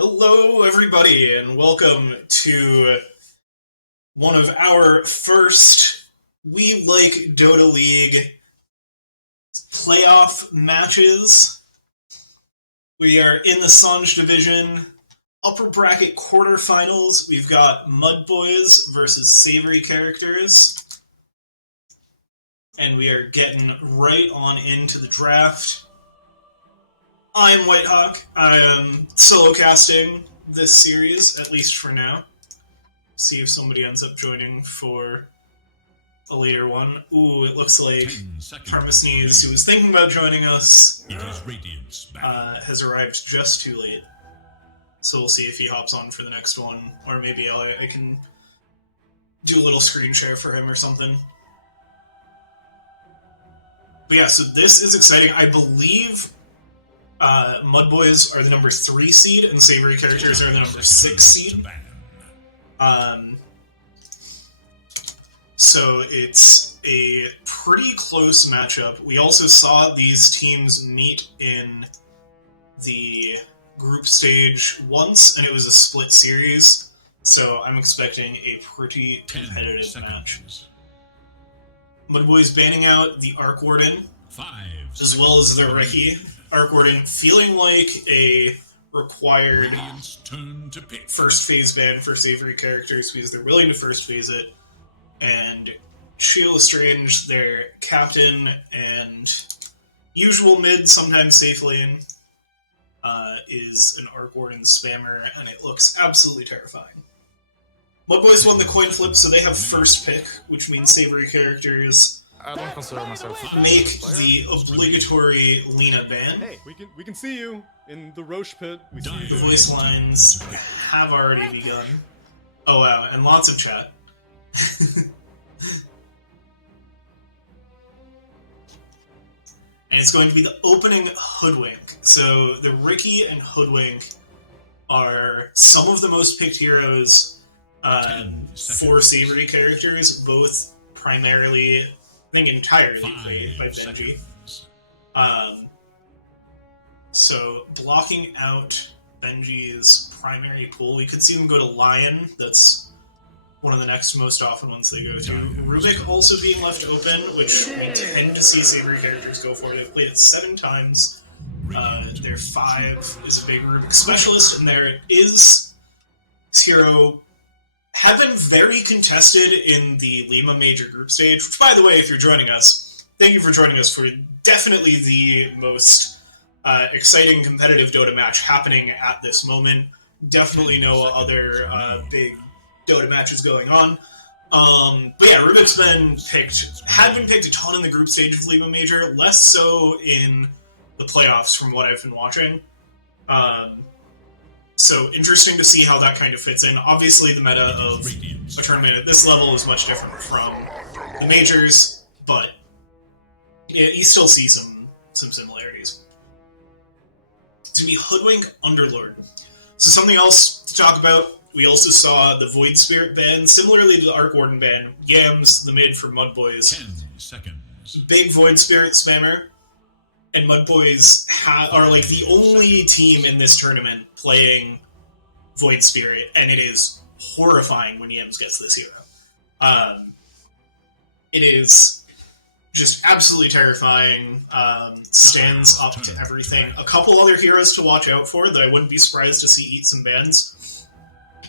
Hello, everybody, and welcome to one of our first We Like Dota League playoff matches. We are in the Sange division, upper bracket quarterfinals. We've got Mud Boys versus Savory Characters. And we are getting right on into the draft. I'm Whitehawk. I am solo casting this series, at least for now. See if somebody ends up joining for a later one. Ooh, it looks like Parmasnees, who was thinking about joining us, has arrived just too late. So we'll see if he hops on for the next one, or maybe I can do a little screen share for him or something. But yeah, so this is exciting. I believe Mud Boys are the number 3 seed, and Savory Characters are the number 6 seed. So it's a pretty close matchup. We also saw these teams meet in the group stage once, and it was a split series. So I'm expecting a pretty competitive match. Mud Boys banning out the Arc Warden, as well as the Ricky. Arc Warden feeling like a required first phase ban for Savory Characters because they're willing to first phase it. And Sheila Lestrange, their captain and usual mid, sometimes safe lane, is an Arc Warden spammer, and it looks absolutely terrifying. Mud Boys won the coin flip, so they have first pick, which means Savory Characters I don't consider myself. make the obligatory Lena ban. Hey, we can see you in the Roche pit. We see you. The voice lines have already begun. Oh wow, and lots of chat. And it's going to be the opening Hoodwink. So the Ricky and Hoodwink are some of the most picked heroes for Savory Characters, both primarily, I think entirely played by Benji. So blocking out Benji's primary pool, we could see him go to Lion. That's one of the next most often ones they go to. Rubik also being left open, which we tend to see Savory Characters go for. They've played it 7 times. Their 5 is a big Rubik specialist, and there is this hero have been very contested in the Lima Major group stage, which, by the way, if you're joining us, thank you for joining us for definitely the most exciting competitive Dota match happening at this moment. Definitely no other big Dota matches going on. But yeah, Rubik's had been picked a ton in the group stage of Lima Major, less so in the playoffs from what I've been watching. So interesting to see how that kind of fits in. Obviously, the meta of a tournament at this level is much different from the majors, but you still see some similarities. It's going to be Hoodwink Underlord. So something else to talk about, we also saw the Void Spirit ban, similarly to the Arc Warden ban. Yams, the mid for Mud Boys. 10 seconds. Big Void Spirit spammer. And Mud Boys are like the only team in this tournament playing Void Spirit, and it is horrifying when Yams gets this hero. It is just absolutely terrifying. Stands up to everything. A couple other heroes to watch out for that I wouldn't be surprised to see eat some bans.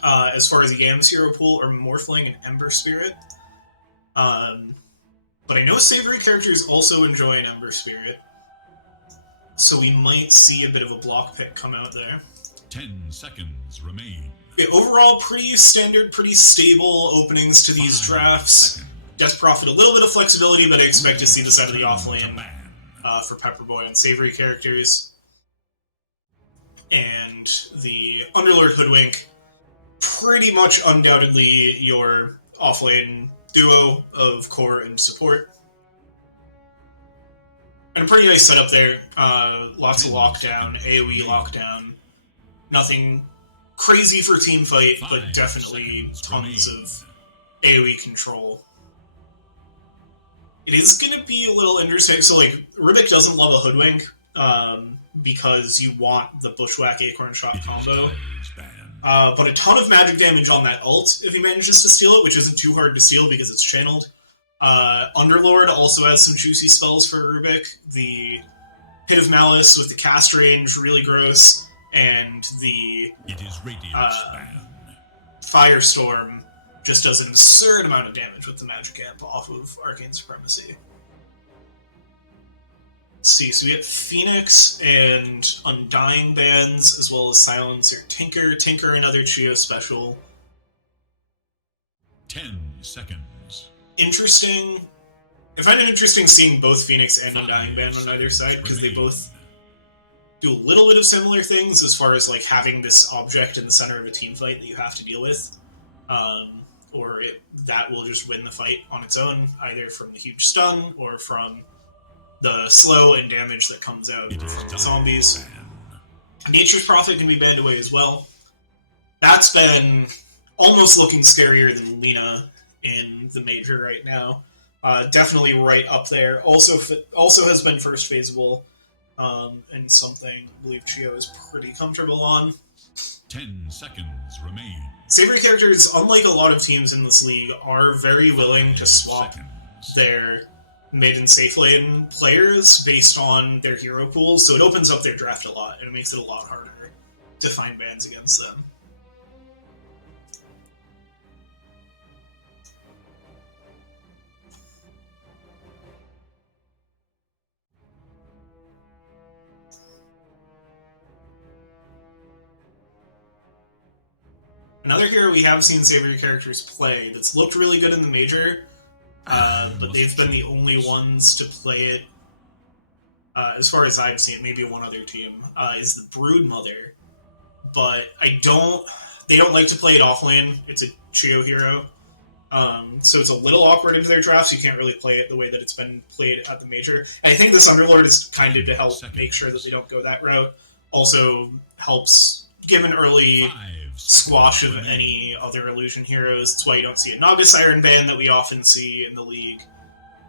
As far as the Yams hero pool are Morphling and Ember Spirit. But I know Savory Characters also enjoy an Ember Spirit. So we might see a bit of a block pick come out there. 10 seconds remain. Yeah, overall, pretty standard, pretty stable openings to these drafts. Death Prophet, a little bit of flexibility, but I expect to see this out of the offlane for Pepperboy and Savory Characters. And the Underlord Hoodwink, pretty much undoubtedly your offlane duo of core and support. And a pretty nice setup there. Lots of lockdown, AoE lockdown. Nothing crazy for team fight, but definitely tons of AoE control. It is going to be a little interesting. So, like, Rubik doesn't love a Hoodwink because you want the Bushwhack Acorn Shot combo. banned. But a ton of magic damage on that ult if he manages to steal it, which isn't too hard to steal because it's channeled. Underlord also has some juicy spells for Rubik. The Pit of Malice with the cast range, really gross, and the It is Radiant's ban. Firestorm just does an absurd amount of damage with the Magic Amp off of Arcane Supremacy. Let's see, so we get Phoenix and Undying bans, as well as Silencer Tinker. Tinker, another Chio special. 10 seconds. Interesting. I find it interesting seeing both Phoenix and 5 Undying ban on either side, because they remain. both do a little bit of similar things as far as like having this object in the center of a team fight that you have to deal with. Or that will just win the fight on its own, either from the huge stun or from the slow and damage that comes out It is from zombies. ban. Nature's Prophet can be banned away as well. That's been almost looking scarier than Lina in the Major right now. Definitely right up there. Also has been first phaseable, and something I believe Chio is pretty comfortable on. 10 seconds remain. Savory characters, unlike a lot of teams in this league, are very willing to 5 swap seconds. their mid and safe lane players based on their hero pools, so it opens up their draft a lot, and it makes it a lot harder to find bans against them. Another hero we have seen Savory characters play that's looked really good in the Major, but they've been the only ones to play it, as far as I've seen, maybe one other team, is the Broodmother. But they don't like to play it offlane. It's a Chio hero. So it's a little awkward into their drafts. You can't really play it the way that it's been played at the Major. And I think this Underlord is kind of to help make sure that they don't go that route. Also helps give an early 5 squash of seconds any other illusion heroes. That's why you don't see a Naga Siren ban that we often see in the league.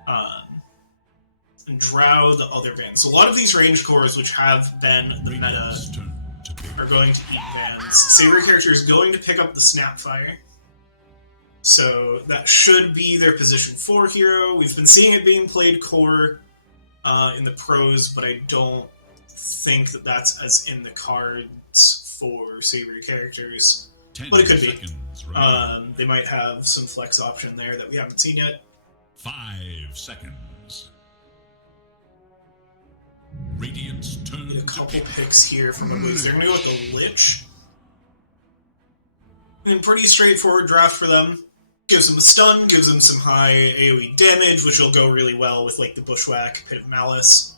And Drow, the other bans. So a lot of these range cores, which have been the meta, Radiant's turn to pick. are going to eat bans. Savory character is going to pick up the Snapfire. So that should be their position 4 hero. We've been seeing it being played core in the pros, but I don't think that that's as in the cards for Savory characters. 10 But it could be. seconds remain. They might have some flex option there that we haven't seen yet. 5 seconds. Radiant's turn Get a to couple pick. picks here from a boost. They're going to go with the Lich. And pretty straightforward draft for them. Gives them a stun, gives them some high AoE damage, which will go really well with like the Bushwhack, Pit of Malice.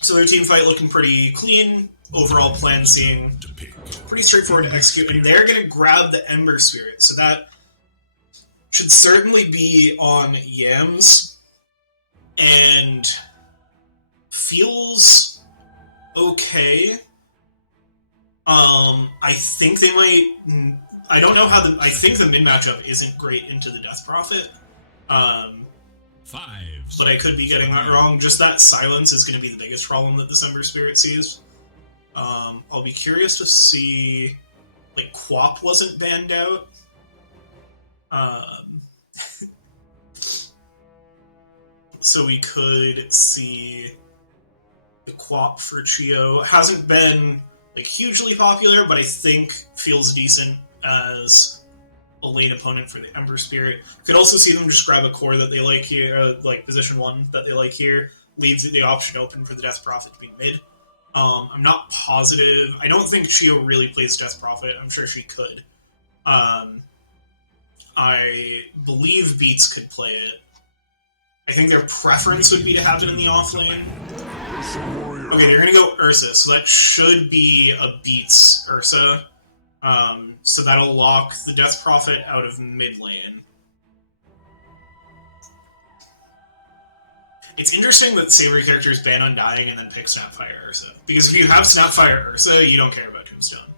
So their team fight looking pretty clean. Overall plan seeing To pick. pretty straightforward to execute. And they're going to grab the Ember Spirit. So that should certainly be on Yams. And feels okay. I think they might. I don't know how the. I think the mid matchup isn't great into the Death Prophet. 5 But I could be getting that wrong. Just that silence is going to be the biggest problem that the Ember Spirit sees. I'll be curious to see. Like, Quap wasn't banned out. So we could see the Quap for Chio. Hasn't been like hugely popular, but I think feels decent as a late opponent for the Ember Spirit. Could also see them just grab a core that they like here, like position 1 that they like here. Leaves the option open for the Death Prophet to be mid. I'm not positive. I don't think Chio really plays Death Prophet. I'm sure she could. I believe Beats could play it. I think their preference would be to have it in the off lane. Okay, they're gonna go Ursa, so that should be a Beats Ursa. So that'll lock the Death Prophet out of mid lane. It's interesting that Savory characters ban Undying and then pick Snapfire Ursa. Because if you have Snapfire Ursa, you don't care about Tombstone.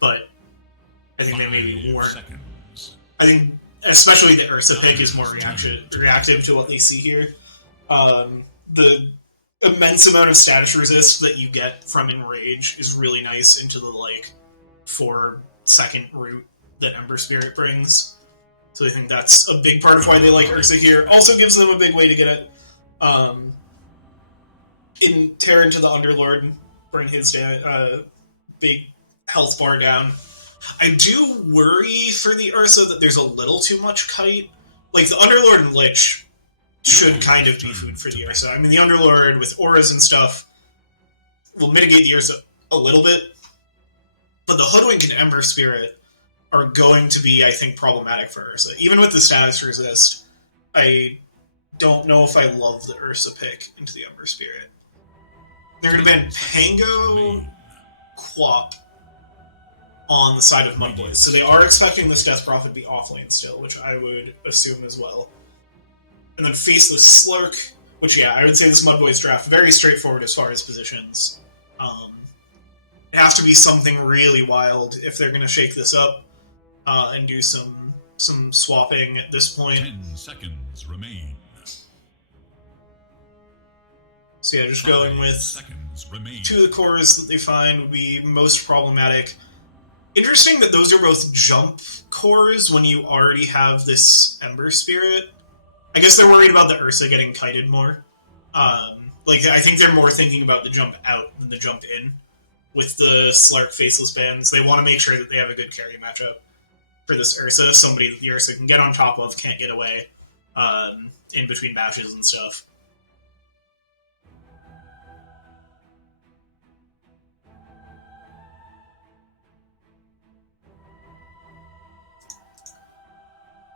But I think they maybe weren't. Seconds. I think especially the Ursa pick is more reactive to what they see here. The immense amount of status resist that you get from Enrage is really nice into the, like, 4-second route that Ember Spirit brings. So I think that's a big part of why they like Ursa here. Also gives them a big way to get it. Tear into the Underlord, bring his big health bar down. I do worry for the Ursa that there's a little too much kite. Like, the Underlord and Lich should kind of be food for the Ursa. I mean, the Underlord with auras and stuff will mitigate the Ursa a little bit, but the Hoodwink and Ember Spirit are going to be, I think, problematic for Ursa. Even with the status resist, I don't know if I love the Ursa pick into the Ember Spirit. They're going to ban Pango, Quap on the side of Mudboys. So they are expecting this Death Prophet to be offlane still, which I would assume as well. And then Faceless Slurk, which, yeah, I would say this Mudboys draft, very straightforward as far as positions. It has to be something really wild if they're going to shake this up and do some swapping at this point. 10 seconds remain. So yeah, just going with 2 of the cores that they find would be most problematic. Interesting that those are both jump cores when you already have this Ember Spirit. I guess they're worried about the Ursa getting kited more. Like, I think they're more thinking about the jump out than the jump in. With the Slark Faceless bans, they want to make sure that they have a good carry matchup for this Ursa, somebody that the Ursa can get on top of, can't get away in between bashes and stuff.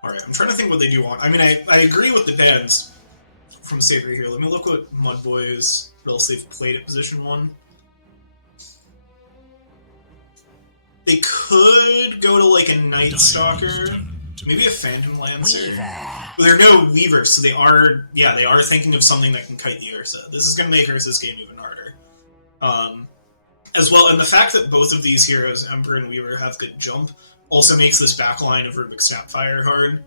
Alright, I'm trying to think what they do want. I mean, I agree with the bans from Saber here. Let me look what Mudboys real safe played at position 1. They could go to, like, a Night Stalker, maybe a Phantom Lancer. But there are no Weavers, so they are thinking of something that can kite the Ursa. This is going to make Ursa's game even harder. As well, and the fact that both of these heroes, Ember and Weaver, have good jump, also makes this backline of Rubik Snapfire hard.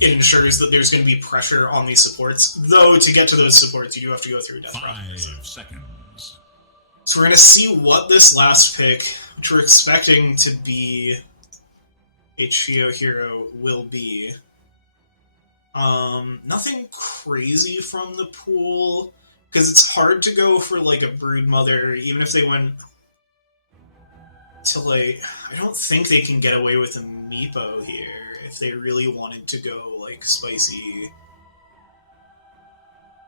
It ensures that there's going to be pressure on these supports, though to get to those supports, you do have to go through a Death Prophet. 5 seconds. So we're going to see what this last pick, which we're expecting to be a Chio hero, will be. Nothing crazy from the pool, because it's hard to go for, like, a Broodmother, even if they went to, like... I don't think they can get away with a Meepo here, if they really wanted to go, like, spicy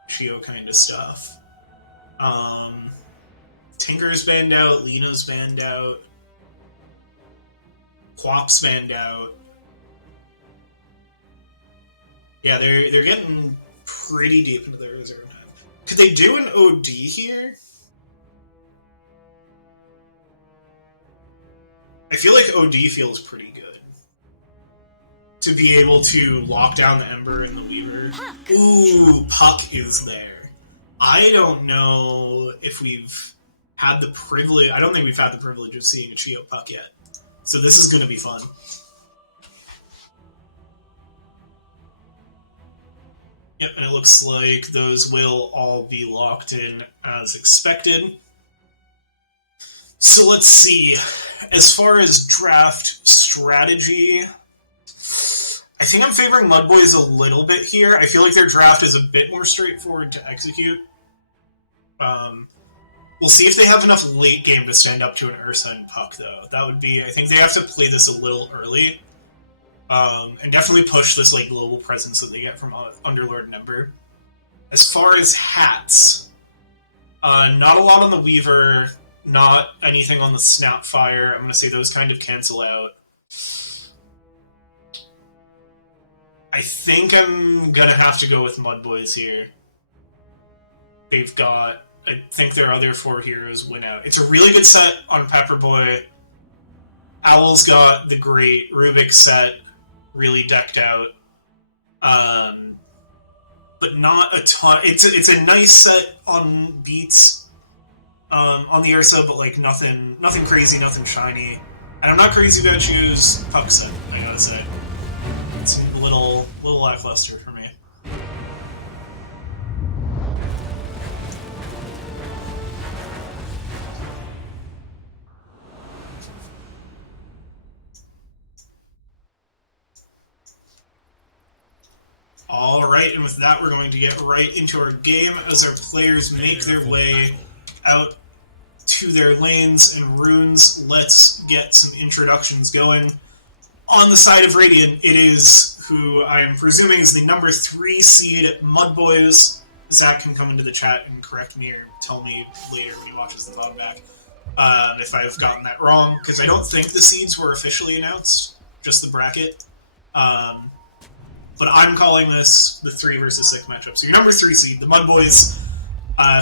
Chio kind of stuff. Tinker's banned out, Lino's banned out, Quap's banned out. Yeah, they're getting pretty deep into their reserve time. Could they do an OD here? I feel like OD feels pretty good. To be able to lock down the Ember and the Weaver. Puck. Ooh, Puck is there. I don't know if we've had the privilege... I don't think we've had the privilege of seeing a Chio Puck yet. So this is going to be fun. Yep, and it looks like those will all be locked in as expected. So let's see. As far as draft strategy, I think I'm favoring Mudboys a little bit here. I feel like their draft is a bit more straightforward to execute. We'll see if they have enough late game to stand up to an Ursa and Puck, though. That would be... I think they have to play this a little early. And definitely push this, like, global presence that they get from Underlord and Ember. As far as hats, not a lot on the Weaver, not anything on the Snapfire. I'm going to say those kind of cancel out. I think I'm going to have to go with Mudboys here. They've got... I think their other 4 heroes win out. It's a really good set on Pepperboy. Owl's got the great Rubik set, really decked out. But not a ton. It's a nice set on Beats on the Ursa, but like nothing crazy, nothing shiny. And I'm not crazy about Chu's Puck set, I gotta say. It's a little lackluster for me. Alright, and with that we're going to get right into our game as our players make their way out to their lanes and runes. Let's get some introductions going. On the side of Radiant, it is who I am presuming is the number 3 seed Mudboys. Zach can come into the chat and correct me or tell me later when he watches the pod back if I've gotten that wrong, because I don't think the seeds were officially announced, just the bracket. But I'm calling this the 3 versus 6 matchup. So your number 3 seed, the Mudboys,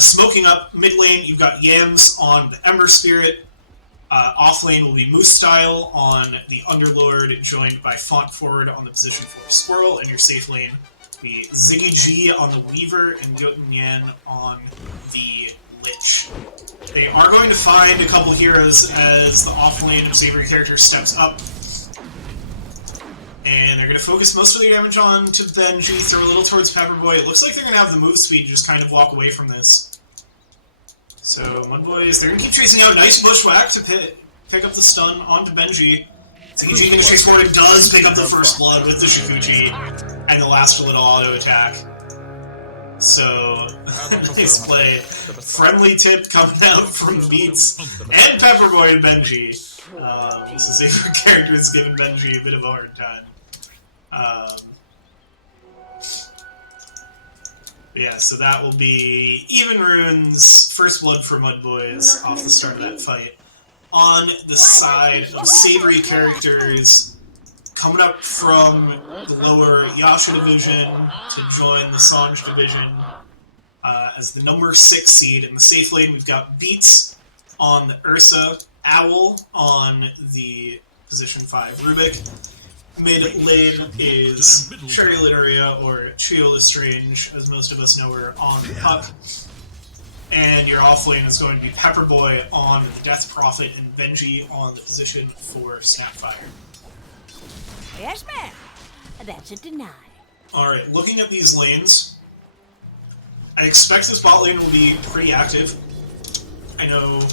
smoking up mid lane. You've got Yams on the Ember Spirit. Off lane will be Moose Style on the Underlord, joined by Font Forward on the position for Squirrel, and your safe lane will be Ziggy G on the Weaver and Goten Yan on the Lich. They are going to find a couple heroes as the off lane Savory character steps up. And they're going to focus most of their damage on to Benji, throw a little towards Pepperboy. It looks like they're going to have the move speed just kind of walk away from this. So, Mudboys, they're going to keep chasing out. Nice bushwhack to pick up the stun onto Benji. Ziggy going to chase forward and does pick up the first blood with the Shikuchi and the last little auto attack. So, nice play. Friendly tip coming out from Beats and Pepperboy and Benji. So Savory character is giving Benji a bit of a hard time. Yeah, so that will be even runes, first blood for Mudboys off the start of that fight. On the side of Savory characters, coming up from the lower Yasha division to join the Sange division as the number 6 seed. In the safe lane, we've got Beats on the Ursa, Owl on the position 5 Rubik. Mid lane is Cherry Literia, or Chio Lestrange, as most of us know her, on Puck. And your off lane is going to be Pepperboy on the Death Prophet and Benji on the position for Snapfire. Yes, ma'am. That's a deny. Alright, looking at these lanes, I expect this bot lane will be pretty active. I know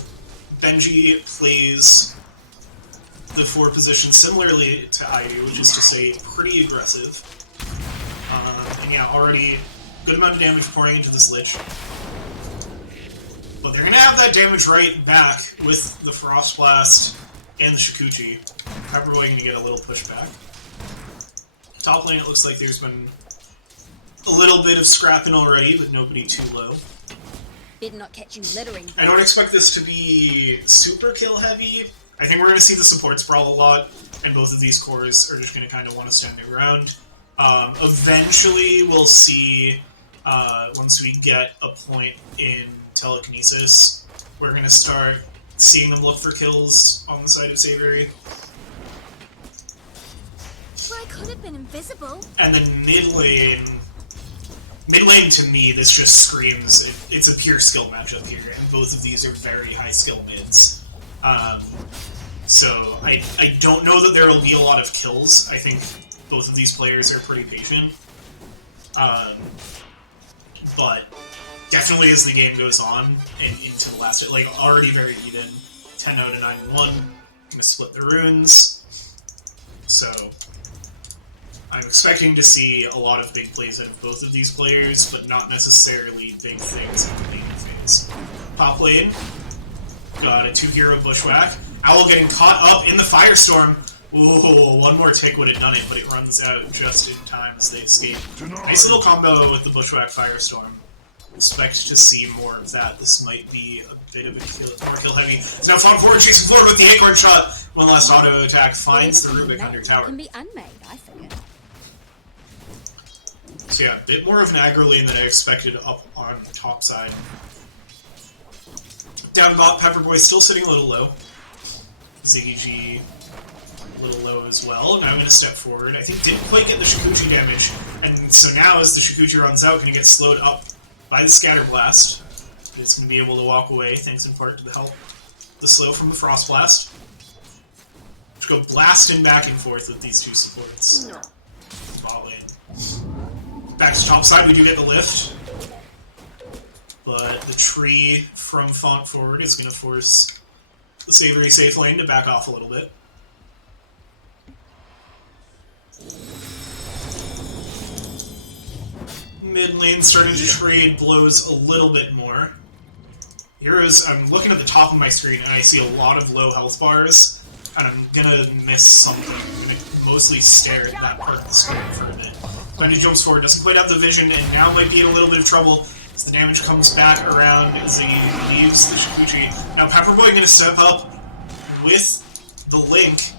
Benji plays the 4 position similarly to I do, which is to say pretty aggressive. And yeah, already good amount of damage pouring into this Lich. But they're going to have that damage right back with the Frost Blast and the Shikuchi. Pepperboy going to get a little pushback. Top lane, it looks like there's been a little bit of scrapping already, but nobody too low. Did not catch you littering. I don't expect this to be super kill heavy. I think we're going to see the supports brawl a lot, and both of these cores are just going to kind of want to stand their ground. Eventually, we'll see, once we get a point in Telekinesis, we're going to start seeing them look for kills on the side of Savory. Well, I could have been invisible. And then mid lane to me, this just screams, it's a pure skill matchup here, and both of these are very high skill mids. So I don't know that there will be a lot of kills. I think both of these players are pretty patient. But definitely as the game goes on and into the last, like already very even, 10 out of 9-1, gonna split the runes. So I'm expecting to see a lot of big plays out of both of these players, but not necessarily big things in the laning phase. Top lane, got a 2-hero bushwhack. Owl getting caught up in the Firestorm. Ooh, one more tick would have done it, but it runs out just in time as they escape. Nice little combo with the bushwhack Firestorm. Expect to see more of that. This might be a bit of a more kill heavy. It's now Font Forward chasing forward with the acorn shot. One last auto attack finds the Rubik under tower. Can be unmade, I figure. So yeah, a bit more of an aggro lane than I expected up on the top side. Down bot, Pepperboy still sitting a little low. Ziggy G a little low as well. Now I'm going to step forward. I think didn't quite get the Shikuchi damage. And so now as the Shikuchi runs out, going to get slowed up by the Scatter Blast. It's going to be able to walk away, thanks in part to the help. The slow from the Frost Blast. Just go blasting back and forth with these two supports. No. Bot lane. Back to top side, we do get the lift. But the tree from Font Forward is going to force the Savory safe lane to back off a little bit. Mid lane starting to trade blows a little bit more. Heroes, I'm looking at the top of my screen and I see a lot of low health bars, and I'm gonna miss something. I'm gonna mostly stare at that part of the screen for a bit. Benji jumps forward, doesn't quite have the vision, and now might be in a little bit of trouble as the damage comes back around as he leaves the Shikuchi. Now Pepperboy gonna step up with the Link.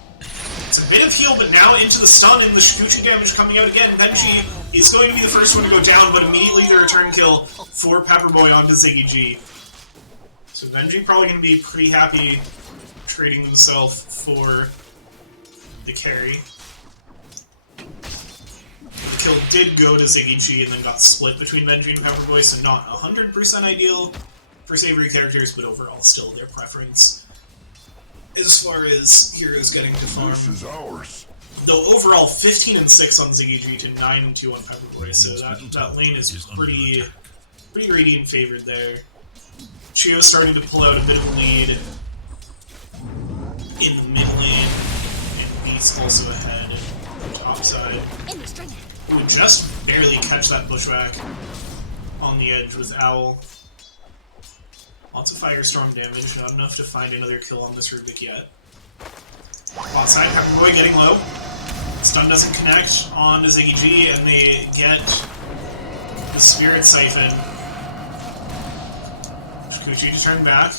It's a bit of heal, but now into the stun and the Shikuchi damage coming out again. Benji is going to be the first one to go down, but immediately the return kill for Pepperboy onto Ziggy G. So Benji probably going to be pretty happy trading himself for the carry. The kill did go to Ziggy G and then got split between Benji and Pepperboy, so not 100% ideal for Savory characters, but overall still their preference. As far as heroes getting to farm. This is ours. Though overall 15 and 6 on Ziggy G to 9 and 2 on Pepperboy, so that lane is pretty greedy and favored there. Chio's starting to pull out a bit of a lead in the mid lane, and Beast also ahead on the top side. Who would just barely catch that pushback on the edge with Owl. Lots of Firestorm damage, not enough to find another kill on this Rubik yet. Outside, Pepperboy getting low. Stun doesn't connect on to Ziggy G, and they get the Spirit Siphon. Shikuchi to turn back.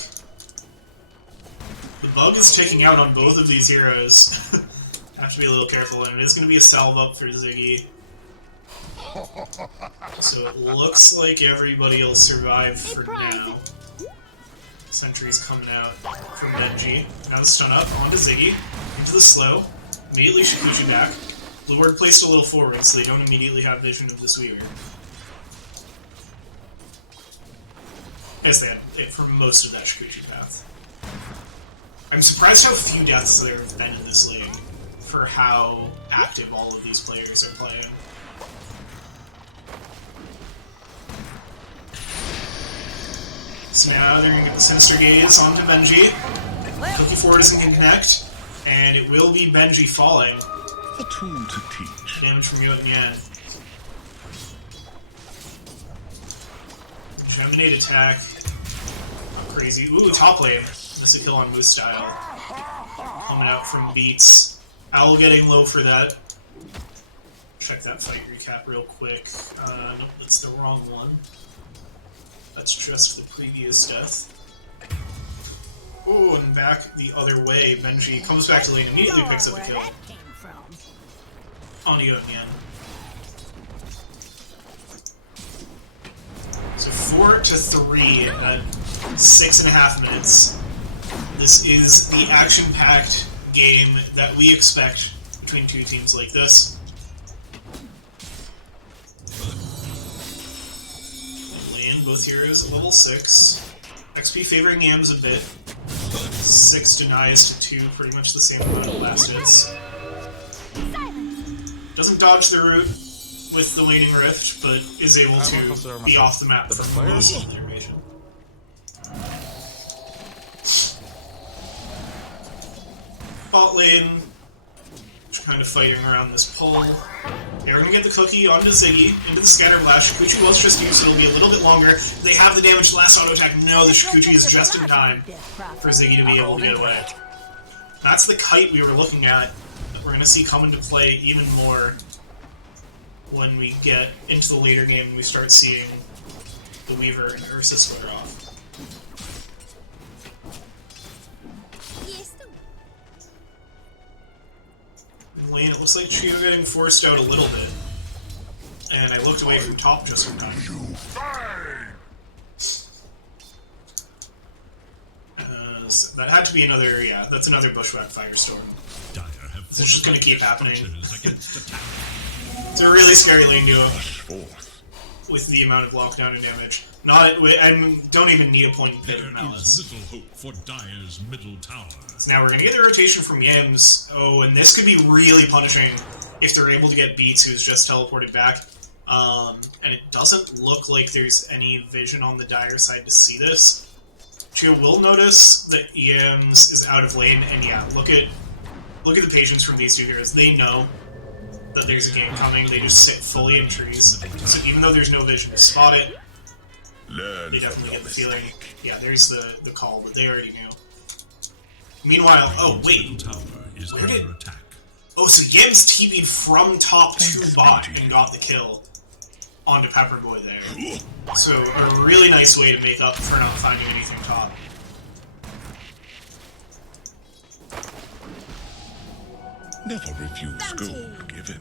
The bug is ticking out on both of these heroes. Have to be a little careful, and it is going to be a salve up for Ziggy. So it looks like everybody will survive for now. Sentry's coming out from Benji. Now the stun up, onto Ziggy. Into the slow. Immediately Shikuchi back. Blue Ward placed a little forward, so they don't immediately have vision of this Weaver. As they had it for most of that Shikuchi path. I'm surprised how few deaths there have been in this league for how active all of these players are playing. So now they're going to get the Sinister Gaze onto Benji. Cookie forward isn't going to connect, and it will be Benji falling. A tool to teach. Damage from Yoten Yan. Geminate attack. Not crazy. Ooh, top lane. That's a kill on Moose style. Coming out from Beats. Owl getting low for that. Check that fight recap real quick. Nope, that's the wrong one. That's just the previous death. Oh, and back the other way. Benji comes back to lane, immediately picks up a kill. On Yoten Yan. So 4-3 at 6.5 minutes. This is the action-packed game that we expect between two teams like this. Lane, both heroes at level 6. XP favoring Yams a bit. 6 denies to 2, pretty much the same amount of last hits. Doesn't dodge the root with the Waning Rift, but is able to be off the map for most of the duration. Bot lane, just kind of fighting around this pull. Yeah, we're gonna get the cookie onto Ziggy, into the Scatter Blast. Shikuchi was just used, so it'll be a little bit longer. They have the damage to last auto attack. No, the Shikuchi is just in time for Ziggy to be able to get away. That's the kite we were looking at, that we're gonna see come into play even more when we get into the later game and we start seeing the Weaver and Ursa square off. In lane, it looks like Chio getting forced out a little bit. And I looked away from top just in time. So that had to be another, yeah, that's another Bushwhack Firestorm. It's just gonna keep happening. It's a really scary lane duo with the amount of lockdown and damage. Don't even need a point pit of Malice. Little hope for Dire's middle tower. So now we're gonna get the rotation from Yams. Oh, and this could be really punishing if they're able to get Beats, who's just teleported back. And it doesn't look like there's any vision on the Dire side to see this. Chio will notice that Yams is out of lane, and yeah, look at the patience from these two heroes. They know that there's a game coming, they just sit fully in trees. So even though there's no vision to spot it, they definitely get the feeling, yeah, there's the call, but they already knew. Meanwhile, oh wait, where did... Oh, so Yams TV'd from top to bot and got the kill onto Pepperboy there. So a really nice way to make up for not finding anything top. Never refuse gold given.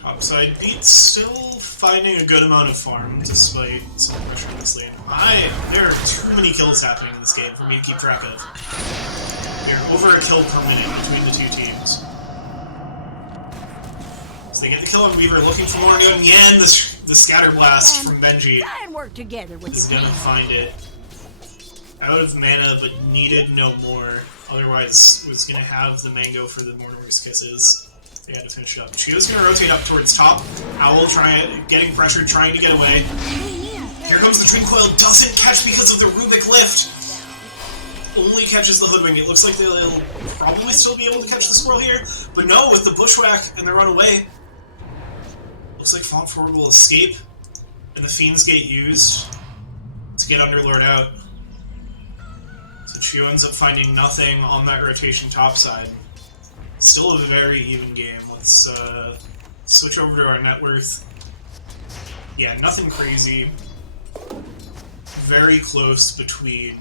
Topside Beats still finding a good amount of farm despite some pressure in this lane. There are too many kills happening in this game for me to keep track of. They're over a kill per minute between the two teams. So they get the kill on Weaver, looking for more new, and Yan, the scatter blast from Benji Try and work together with is your gonna team. find it. Out of mana, but needed no more. Otherwise, was gonna have the mango for the Mortimer's Kisses. They had to finish it up. Chio's gonna rotate up towards top. Owl getting pressured, trying to get away. Here comes the Dream Coil, doesn't catch because of the Rubik lift. Only catches the Hoodwing. It looks like they'll probably still be able to catch the Squirrel here, but no, with the Bushwhack and the run away. Looks like Font Forward will escape, and the Fiend's Gate used to get Underlord out. So Chio ends up finding nothing on that rotation topside. Still a very even game. Let's switch over to our net worth. Yeah, nothing crazy. Very close between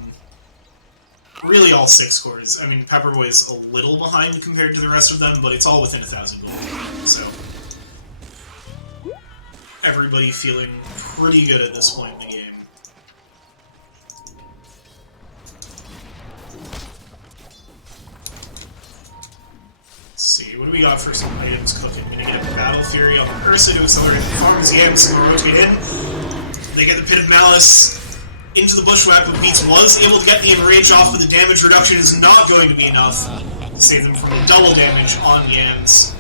really all 6 scores. I mean, Pepperboy's a little behind compared to the rest of them, but it's all within 1,000 gold. So everybody feeling pretty good at this point in the game. Let's see, what do we got for some items cooking? Gonna get Battle Fury on the Ursa to accelerate the farms. Yams gonna rotate in. They get the Pit of Malice into the Bushwhack, but Beats was able to get the enrage off, but the damage reduction is not going to be enough to save them from the double damage on Yams.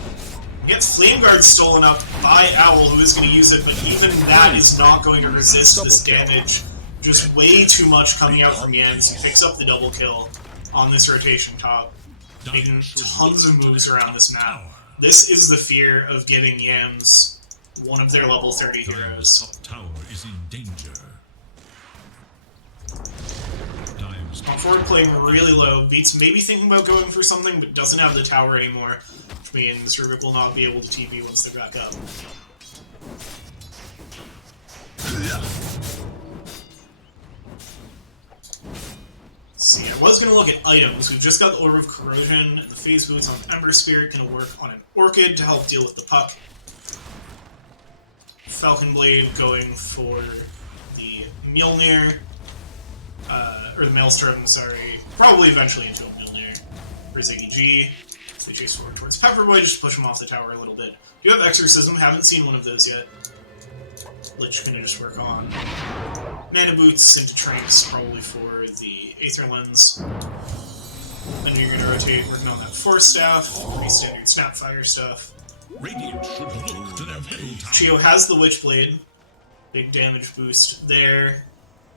Gets Flame Guard stolen up by Owl, who is going to use it, but even that is not going to resist this damage. Just way too much coming out from Yams. He picks up the double kill on this rotation top, making tons of moves around this map. This is the fear of giving Yams one of their level 30 heroes. Top tower is in danger. Font Forward playing really low. Beats maybe thinking about going for something, but doesn't have the tower anymore, which means Rubik will not be able to TP once they're back up. Let's see, I was going to look at items. We've just got the Orb of Corrosion, and the Phase Boots on Ember Spirit going to work on an Orchid to help deal with the puck. Falcon Blade going for the Mjolnir. Or the Maelstrom, sorry. Probably eventually into a Mjolnir for Ziggy G. So they chase forward towards Pepperboy, just push him off the tower a little bit. Do you have Exorcism? Haven't seen one of those yet. Lich gonna just work on Mana Boots into Tranks, probably for the Aether Lens. Then you're gonna rotate, working on that Force Staff, pretty standard Snapfire stuff. Radiant should look to their middle tower. Chio has the Witchblade. Big damage boost there.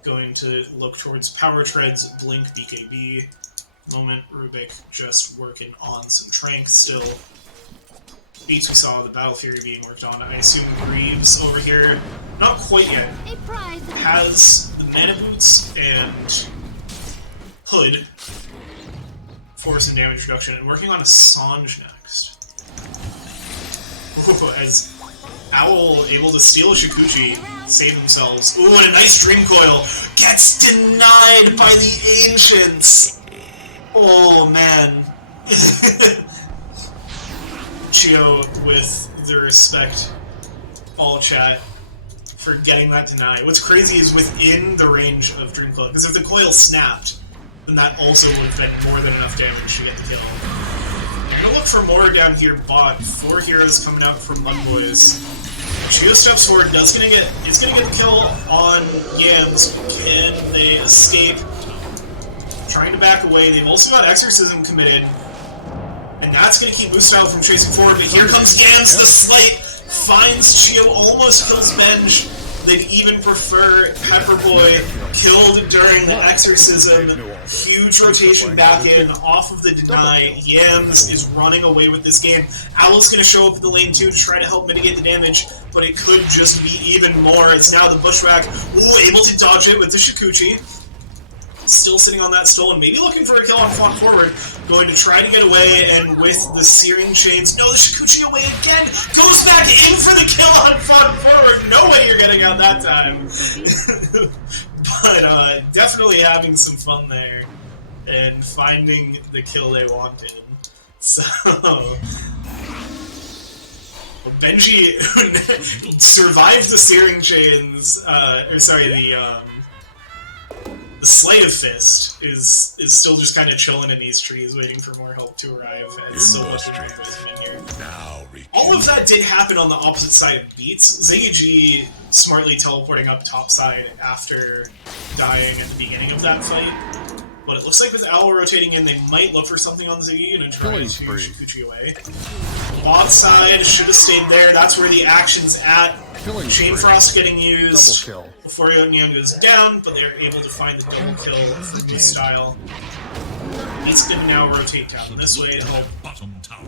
Going to look towards Power Treads, Blink, BKB. Moment, Rubik just working on some Trank still. Beats, we saw the Battle Fury being worked on. I assume Greaves over here, not quite yet, A prize. has the Mana Boots and Hood, Force and Damage Reduction, and working on a Sange next. Ooh, as Owl able to steal a Shikuchi, save themselves. Ooh, and a nice Dream Coil gets denied by the Ancients! Oh, man. Chio with the respect, all chat, for getting that denied. What's crazy is within the range of Dream Coil, because if the coil snapped, then that also would have been more than enough damage to get the kill. I'm gonna look for more down here bot. 4 heroes coming out from Mudboys. Chio steps forward, is gonna get the kill on Yams. Can they escape? Trying to back away. They've also got Exorcism committed. And that's gonna keep Moostyle from chasing forward, but here comes Yams, the Slight finds Chio, almost kills Benj. They'd even prefer Pepperboy killed during the Exorcism. Huge rotation back in, off of the deny. Yams is running away with this game. Owl's going to show up in the lane too to try to help mitigate the damage, but it could just be even more. It's now the Bushwhack, able to dodge it with the Shikuchi. Still sitting on that stolen, maybe looking for a kill on Fawn forward. Going to try to get away, and with the Searing Chains, no, the Shikuchi away again! Goes back in for the kill on Fawn forward! No way you're getting out that time! But definitely having some fun there, and finding the kill they wanted. So... Benji survived the Searing Chains, the Slay of Fist is still just kind of chilling in these trees, waiting for more help to arrive. As so much in here. All of that did happen on the opposite side of Beats. Ziggy G smartly teleporting up topside after dying at the beginning of that fight. But it looks like with Owl rotating in, they might look for something on Ziggy and try to Shikuchi away. Bot side should have stayed there. That's where the action's at. Chain Frost getting used before Yonyang goes down, but they're able to find the double kill from this style. It's going to now rotate down this way to help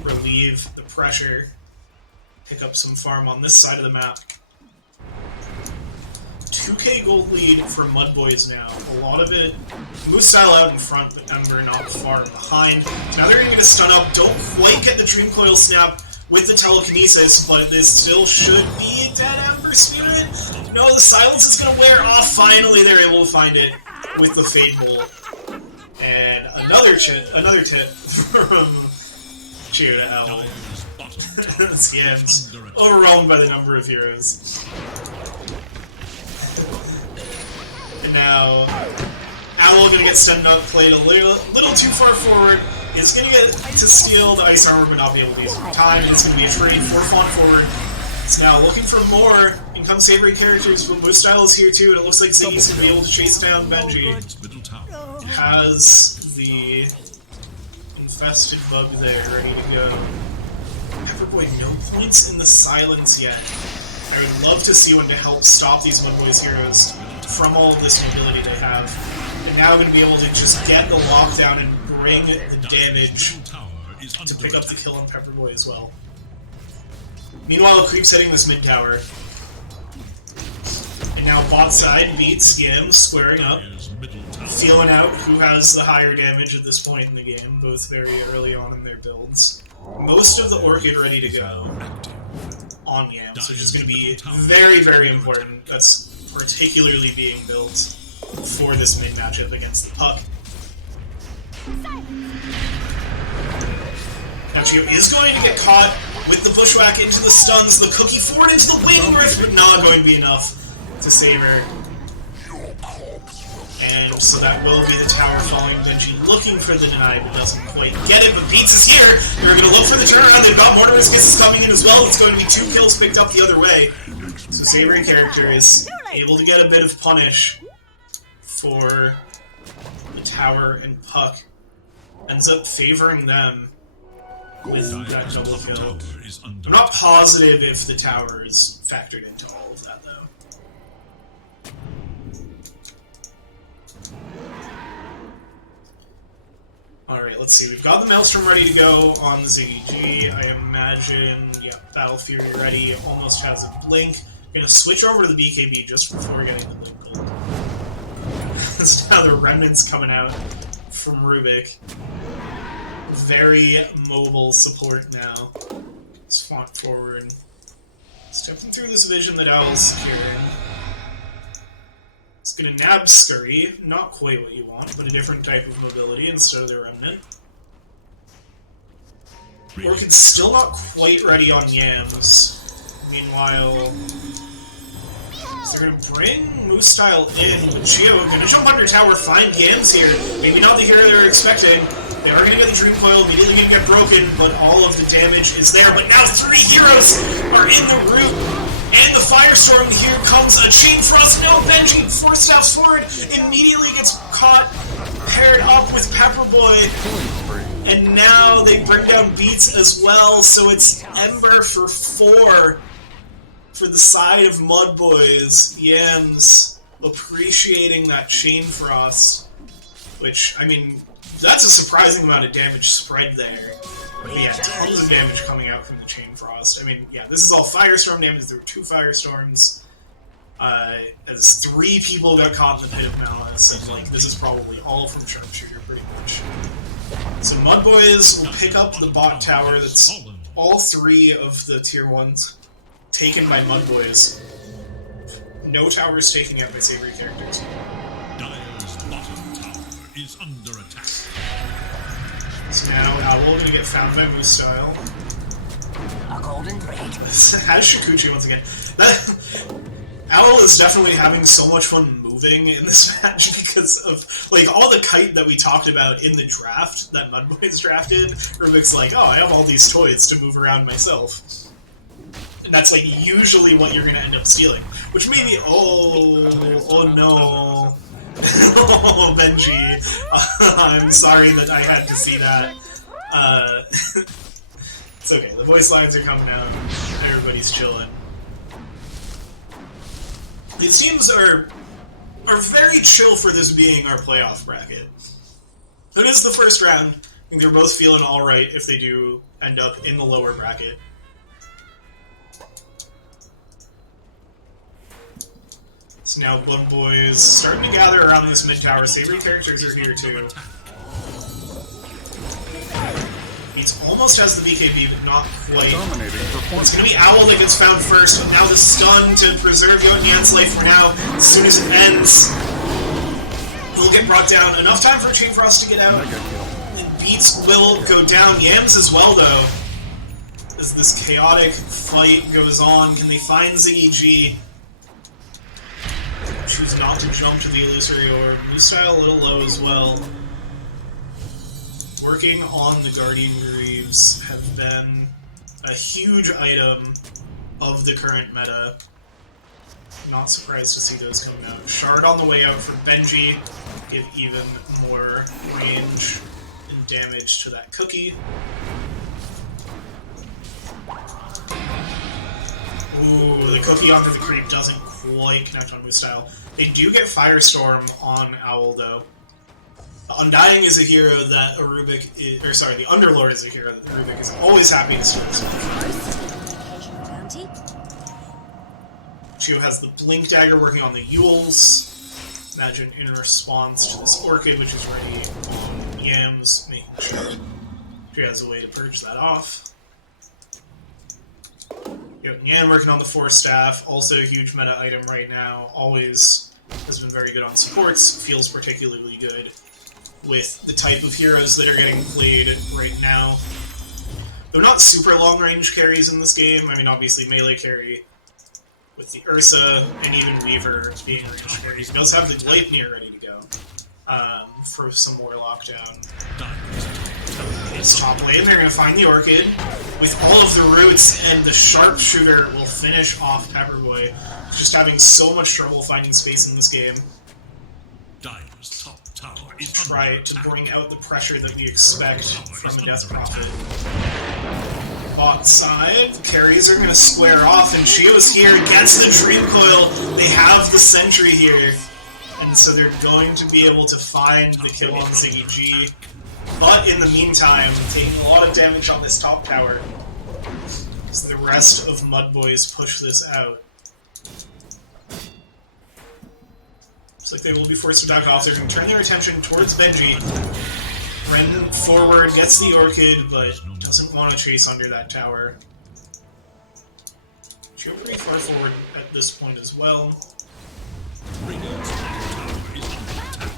relieve the pressure. Pick up some farm on this side of the map. 2k gold lead for Mudboys now. A lot of it, Moose style out in front, but Ember not far behind. Now they're going to get a stun up. Don't quite get the Dream Coil snap with the telekinesis, but this still should be a dead Ember Spirit. No, the silence is going to wear off. Finally, they're able to find it with the Fade Bolt. And another tip from Cheer to Owl. Scams. Overwhelmed by the number of heroes. And now, Owl gonna get stunned up, played a little too far forward. Is gonna get to steal the ice armor, but not be able to use it in time. It's gonna be a trade for Fawn forward. It's now looking for more income savory characters, but Moose Style is here too, and it looks like Ziggy's gonna be able to chase down Benji. Has the infested bug there ready to go. Pepperboy, no points in the silence yet. I would love to see one to help stop these Mudboys heroes from all of this mobility they have. And now going to be able to just get the lockdown and bring the damage to pick up the kill on Pepperboy as well. Meanwhile, the creep's hitting this mid tower. And now bot side, Beats, Gim, squaring up. Feeling out who has the higher damage at this point in the game, both very early on in their builds. Most of the Orchid ready to go on Yams, which is going to be very, very important. That's particularly being built for this mid matchup against the Puck. Now Gio is going to get caught with the Bushwhack into the stuns, the cookie forward into the Wing Rift, but not going to be enough to save her. And so that will be the tower falling. Benji looking for the deny, but doesn't quite get it. But Beats is here. They're going to look for the turnaround. They've got Mortimer's Kisses coming in as well. It's going to be 2 kills picked up the other way. So Savory character is able to get a bit of punish for the tower, and Puck ends up favoring them with that double kill. I'm not positive if the tower is factored into all of that, though. Alright, let's see. We've got the Maelstrom ready to go on the Ziggy G. I imagine, yep, Battle Fury ready. Almost has a blink. Gonna switch over to the BKB just before getting the blink gold. So now the remnants coming out from Rubik. Very mobile support now. Let's font forward. Stepping through this vision that Owl's securing. It's gonna nab Scurry, not quite what you want, but a different type of mobility instead of the Remnant. Orchid's still not quite ready on Yams. Meanwhile, so they're gonna bring Moose Style in. Gio gonna jump under tower, find Yams here. Maybe not the hero they were expecting. They are gonna get the Dream Coil, immediately gonna get broken, but all of the damage is there. But now 3 heroes are in the room. And the Firestorm, here comes a Chain Frost. No, Benji 4 steps forward, immediately gets caught, paired up with Pepperboy. And now they bring down Beats as well, so it's Ember for 4 for the side of Mudboys. Yams appreciating that Chain Frost which, I mean, that's a surprising amount of damage spread there. But yeah, tons of damage coming out from the Chain Frost. I mean, yeah, this is all Firestorm damage. There were 2 Firestorms. As 3 people got caught in the Pit of Malice, and like, this is probably all from Sharpshooter, pretty much. So Mudboys will pick up the bot tower. That's all 3 of the tier 1s taken by Mudboys. No towers taken out by Savory characters. Dire's bottom tower is under attack. So now Owl gonna get found by Moose Style. A golden braid. Has Shikuchi once again. Owl is definitely having so much fun moving in this match because of, like, all the kite that we talked about in the draft that Mudboys drafted. Rubik's like, oh, I have all these toys to move around myself. And that's, like, usually what you're gonna end up stealing. Which maybe, oh no. Oh, Benji. I'm sorry that I had to see that. It's okay, the voice lines are coming out, everybody's chilling. These teams are very chill for this being our playoff bracket. It is the first round. I think they're both feeling alright if they do end up in the lower bracket. So now Mudboys starting to gather around this mid tower. Savory characters are here too. Beats almost has the BKB, but not quite. It's gonna be Owl that gets found first, but now the stun to preserve Yotanyan's life for now. As soon as it ends, he'll get brought down. Enough time for Chain Frost to get out. And Beats will go down. Yams as well, though. As this chaotic fight goes on, can they find ZEG? Choose not to jump to the illusory orb. New style a little low as well. Working on the Guardian Greaves have been a huge item of the current meta. Not surprised to see those coming out. Shard on the way out for Benji. Give even more range and damage to that cookie. Ooh, the cookie onto the creep doesn't quite connect on Moose Style. They do get Firestorm on Owl, though. The Undying is a hero that Arubik is, or sorry, the Underlord is a hero that Arubik is always happy to start with. Chio has the Blink Dagger working on the Yules. Imagine in response to this Orchid, which is ready on Yams, making sure she has a way to purge that off. Yan working on the Force Staff, also a huge meta item right now. Always has been very good on supports, feels particularly good with the type of heroes that are getting played right now. They're not super long-range carries in this game. I mean, obviously melee carry with the Ursa and even Weaver being range carries. He does have the Gleipnir ready to go for some more lockdown. It's top lane, they're going to find the Orchid with all of the roots, and the Sharpshooter will finish off Pepperboy. Just having so much trouble finding space in this game. Dire's top tower is Try to bring out the pressure that we expect from a Death Prophet. Bot side, the carries are going to square off, and Chio's here, gets the Dream Coil. They have the Sentry here, and so they're going to be able to find the kill on Ziggy G. But in the meantime, taking a lot of damage on this top tower as the rest of Mudboys push this out. Looks like they will be forced to back off. They're going to turn their attention towards Benji. Ren forward, gets the Orchid, but doesn't want to chase under that tower. She'll pretty far forward at this point as well.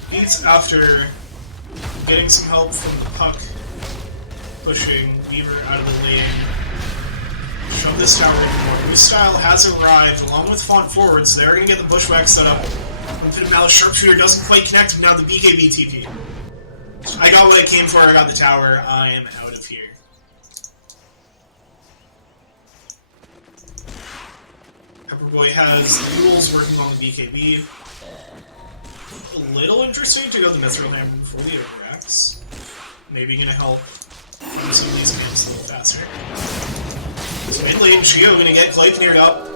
Beats after getting some help from the puck, pushing Weaver out of the lane. Shove this tower in. Moose Style has arrived along with Font Forward, so they're going to get the Bushwhack set up. Infinite Malice Sharpshooter doesn't quite connect, and now the BKB TP. I got what I came for, I got the tower, I am out of here. Pepperboy has the Noodles working on the BKB. A little interesting to go the Mithril Hammer before the overacts. Maybe gonna help run some of these games a little faster. So mid lane, Geo gonna get Gleipnir up.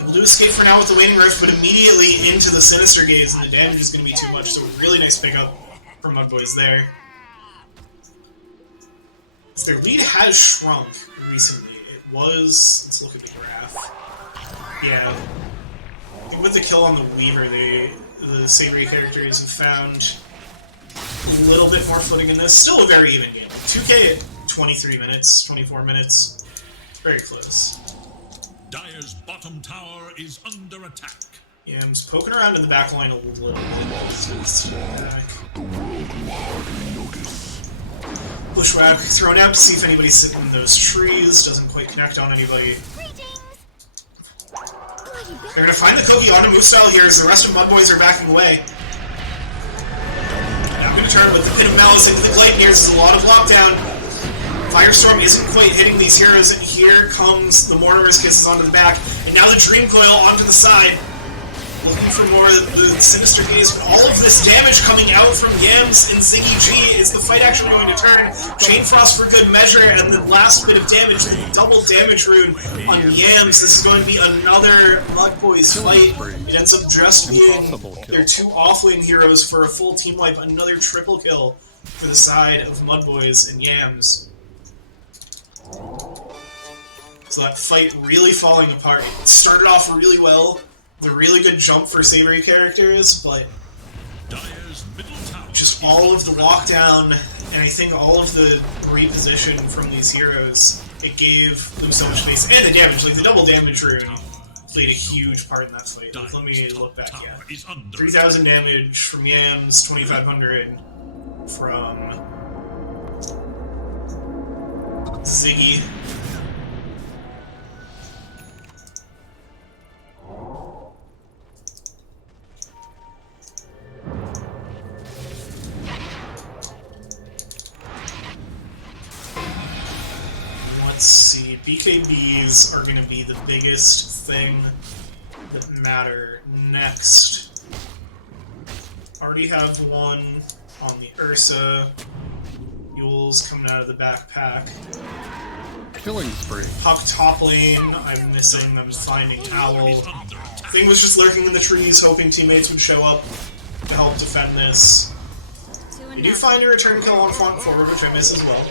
Able to escape for now with the Waning Rift, but immediately into the Sinister Gaze, and the damage is gonna be too much, so really nice pickup. for Mudboys there. So their lead has shrunk recently. It was... let's look at the graph. Yeah. I think with the kill on the Weaver, the Savory characters have found a little bit more footing in this. Still a very even game. 2K at 23 minutes, 24 minutes. Very close. Dire's bottom tower is under attack. Yeah, I'm just poking around in the back line a little bit. Bushwhack thrown out to see if anybody's sitting in those trees. Doesn't quite connect on anybody. They're gonna find the Kogi on a move style here as the rest of Mudboys are backing away. Now I'm gonna turn with the Pit of Malice into the Gleipnirs. There's a lot of lockdown. Firestorm isn't quite hitting these heroes, and here comes the Mourner's Kisses onto the back, and now the Dream Coil onto the side. Looking for more of the Sinister Gaze, but all of this damage coming out from Yams and Ziggy G. Is the fight actually going to turn? Chain Frost for good measure, and the last bit of damage, the double damage rune on Yams. This is going to be another Mudboys fight. It ends up just being their two offlane heroes for a full team wipe. Another triple kill for the side of Mudboys and Yams. So that fight really falling apart. It started off really well. The really good jump for Savory characters, but just all of the lockdown, and I think all of the reposition from these heroes, it gave them so much space. And the damage, like the double damage rune, played a huge part in that fight. Like, let me look back, yeah. 3,000 damage from Yams, 2,500 from Ziggy. Let's see, BKBs are going to be the biggest thing that matter next. Already have one on the Ursa. Yule's coming out of the backpack. Killing spree. Puck top lane, I'm missing, I'm finding Owl. Thing was just lurking in the trees, hoping teammates would show up to help defend this. You do find a return kill on front forward, which I miss as well.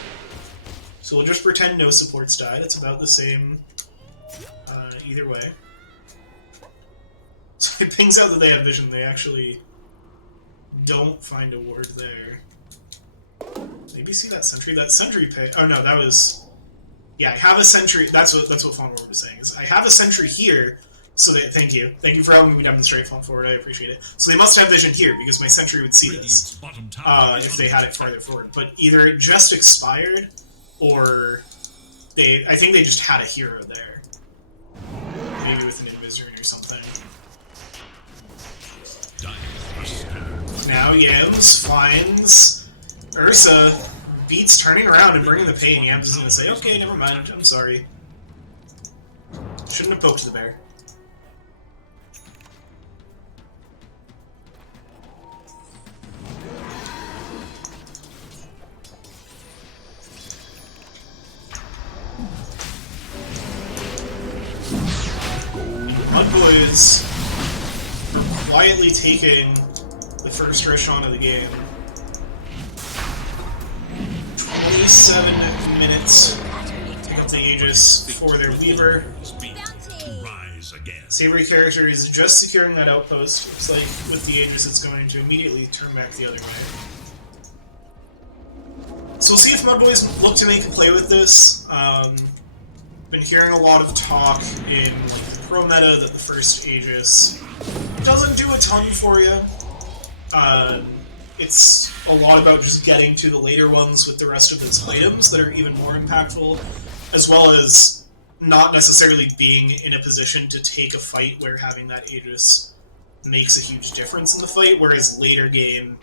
So we'll just pretend no supports died. It's about the same either way. So it pings out that they have vision. They actually don't find a ward there. Maybe see that sentry? That sentry pay. Oh no, that was. Yeah, I have a sentry. That's what Fawn Forward was saying. Is I have a sentry here. So that thank you for helping me demonstrate Fawn Forward. I appreciate it. So they must have vision here because my sentry would see this if they had it farther forward. But either it just expired, or I think they just had a hero there. Maybe with an Invis rune or something. Now Yams finds Ursa, beats turning around and bringing the pain. Yams is going to say, okay, never mind, I'm sorry. Shouldn't have poked the bear. Mudboys are quietly taking the first Roshan of the game. 27 minutes to get the Aegis for their Weaver. Savory character is just securing that outpost. Looks like with the Aegis it's going to immediately turn back the other way. So we'll see if Mudboys look to make a play with this. Been hearing a lot of talk in the pro meta that the first Aegis doesn't do a ton for you. It's a lot about just getting to the later ones with the rest of its items that are even more impactful, as well as not necessarily being in a position to take a fight where having that Aegis makes a huge difference in the fight, whereas later game,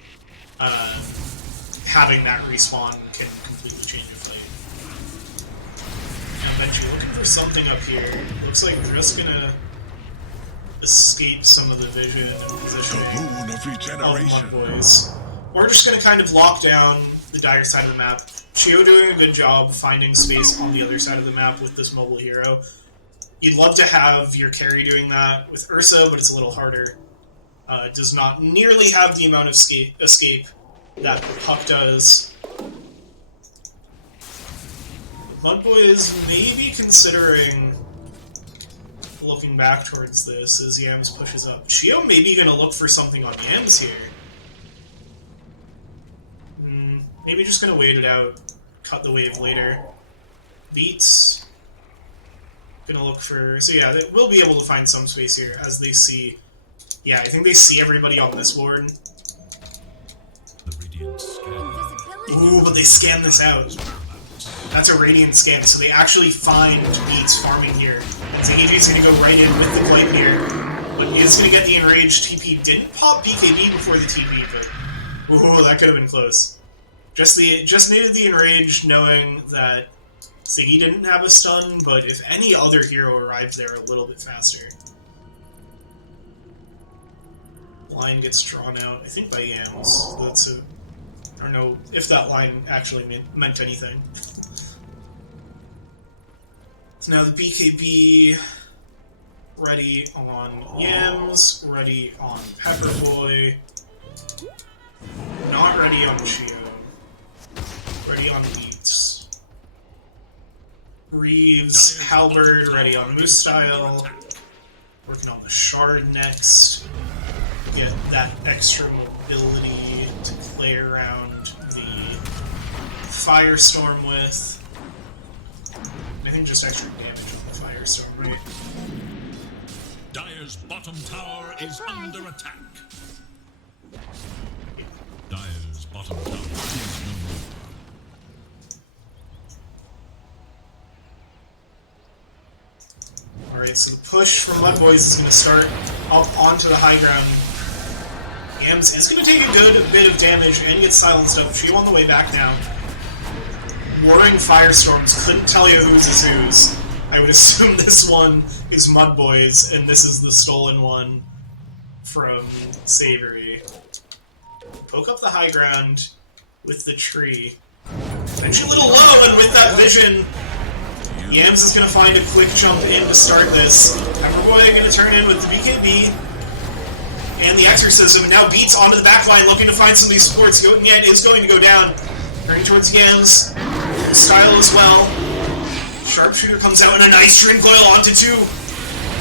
having that respawn can completely change a fight. I bet you're looking for something up here. Looks like we're just gonna escape some of the vision and positioning of Mudboys. We're just gonna kind of lock down the Dire side of the map. Chio doing a good job finding space on the other side of the map with this mobile hero. You'd love to have your carry doing that with Ursa, but it's a little harder. Does not nearly have the amount of escape that puck does. Mudboy is maybe considering looking back towards this as Yams pushes up. Chio maybe gonna look for something on Yams here. Maybe just gonna wait it out, cut the wave later. Beats. Gonna look for... So yeah, they will be able to find some space here as they see... Yeah, I think they see everybody on this board. The Radiant scan. Ooh, but they scan this out. That's a Radiant scan, so they actually find Beats farming here. Zangiji's gonna go right in with the Blight here. But he is gonna get the Enraged TP. Didn't pop BKB before the TP, but... Ooh, that could have been close. Just needed the Enraged, knowing that Ziggy didn't have a stun, but if any other hero arrived there a little bit faster. Line gets drawn out, I think by Yams. That's a... I don't know if that line actually meant anything. So now the BKB ready on Yams, ready on Pepperboy, not ready on Chio, ready on Beats. Reeves, Halberd, ready on Moose Style, working on the Shard next, get that extra mobility to play around the Firestorm with. I think just extra damage on the Firestorm, right? Dire's bottom tower is under attack. Dire's bottom tower is no more. Alright, so the push from Mudboys is going to start up onto the high ground. Yams is going to take a good bit of damage and get silenced up. Chio on the way back down. Warring Firestorms, couldn't tell you whose is whose. I would assume this one is Mudboys, and this is the stolen one from Savory. Poke up the high ground with the tree. Mention Little Love, and with that vision, Yams is going to find a quick jump in to start this. Pepperboy going to turn in with the BKB and the Exorcism, and now Beats onto the back line looking to find some of these supports. Yet is going to go down. Turning towards Yams. Style as well. Sharpshooter comes out and a nice Drink Coil onto 2.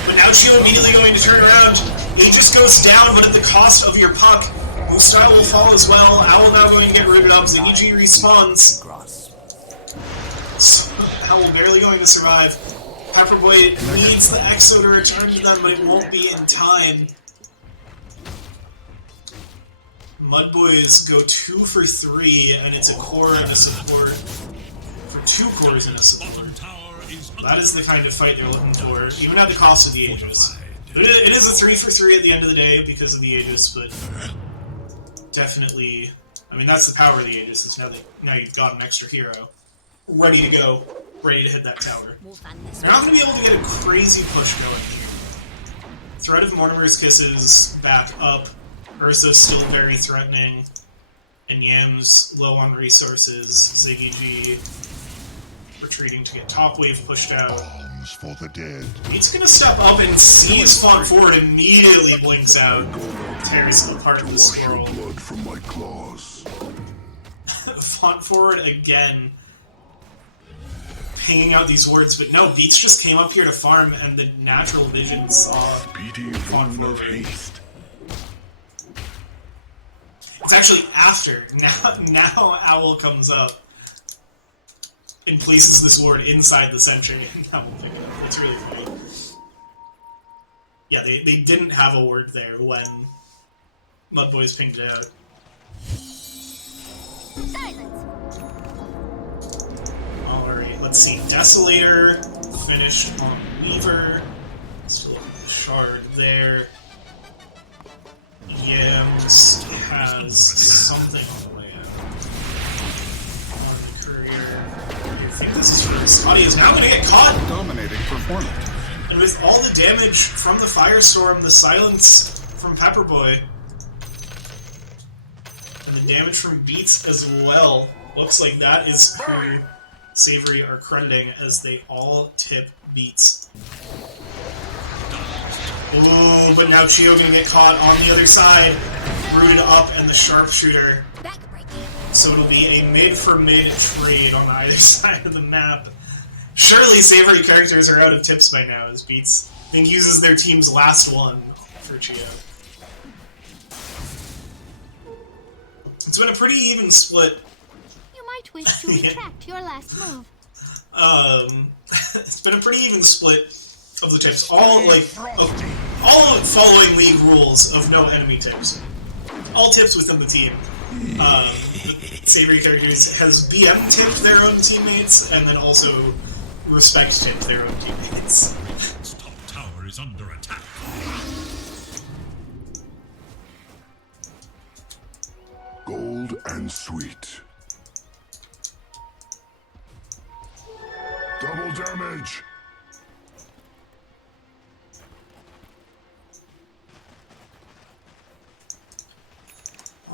But now Chio immediately going to turn around. Aegis goes down, but at the cost of your puck. Moose Style will fall as well. Owl now going to get rooted up. Zangiji respawns. Owl barely going to survive. Pepperboy needs the Exo to return to them, but it won't be in time. Mudboys go 2 for 3, and it's a core and a support. For 2 cores and a support. That is the kind of fight they're looking for, even at the cost of the Aegis. But it is a 3 for 3 at the end of the day because of the Aegis, but definitely, I mean, that's the power of the Aegis, is now you've got an extra hero ready to go, ready to hit that tower. They're not going to be able to get a crazy push going here. Threat of Mortimer's Kisses back up. Ursa's still very threatening, and Yams low on resources. Ziggy G retreating to get top wave pushed out. Bombs for the dead. He's gonna step up and sees Font Forward, immediately blinks out, tears apart the swirl. Blood from my claws. Font Forward again, pinging out these words, but no, Beats just came up here to farm, and the natural vision saw Font Forward. Haste. It's actually after. Now Owl comes up and places this ward inside the sentry, and that will pick it up. It's really funny. Yeah, they didn't have a word there when Mudboys pinged it out. Alright, let's see. Desolator finished on Weaver. Still a shard there. Yams has something on the way out. On the courier. I think this is first. Audi is now going to get caught! Dominating performance. And with all the damage from the Firestorm, the silence from Pepperboy, and the damage from Beats as well, looks like that is who Savory are crediting as they all tip Beats. Ooh, but now Chio gonna get caught on the other side. Rooted up and the Sharpshooter So it'll be a mid-for-mid trade on either side of the map. Surely savory characters are out of tips by now, as Beats, I think, uses their team's last one for Chio. It's been a pretty even split. You might wish to retract your last move. It's been a pretty even split of the tips. All following league rules of no enemy tips. All tips within the team. Savory characters has BM tipped their own teammates, and then also Respect tipped their own teammates. Its top tower is under attack. Gold and sweet. Double damage.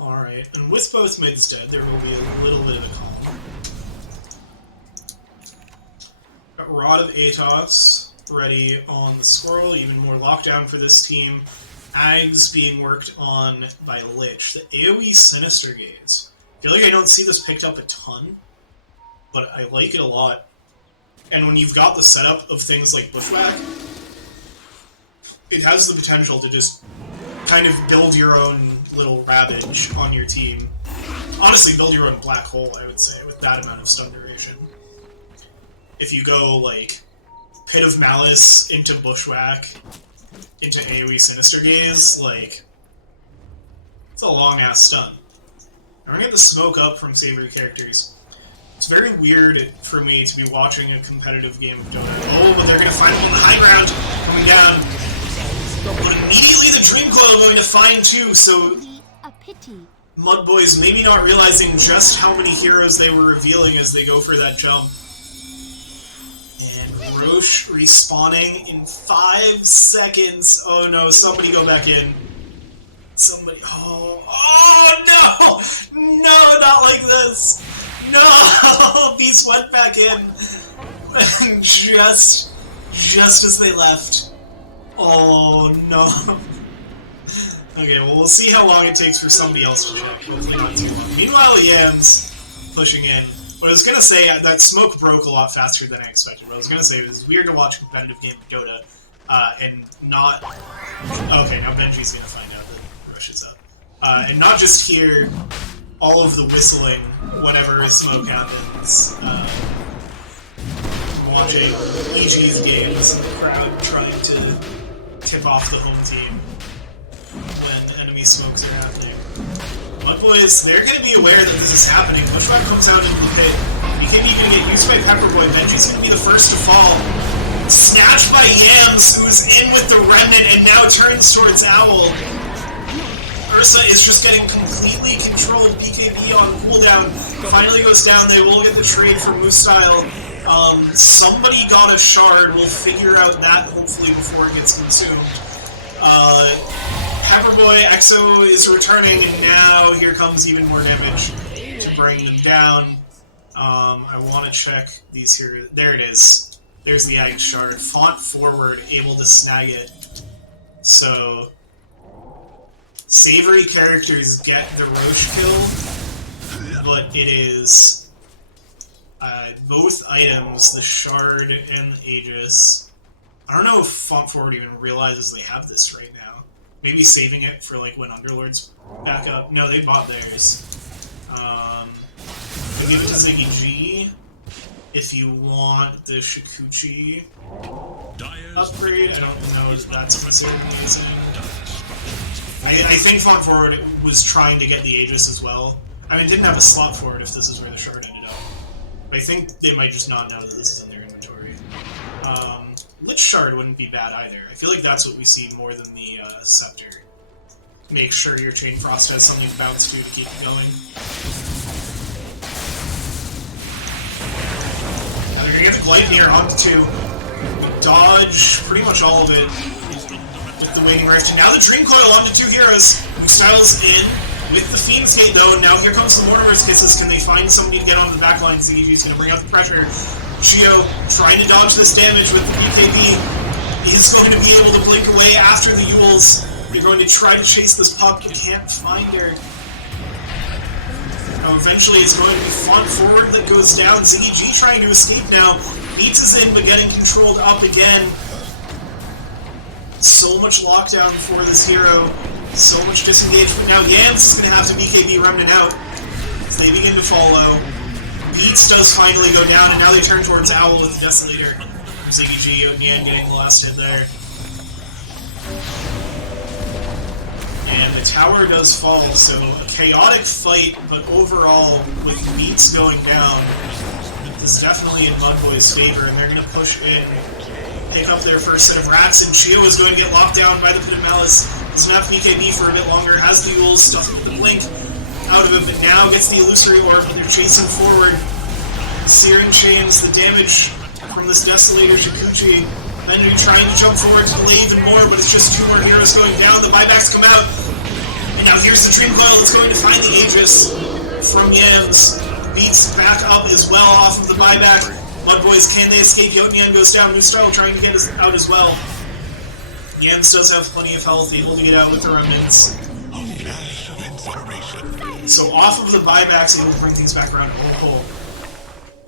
Alright, and with both mids dead, there will be a little bit of a calm. Got Rod of Atos ready on the Squirrel, even more lockdown for this team. Ags being worked on by Lich. The AoE Sinister Gaze. I feel like I don't see this picked up a ton, but I like it a lot. And when you've got the setup of things like Bushwhack, it has the potential to just kind of build your own little Ravage on your team. Honestly, build your own Black Hole, I would say, with that amount of stun duration. If you go, like, Pit of Malice into Bushwhack, into AoE Sinister Gaze, like, it's a long-ass stun. I'm gonna get the smoke up from Savory characters. It's very weird for me to be watching a competitive game of Dota. Oh, but they're gonna find him on the high ground, coming down. But immediately the Dream Coil going to find too, so A pity. Mud Boys maybe not realizing just how many heroes they were revealing as they go for that jump. And Roche respawning in 5 seconds. Oh no, somebody go back in. Somebody, oh no! No, not like this! No! Beast went back in. just as they left. Oh no. Okay, well we'll see how long it takes for somebody else to check. Hopefully not too long. Meanwhile, Yams pushing in. What I was gonna say, that smoke broke a lot faster than I expected. What I was gonna say, it was weird to watch a competitive game of Dota, and not... Okay, now Benji's gonna find out that Rush is up. And not just hear all of the whistling whenever a smoke happens. Watching EG's games and the crowd trying to tip off the home team when enemy smokes are happening. Mud Boys, they're going to be aware that this is happening. Bushwhack comes out into the pit. BKB going to get used by Pepperboy. Benji's going to be the first to fall. Snatched by Yams, who's in with the Remnant and now turns towards Owl. Ursa is just getting completely controlled. BKB on cooldown. Finally goes down. They will get the trade for Moose Style. Somebody got a shard. We'll figure out that hopefully before it gets consumed. Pepperboy, Exo is returning, and now here comes even more damage to bring them down. I want to check these here. There it is. There's the Ag shard. Font forward, able to snag it. So, Savory characters get the Roche kill, but it is both items, the shard and the Aegis. I don't know if Font Forward even realizes they have this right now. Maybe saving it for like when Underlord's back up. No, they bought theirs. Give it to Ziggy G if you want the Shikuchi upgrade. I don't know if that's considered amazing. I think Font Forward was trying to get the Aegis as well. I mean, it didn't have a slot for it if this is where the shard ended up. But I think they might just not know that this is in their inventory. Lich Shard wouldn't be bad either. I feel like that's what we see more than the Scepter. Make sure your Chain Frost has something to bounce to keep you going. Now they're gonna get the Blight here onto 2. Dodge pretty much all of it with the Waning Rift. Now the Dream Coil onto 2 heroes. Styles in with the Fiend's Gate though. Now here comes the Mortimer's Kisses. Can they find somebody to get on the backline? CG's gonna bring out the pressure. Chio trying to dodge this damage with the BKB. He's going to be able to blink away after the Yules. They're going to try to chase this puck. You can't find her. Eventually it's going to be fought forward that goes down. Ziggy G trying to escape now. Beats is in, but getting controlled up again. So much lockdown for this hero. So much disengagement. Now Yams is going to have to BKB Remnant out as they begin to follow. Beats does finally go down, and now they turn towards Owl with the Desolator. Ziggy G, Yan getting the last hit there. And the tower does fall, so a chaotic fight, but overall, with Beats going down, this is definitely in Mudboy's favor, and they're going to push in, pick up their first set of rats, and Chio is going to get locked down by the Pit of Malice. Doesn't have BKB for a bit longer, has the Yules, stuff with the Blink out of it, but now gets the Illusory Orb, and they're chasing forward. Searing Chains, the damage from this Desolator Jikuchi. Benji trying to jump forward to delay even more, but it's just 2 more heroes going down. The buybacks come out. And now here's the Dream Coil that's going to find the Aegis from Yams. Beats back up as well off of the buyback. Mudboys, can they escape? Yotian goes down. Moostyle trying to get us out as well. Yams does have plenty of health, able to get out with the remnants. So off of the buybacks, able to bring things back around. Oh.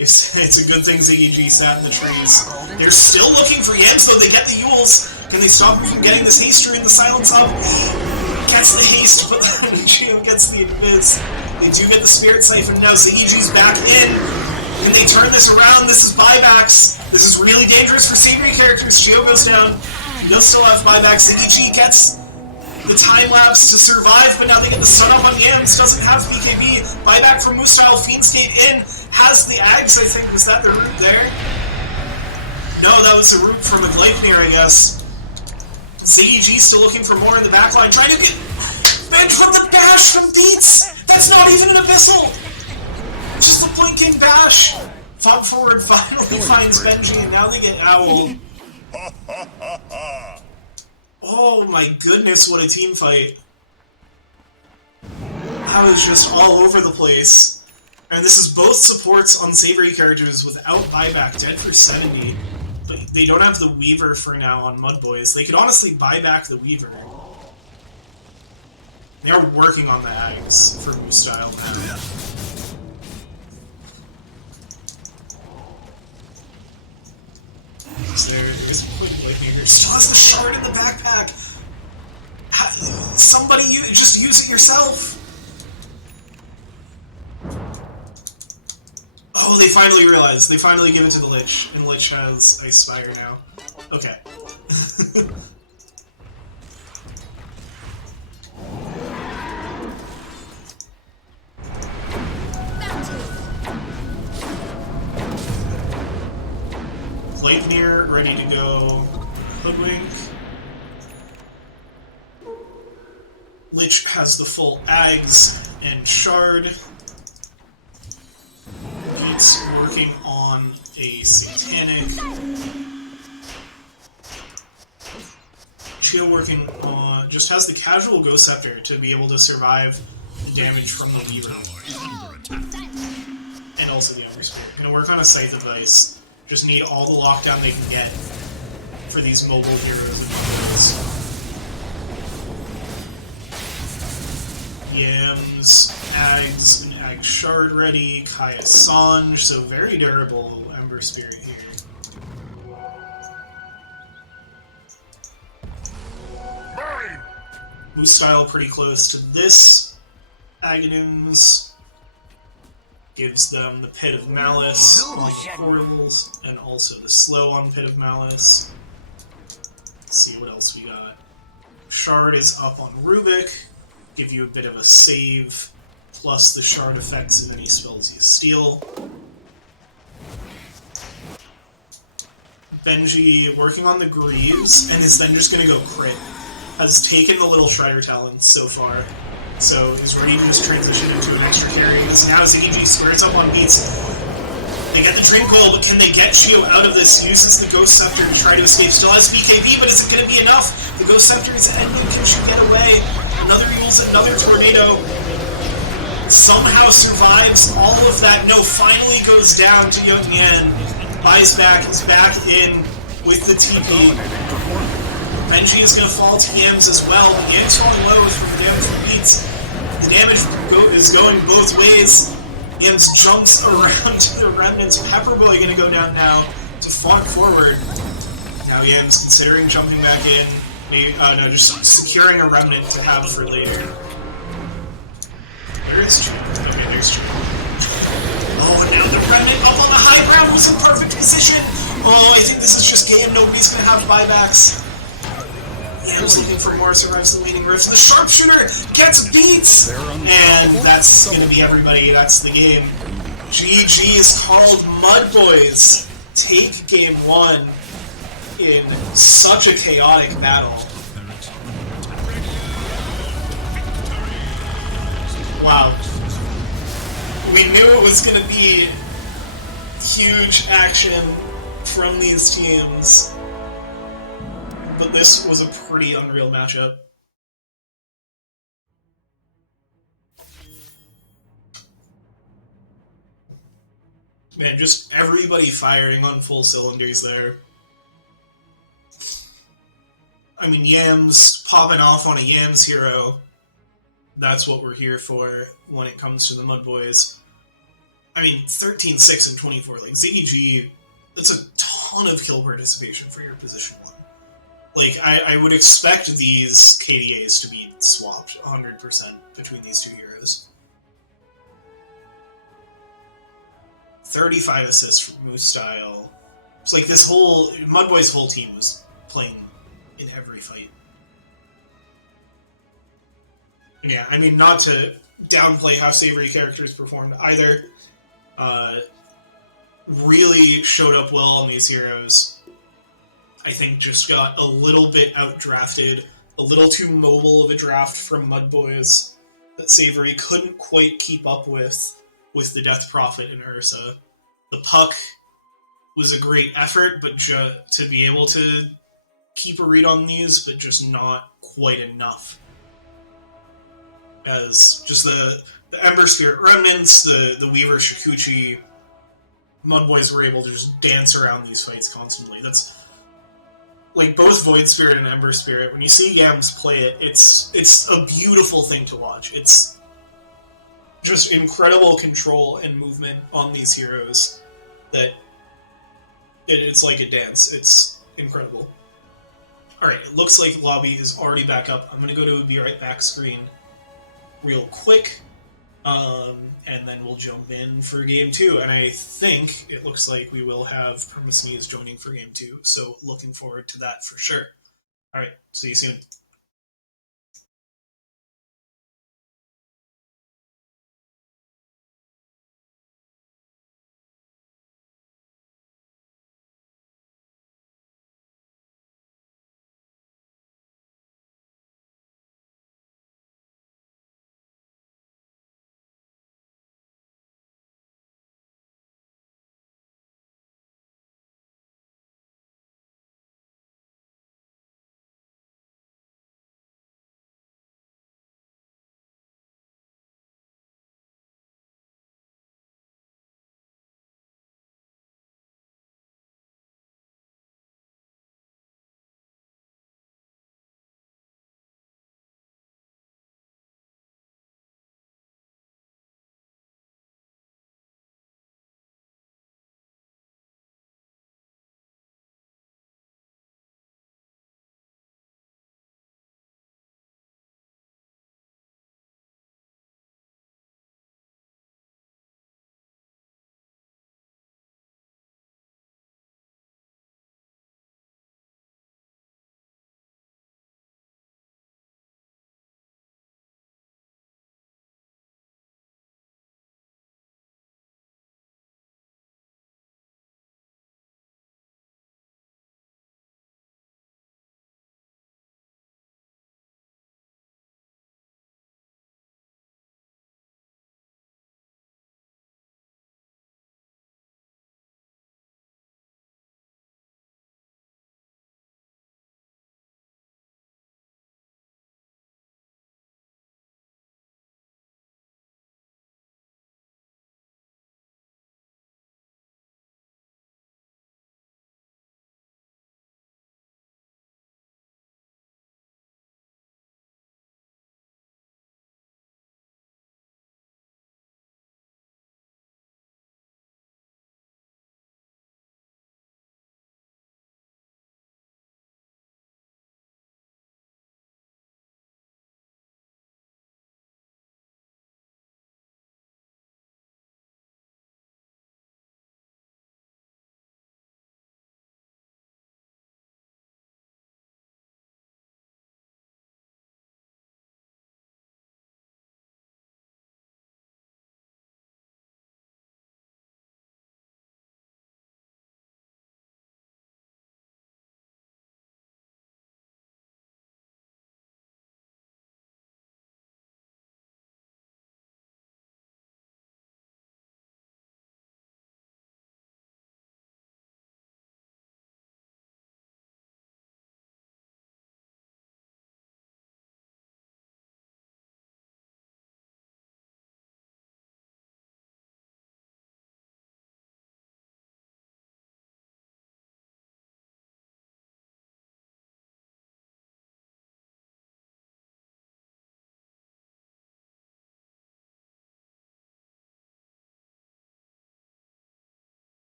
It's a good thing Ziggy G sat in the trees. They're still looking for Yams, though. They get the Yules. Can they stop him from getting this haste and the silence up? Gets the haste, but then Gio gets the invis. They do get the Spirit Siphon. Now Ziggy G's back in. Can they turn this around? This is buybacks. This is really dangerous for savory characters. Gio goes down. They'll still have buybacks. Ziggy G gets the time lapse to survive, but now they get the stun up on Yams. Doesn't have BKB. Buyback from Moostyle. Fiendscape in. Has the Ags, I think. Was that the root there? No, that was the root from the Gleipnir, I guess. Ziggy G still looking for more in the backline. Trying to get bent from the bash from Beats! That's not even an Abyssal! It's just a blinking bash! Fought forward finally finds Benji, and now they get Owl. Oh my goodness, what a team fight. That was just all over the place. And this is both supports on Savory characters without buyback, dead for 70. But they don't have the Weaver for now on Mudboys. They could honestly buy back the Weaver. They are working on the Ags for Moostyle now. There's a quick blade here. Still has the shard in the backpack! Somebody just use it yourself! Oh, they finally realized. They finally give it to the Lich. And Lich has Ice Spire now. Okay. Gleipnir ready to go. Hoodwink. Lich has the full Ags and Shard. Pete's working on a Satanic. Chio working on... just has the casual Ghost Scepter to be able to survive the damage from the Weaver. And also the Ember Spirit. Gonna work on a Scythe of Ice. Just need all the lockdown they can get for these mobile heroes and models. Yams, Ags, and Ag Shard ready, Kaya Sange, so very durable Ember Spirit here. Moostyle pretty close to this. Aghanim's gives them the Pit of Malice on the portals, and also the slow on Pit of Malice. Let's see what else we got. Shard is up on Rubik, give you a bit of a save, plus the Shard effects of any spells you steal. Benji working on the Greaves, and is then just going to go crit. Has taken the little Shredder talents so far, so is ready to just transition into an extra carry. Now Ziggy G squares up on Beats. They get the Dream Coil, but can they get Chio out of this? Uses the Ghost Scepter to try to escape. Still has BKB, but is it going to be enough? The Ghost Scepter is ending. Can she get away? Another Yules, another Tornado. Somehow survives all of that. No, finally goes down to Yotian. Buys back, is back in with the TP. Benji is going to fall to Yams as well. Yams falling low from the damage from Beats. The damage is going both ways. Yams jumps around to the remnants. Pepperboy gonna go down now to flank forward. Now Yams considering jumping back in. Maybe, no, just securing a remnant to have for later. There's True. Okay, there's True. Oh, now the remnant up on the high ground was in perfect position. Oh, I think this is just game. Nobody's gonna have buybacks. Yams looking for more, survives the leading rift. The sharpshooter gets beats! And that's gonna be everybody. That's the game. GG is called Mud Boys. Take game 1 in such a chaotic battle. Wow. We knew it was gonna be huge action from these teams. But this was a pretty unreal matchup. Man, just everybody firing on full cylinders there. I mean, Yams popping off on a Yams hero. That's what we're here for when it comes to the Mud Boys. I mean, 13-6 and 24. Like, Ziggy G, that's a ton of kill participation for your position 1. Like, I would expect these KDAs to be swapped 100% between these two heroes. 35 assists from Moose Style. It's like this whole... Mudboy's whole team was playing in every fight. Yeah, I mean, not to downplay how Savory characters performed either. Really showed up well on these heroes. I think just got a little bit outdrafted, a little too mobile of a draft from Mud Boys that Savory couldn't quite keep up with the Death Prophet and Ursa. The Puck was a great effort, but to be able to keep a read on these, but just not quite enough. As just the Ember Spirit Remnants, the Weaver Shikuchi, Mud Boys were able to just dance around these fights constantly. That's like both Void Spirit and Ember Spirit. When you see Yams play it, it's a beautiful thing to watch. It's just incredible control and movement on these heroes that it's like a dance. It's incredible. Alright, it looks like lobby is already back up. I'm gonna go to a Be Right Back screen real quick, and then we'll jump in for game 2. And I think it looks like we will have Permasneeze joining for game 2, so looking forward to that for sure. Alright, see you soon.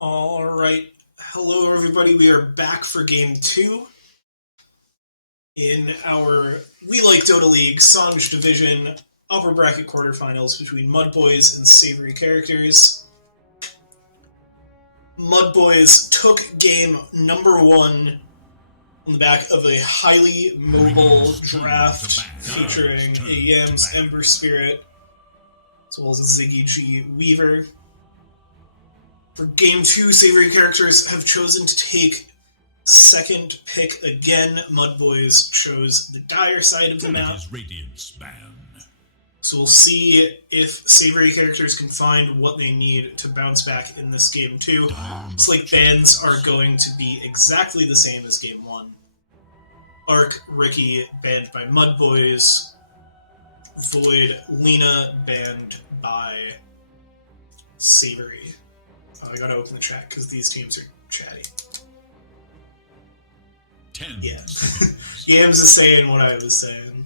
Alright, hello everybody, we are back for Game 2 in our We Like Dota League Sange Division upper bracket quarterfinals between Mud Boys and Savory Characters. Mud Boys took game number 1 on the back of a highly mobile draft featuring a Yams Ember Spirit, as well as a Ziggy G Weaver. For Game 2, Savory Characters have chosen to take second pick again. Mud Boys chose the dire side of the map. Radiance ban. So we'll see if Savory Characters can find what they need to bounce back in this Game 2. Looks like bans are going to be exactly the same as Game 1. Arc, Ricky, banned by Mud Boys. Void, Lena, banned by Savory. I gotta open the chat because these teams are chatty. 10 Yeah. seconds. Yams is saying what I was saying.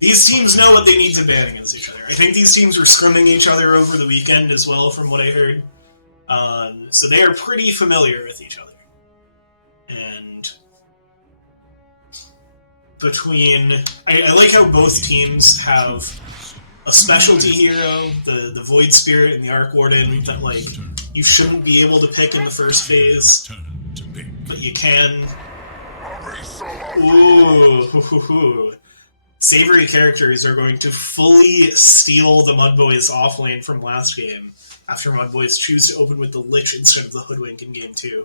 These teams know what they need to ban against each other. I think these teams were scrimming each other over the weekend as well, from what I heard. So they are pretty familiar with each other. And between... I like how both teams have a specialty hero, the Void Spirit and the Arc Warden, that, like, you shouldn't be able to pick in the first phase, Turn to pick. but you can. Ooh, hoo, hoo, hoo. Savory Characters are going to fully steal the Mud Boys offlane from last game, after Mud Boys choose to open with the Lich instead of the Hoodwink in Game 2.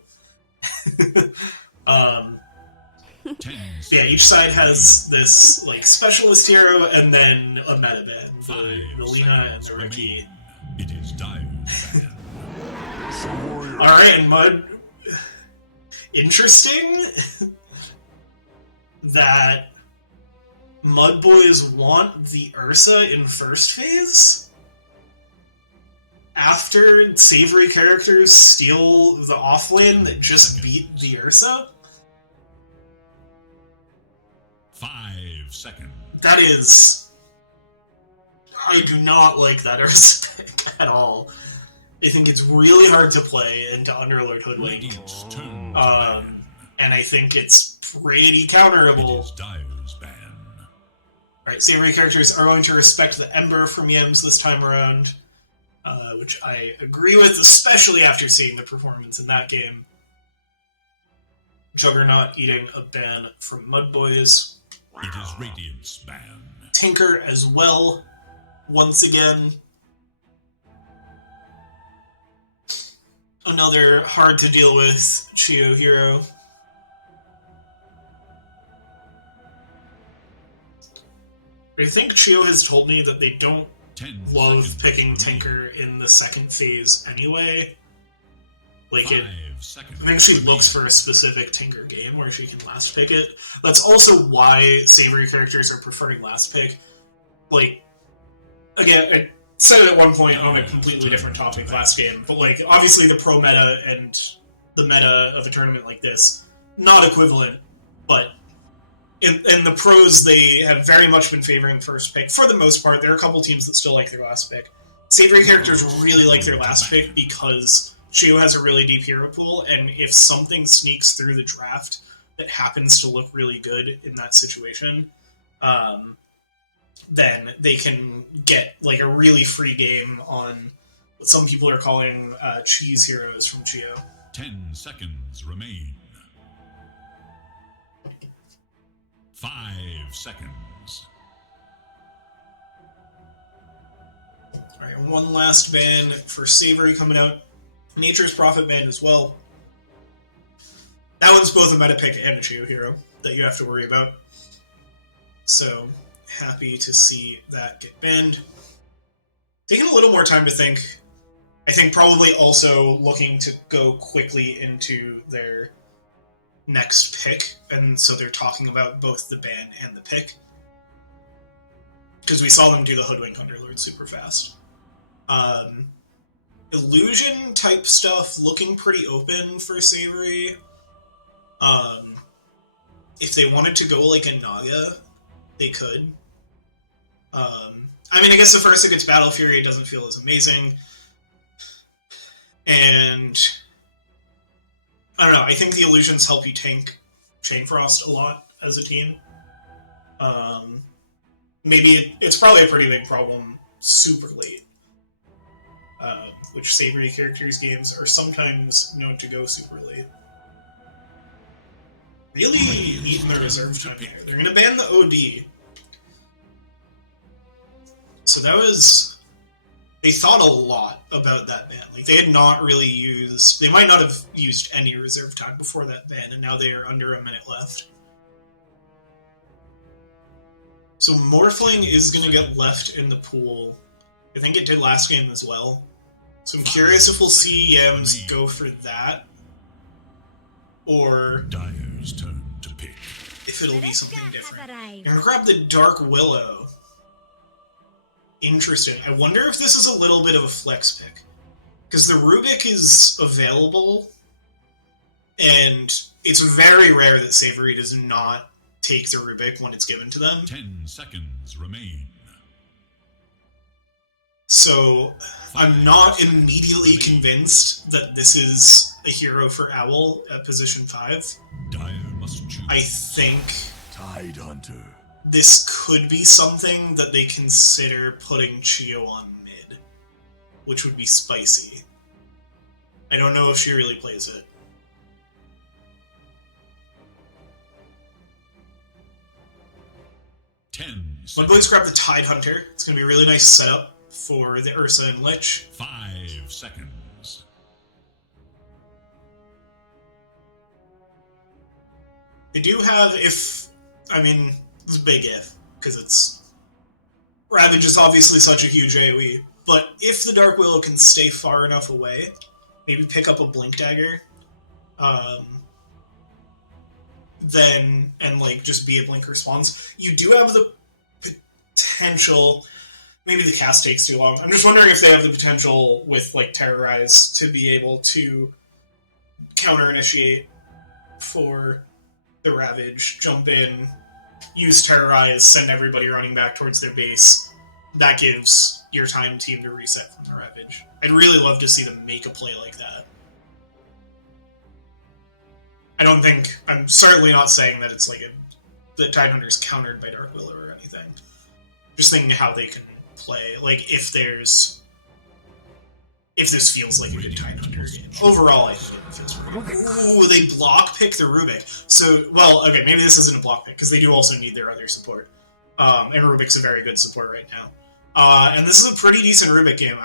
Yeah, each side has this, like, specialist hero and then a meta ban. The Lena and the Ricky. It is Dire's ban. Alright, and Mud... Interesting that Mud Boys want the Ursa in first phase? After Savory Characters steal the offlane that just beat the Ursa? 5 seconds. That is... I do not like that Ursa pick at all. I think it's really hard to play into Underlord Hoodwink. Radiance turn to ban. And I think it's pretty It counterable. is Dire's ban. Alright, Savory Characters are going to respect the Ember from Yems this time around, which I agree with, especially after seeing the performance in that game. Juggernaut eating a ban from Mud Boys. It is Radiance ban. Tinker as well, once again. Another hard to deal with Chio hero. I think Chio has told me that they don't 10 love seconds picking remain. Tinker in the second phase anyway. Like, 5 it, seconds I think she remain. looks for a specific Tinker game where she can last pick it. That's also why Savory Characters are preferring last pick. Like, again, I said it at one point on a completely different topic last game, but, like, obviously the pro meta and the meta of a tournament like this, not equivalent, but in the pros, they have very much been favoring first pick. For the most part, there are a couple teams that still like their last pick. Savory Characters really like their last pick because Chio has a really deep hero pool, and if something sneaks through the draft that happens to look really good in that situation, then they can get, like, a really free game on what some people are calling cheese heroes from Chio. 10 seconds remain. 5 seconds. Alright, one last ban for Savory coming out. Nature's Prophet ban as well. That one's both a meta pick and a Chio hero that you have to worry about. So, happy to see that get banned. Taking a little more time to think. I think probably also looking to go quickly into their next pick, and so they're talking about both the ban and the pick. Because we saw them do the Hoodwink Underlord super fast. Illusion type stuff looking pretty open for Savory. If they wanted to go like a Naga, they could. I mean, I guess the first against Battle Fury doesn't feel as amazing. And I don't know, I think the illusions help you tank Chainfrost a lot as a team. Maybe it's probably a pretty big problem super late, which Savory Characters games are sometimes known to go super late. Really eating their reserve time here. They're going to ban the OD. So that was... They thought a lot about that ban. Like, they had not really used... They might not have used any reserve time before that ban, and now they are under a minute left. So Morphling is going to get left in the pool. I think it did last game as well. So I'm curious if we'll see Yams go for that. Or Dyer's turn to pick. if it'll be something different. I'm going to grab the Dark Willow. Interesting. I wonder if this is a little bit of a flex pick. Because the Rubik is available, and it's very rare that Savory does not take the Rubik when it's given to them. 10 seconds remain. So I'm not immediately convinced that this is a hero for Owl at position 5. Dyer must choose. I think Tidehunter. this could be something that they consider putting Chio on mid, which would be spicy. I don't know if she really plays it. Mudboy's grab the Tidehunter. It's going to be a really nice setup for the Ursa and Lich. 5 seconds. They do have, it's a big if, because it's... Ravage is obviously such a huge AoE, but if the Dark Willow can stay far enough away, maybe pick up a Blink Dagger, then, and just be a Blink response, you do have the potential... Maybe the cast takes too long. I'm just wondering if they have the potential with, Terrorize to be able to counter-initiate for the Ravage, jump in, use Terrorize, send everybody running back towards their base. That gives your time team to reset from the Ravage. I'd really love to see them make a play like that. I'm certainly not saying that it's that Tidehunter's countered by Dark Willow or anything. Just thinking how they can play, if this feels like a good Tidehunter game. Overall, I think it feels pretty good. Ooh, they block pick the Rubik. So, okay, maybe this isn't a block pick, because they do also need their other support. And Rubik's a very good support right now. And this is a pretty decent Rubik game.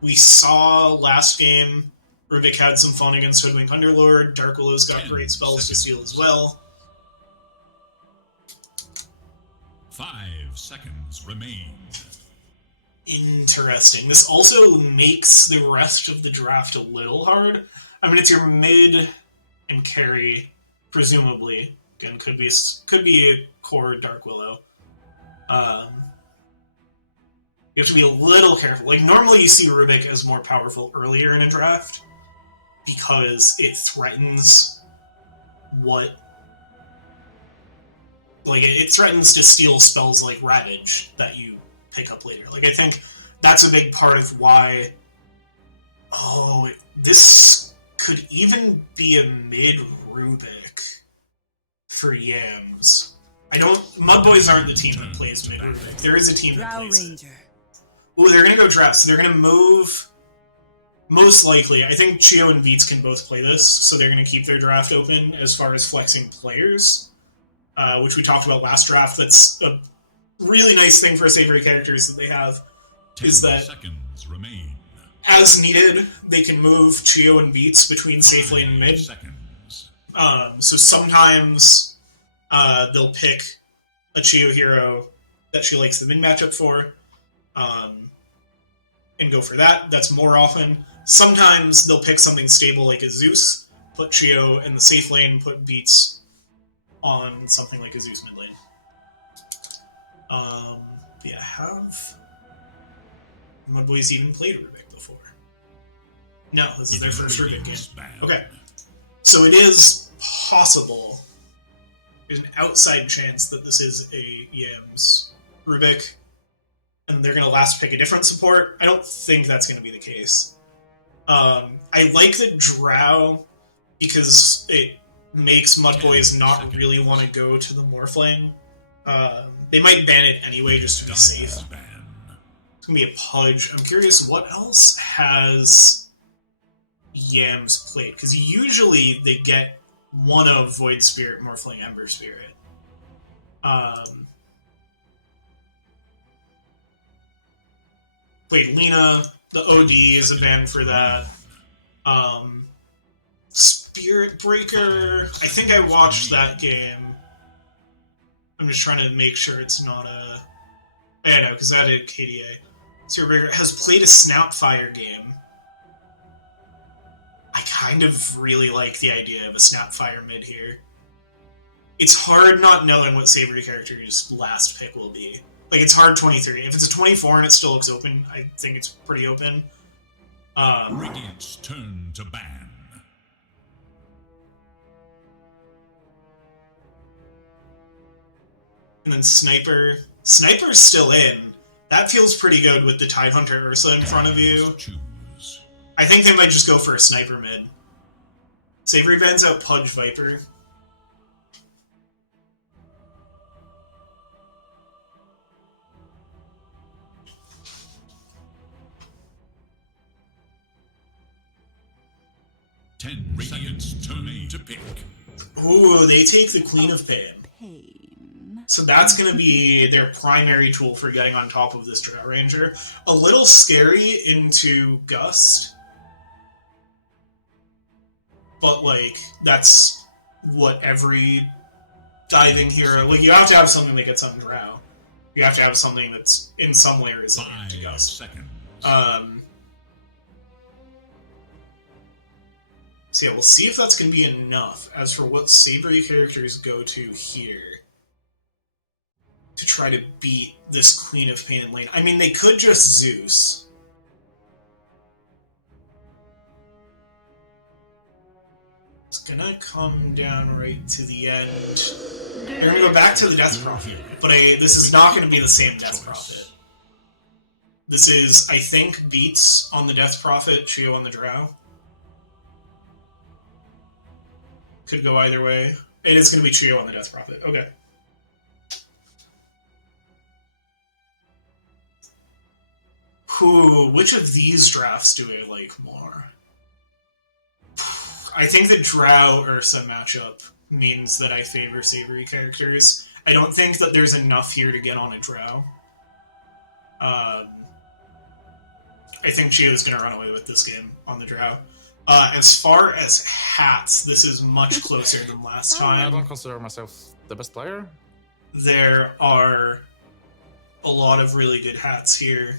We saw last game, Rubik had some fun against Hoodwink Underlord, Dark Willow's got great spells to steal as well. 5 seconds remain. Interesting. This also makes the rest of the draft a little hard. It's your mid and carry, presumably. Again, could be a core Dark Willow. You have to be a little careful. Normally you see Rubik as more powerful earlier in a draft because it threatens it threatens to steal spells like Ravage that you pick up later. I think that's a big part of why... this could even be a mid-Rubik for Yams. Mudboys aren't the team that plays mid-Rubik. There is a team that plays it. Ooh, they're gonna go draft, so they're gonna move... Most likely, I think Chio and Beats can both play this, so they're gonna keep their draft open as far as flexing players. Which we talked about last draft. That's a really nice thing for Savory Characters that they have, is that seconds remain. As needed, they can move Chio and Beats between safe lane and mid. So sometimes they'll pick a Chio hero that she likes the mid matchup for, and go for that. That's more often. Sometimes they'll pick something stable like a Zeus, put Chio in the safe lane, put Beats on something like a Zeus mid lane. Have Mudboys even played Rubik before? No, this is their first Rubik game. Okay. So it is possible, there's an outside chance that this is a Yams Rubik, and they're going to last pick a different support. I don't think that's going to be the case. I like the Drow because it makes Mudboys not really want to go to the Morphling. They might ban it anyway just to be safe. It's gonna be a Pudge. I'm curious what else has Yams played, because usually they get one of Void Spirit, Morphling, Ember Spirit. Played Lena. The OD is a ban for that. Spirit Breaker. I think I watched that game. I'm just trying to make sure it's not a... I know, because that did KDA. Spirit Breaker has played a Snapfire game. I kind of really like the idea of a Snapfire mid here. It's hard not knowing what Savory character's last pick will be. Like, it's hard 23. If it's a 24 and it still looks open, I think it's pretty open. Radiant's turn to ban. And then Sniper. Sniper's still in. That feels pretty good with the Tidehunter Ursa in front of you. Choose. I think they might just go for a Sniper mid. Savory bans out Pudge Viper. Radiant's turning to pick. Ooh, they take the Queen of Pain. So that's going to be their primary tool for getting on top of this Drow Ranger. A little scary into Gust. But, like, that's what every diving hero... Like, you have to have something that gets on Drow. You have to have something that's in some way resilient to 5 Gust. seconds. So yeah, we'll see if that's going to be enough. As for what Savory characters go to here to try to beat this Queen of Pain in lane. I mean, they could just Zeus. It's gonna come down right to the end. They're gonna go back to the Death Prophet, but this is not gonna be the same Death Prophet. This is, I think, Beats on the Death Prophet, Trio on the Drow. Could go either way. It is going to be Trio on the Death Prophet. Okay. Which of these drafts do I like more? I think the Drow Ursa matchup means that I favor Savory characters. I don't think that there's enough here to get on a Drow. I think Chio's going to run away with this game on the Drow. As far as hats, this is much closer than last time. I don't consider myself the best player. There are a lot of really good hats here.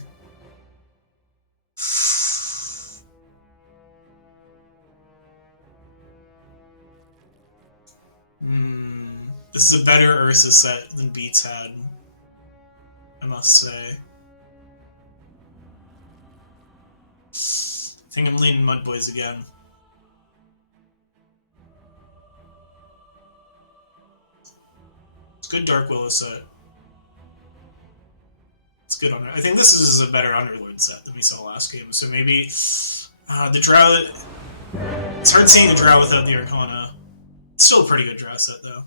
This is a better Ursa set than Beats had, I must say. I think I'm leaning Mudboys again. It's good Dark Willow set. It's good I think this is a better Underlord set than we saw last game, so maybe the Drow... It's hard seeing the Drow without the Arcana. It's still a pretty good Drow set, though.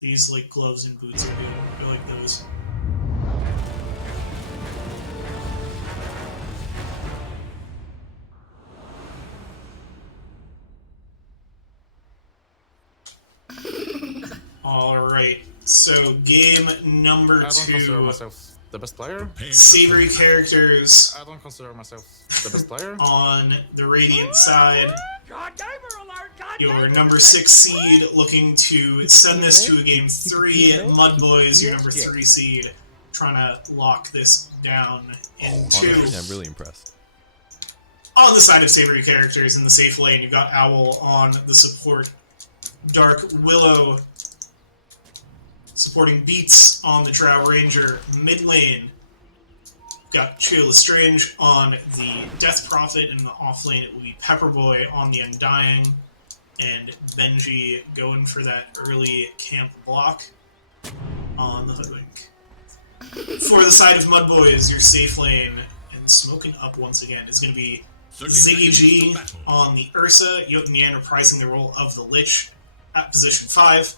These, like, gloves and boots are good. I like those. Alright, so game number 2. I don't consider myself the best player. Savory characters. I don't consider myself the best player. On the Radiant side, your number 6 seed looking to send this to a game 3. Mudboys, your number 3 seed, trying to lock this down in 2. I'm really impressed. On the side of Savory characters in the safe lane, you've got Owl on the support. Dark Willow supporting Beats on the Drow Ranger mid lane. We've got Chio Lestrange on the Death Prophet, and in the off lane it will be Pepperboy on the Undying, and Benji going for that early camp block on the Hoodwink. For the side of Mudboys, your safe lane, and smoking up once again, is going to be Ziggy G on the Ursa, Jotun Yan reprising the role of the Lich at position 5.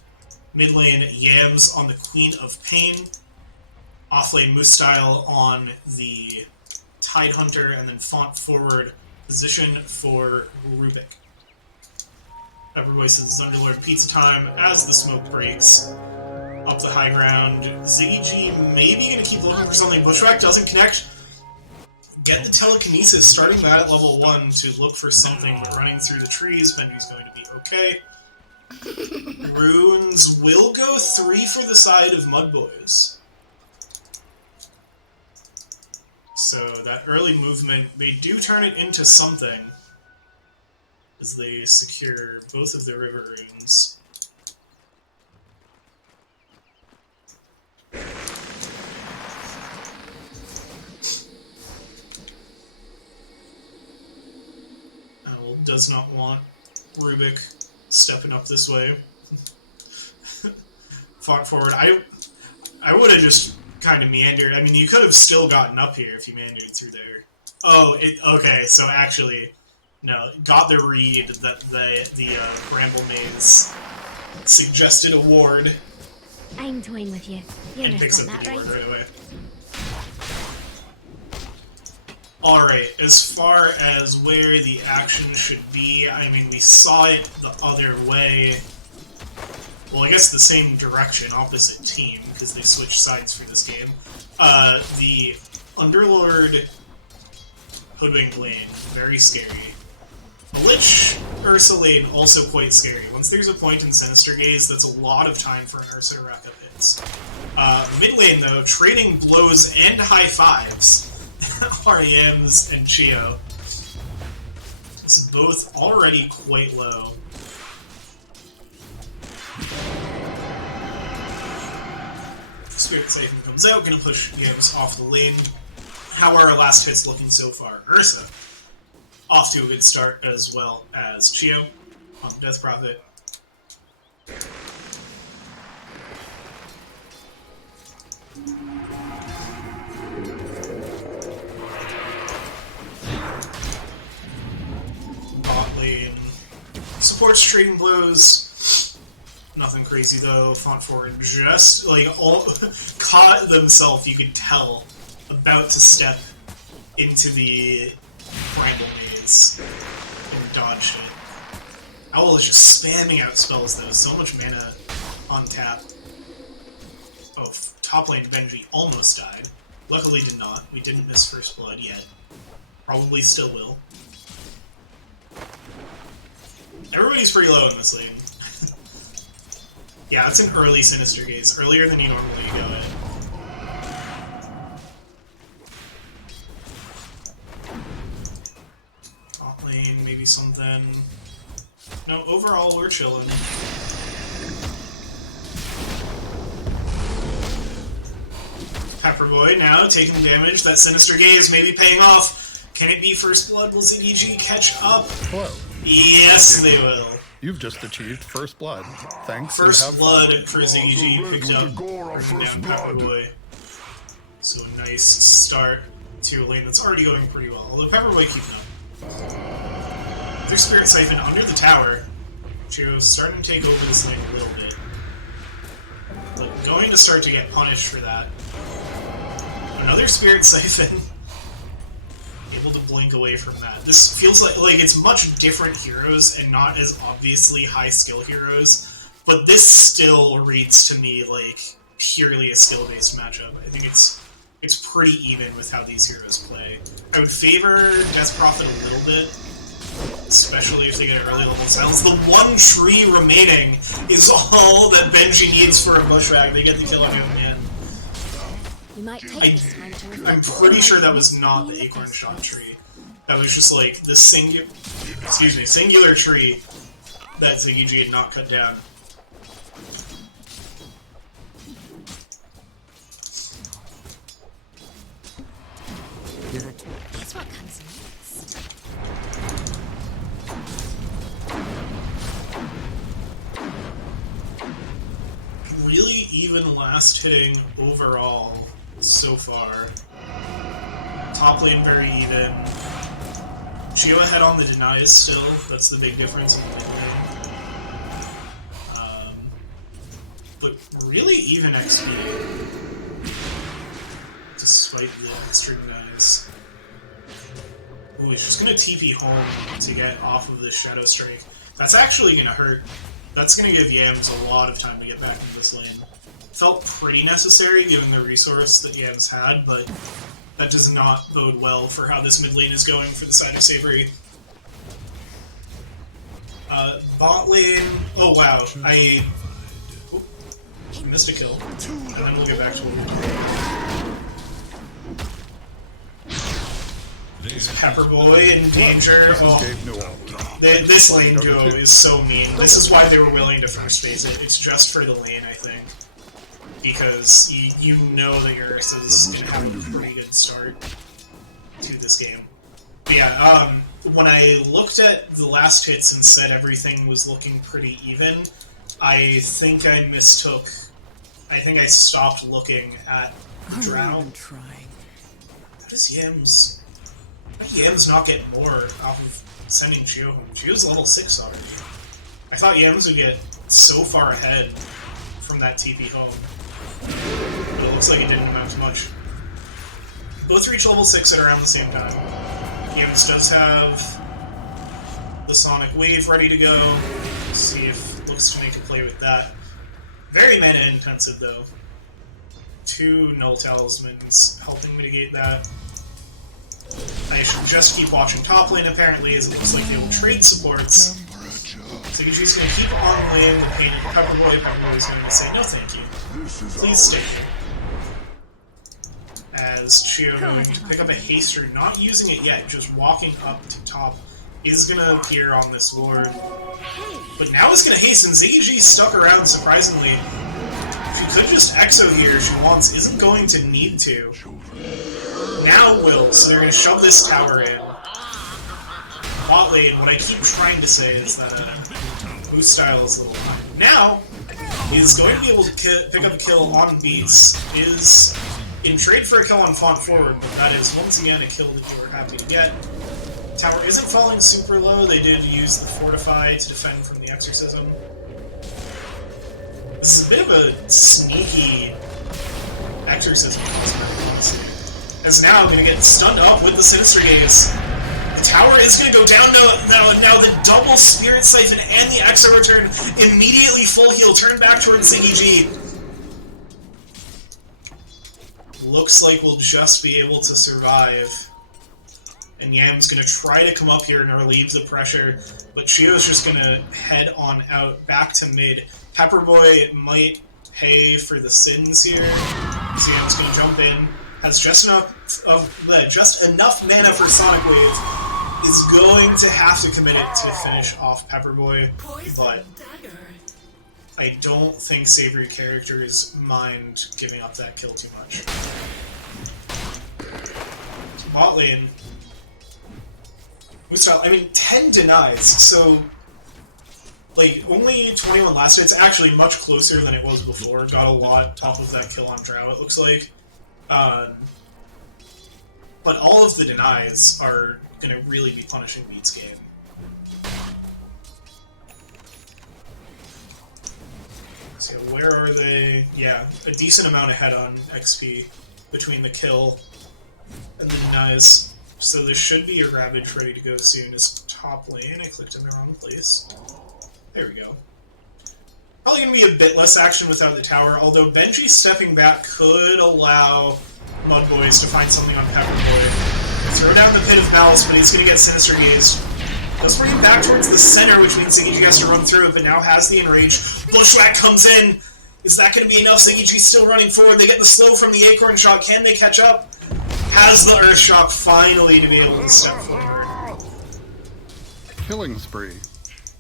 Mid lane, Yams on the Queen of Pain. Off lane, Moostyle on the Tidehunter, and then font forward position for Rubik. Everybody says Underlord Pizza Time as the smoke breaks. Up the high ground, Ziggy G maybe going to keep looking for something. Bushwhack doesn't connect. Get the telekinesis, starting that at level 1 to look for something, but running through the trees, Benji's going to be okay. Runes will go 3 for the side of Mud Boys. So that early movement, they do turn it into something as they secure both of their river runes. Owl does not want Rubik stepping up this way. Fought forward. I would have just kind of meandered. I mean, you could have still gotten up here if you meandered through there. Oh, okay. So actually, no. Got the read that the Bramble Maze suggested a ward. I'm toying with you. You And picks up understand the that, ward right? right away. Alright, as far as where the action should be, I mean, we saw it the other way. Well, I guess the same direction, opposite team, because they switched sides for this game. The Underlord Hoodwink lane, very scary. The Lich Ursa lane, also quite scary. Once there's a point in Sinister Gaze, that's a lot of time for an Ursa to rack up hits. Mid lane, though, trading blows and high fives. REMs and Chio. This is both already quite low. Spirit Siphon comes out, gonna push Yams off the lane. How are our last hits looking so far? Ursa off to a good start, as well as Chio on the Death Prophet. Bot lane supports trading blows. Nothing crazy though. Font forward just like all caught themselves. You could tell about to step into the Bramble Maze and dodge it. Owl is just spamming out spells though. So much mana on tap. Oh, top lane Benji almost died. Luckily did not. We didn't miss first blood yet. Probably still will. Everybody's pretty low in this lane. Yeah, it's an early Sinister Gaze. Earlier than you normally go in. Top lane, maybe something. No, overall we're chilling. Pepperboy now taking damage. That Sinister Gaze may be paying off. Can it be First Blood? Will Ziggy G catch up? Hello. Yes, they will. You've just achieved First Blood. Thanks. and First have Blood fun. for Ziggy G picked up, bringing down Pepperboy. So a nice start to a lane that's already going pretty well. Although Pepperboy keeping up. Their Spirit Siphon under the tower. Chio's starting to take over this lane a little bit. But going to start to get punished for that. Another Spirit Siphon. Able to blink away from that. This feels like it's much different heroes and not as obviously high skill heroes, but this still reads to me like purely a skill based matchup. I think it's pretty even with how these heroes play. I would favor Death Prophet a little bit, especially if they get early level silence. The one tree remaining is all that Benji needs for a Bushwhack. They get the kill on him, man. You might take this time to reflect I'm pretty sure that was not the Acorn Shot tree. That was just like the singular tree that Ziggy G had not cut down. Guess what comes next? Really even last hitting overall so far. Top lane very even. Geo ahead on the denies still. That's the big difference in the mid lane. But really even XP. Despite the extra denies. Ooh, he's just gonna TP home to get off of this Shadow Strike. That's actually gonna hurt. That's gonna give Yams a lot of time to get back into this lane. Felt pretty necessary given the resource that Yams had, but that does not bode well for how this mid lane is going for the side of Savory. Bot lane... Oh wow, I missed a kill. And then we'll get back to what we're doing. Pepperboy in danger. Oh, this lane go is so mean. This is why they were willing to first phase it. It's just for the lane, I think. Because you know that your Ursa is going to have a pretty good start to this game. But yeah, when I looked at the last hits and said everything was looking pretty even, I think I mistook... I think I stopped looking at the drow. How does Yams... How did Yams not get more off of sending Geo home? Geo's level 6 already. I thought Yams would get so far ahead from that TP home. But it looks like it didn't amount to much. Both reach level 6 at around the same time. Yams does have the Sonic Wave ready to go. Let's see if it looks to make a play with that. Very mana intensive though. 2 Null Talismans helping mitigate that. I should just keep watching top lane apparently, as it looks like they will trade supports. Sange's gonna keep on lane the pain of Pepperboy. Pepperboy's gonna say no thank you. Please stay here. As Chio going to pick up a haster, not using it yet, just walking up to top, is gonna appear on this ward. But now it's gonna hasten. ZG stuck around surprisingly. She could just Exo here if she wants, isn't going to need to. Now will, so they're gonna shove this tower in. Bot lane, what I keep trying to say is that boost style is a little high. Now is going to be able to pick up a kill on Beats, is in trade for a kill on Font Forward, but that is once again a kill that they were happy to get. Tower isn't falling super low, they did use the Fortify to defend from the Exorcism. This is a bit of a sneaky Exorcism, as now I'm going to get stunned up with the Sinister Gaze. The tower is going to go down now the double Spirit Siphon and the Exo Return immediately full heal, turn back towards Ziggy G. Looks like we'll just be able to survive. And Yam's going to try to come up here and relieve the pressure, but Chio's just going to head on out back to mid. Pepperboy might pay for the sins here. So Yam's going to jump in. Has just enough mana for Sonic Wave, is going to have to commit it to finish off Pepperboy, but I don't think Savory characters mind giving up that kill too much. So bot lane, I mean 10 denies, so like only 21 last hit. It's actually much closer than it was before. Got a lot off of that kill on Drow, it looks like. But all of the denies are going to really be punishing Beat's game. So where are they? Yeah, a decent amount ahead on XP between the kill and the denies. So there should be a Ravage ready to go soon as top lane. I clicked in the wrong place. There we go. Probably going to be a bit less action without the tower, although Benji stepping back could allow Mudboys to find something on Pepperboy. Throw down the Pit of Malice, but he's going to get Sinister Gazed. Let's bring him back towards the center, which means Ziggy has to run through it, but now has the Enrage. Bushwhack comes in! Is that going to be enough? Ziggy's still running forward. They get the slow from the Acorn Shot. Can they catch up? Has the Earth Shock finally to be able to step forward. Killing spree.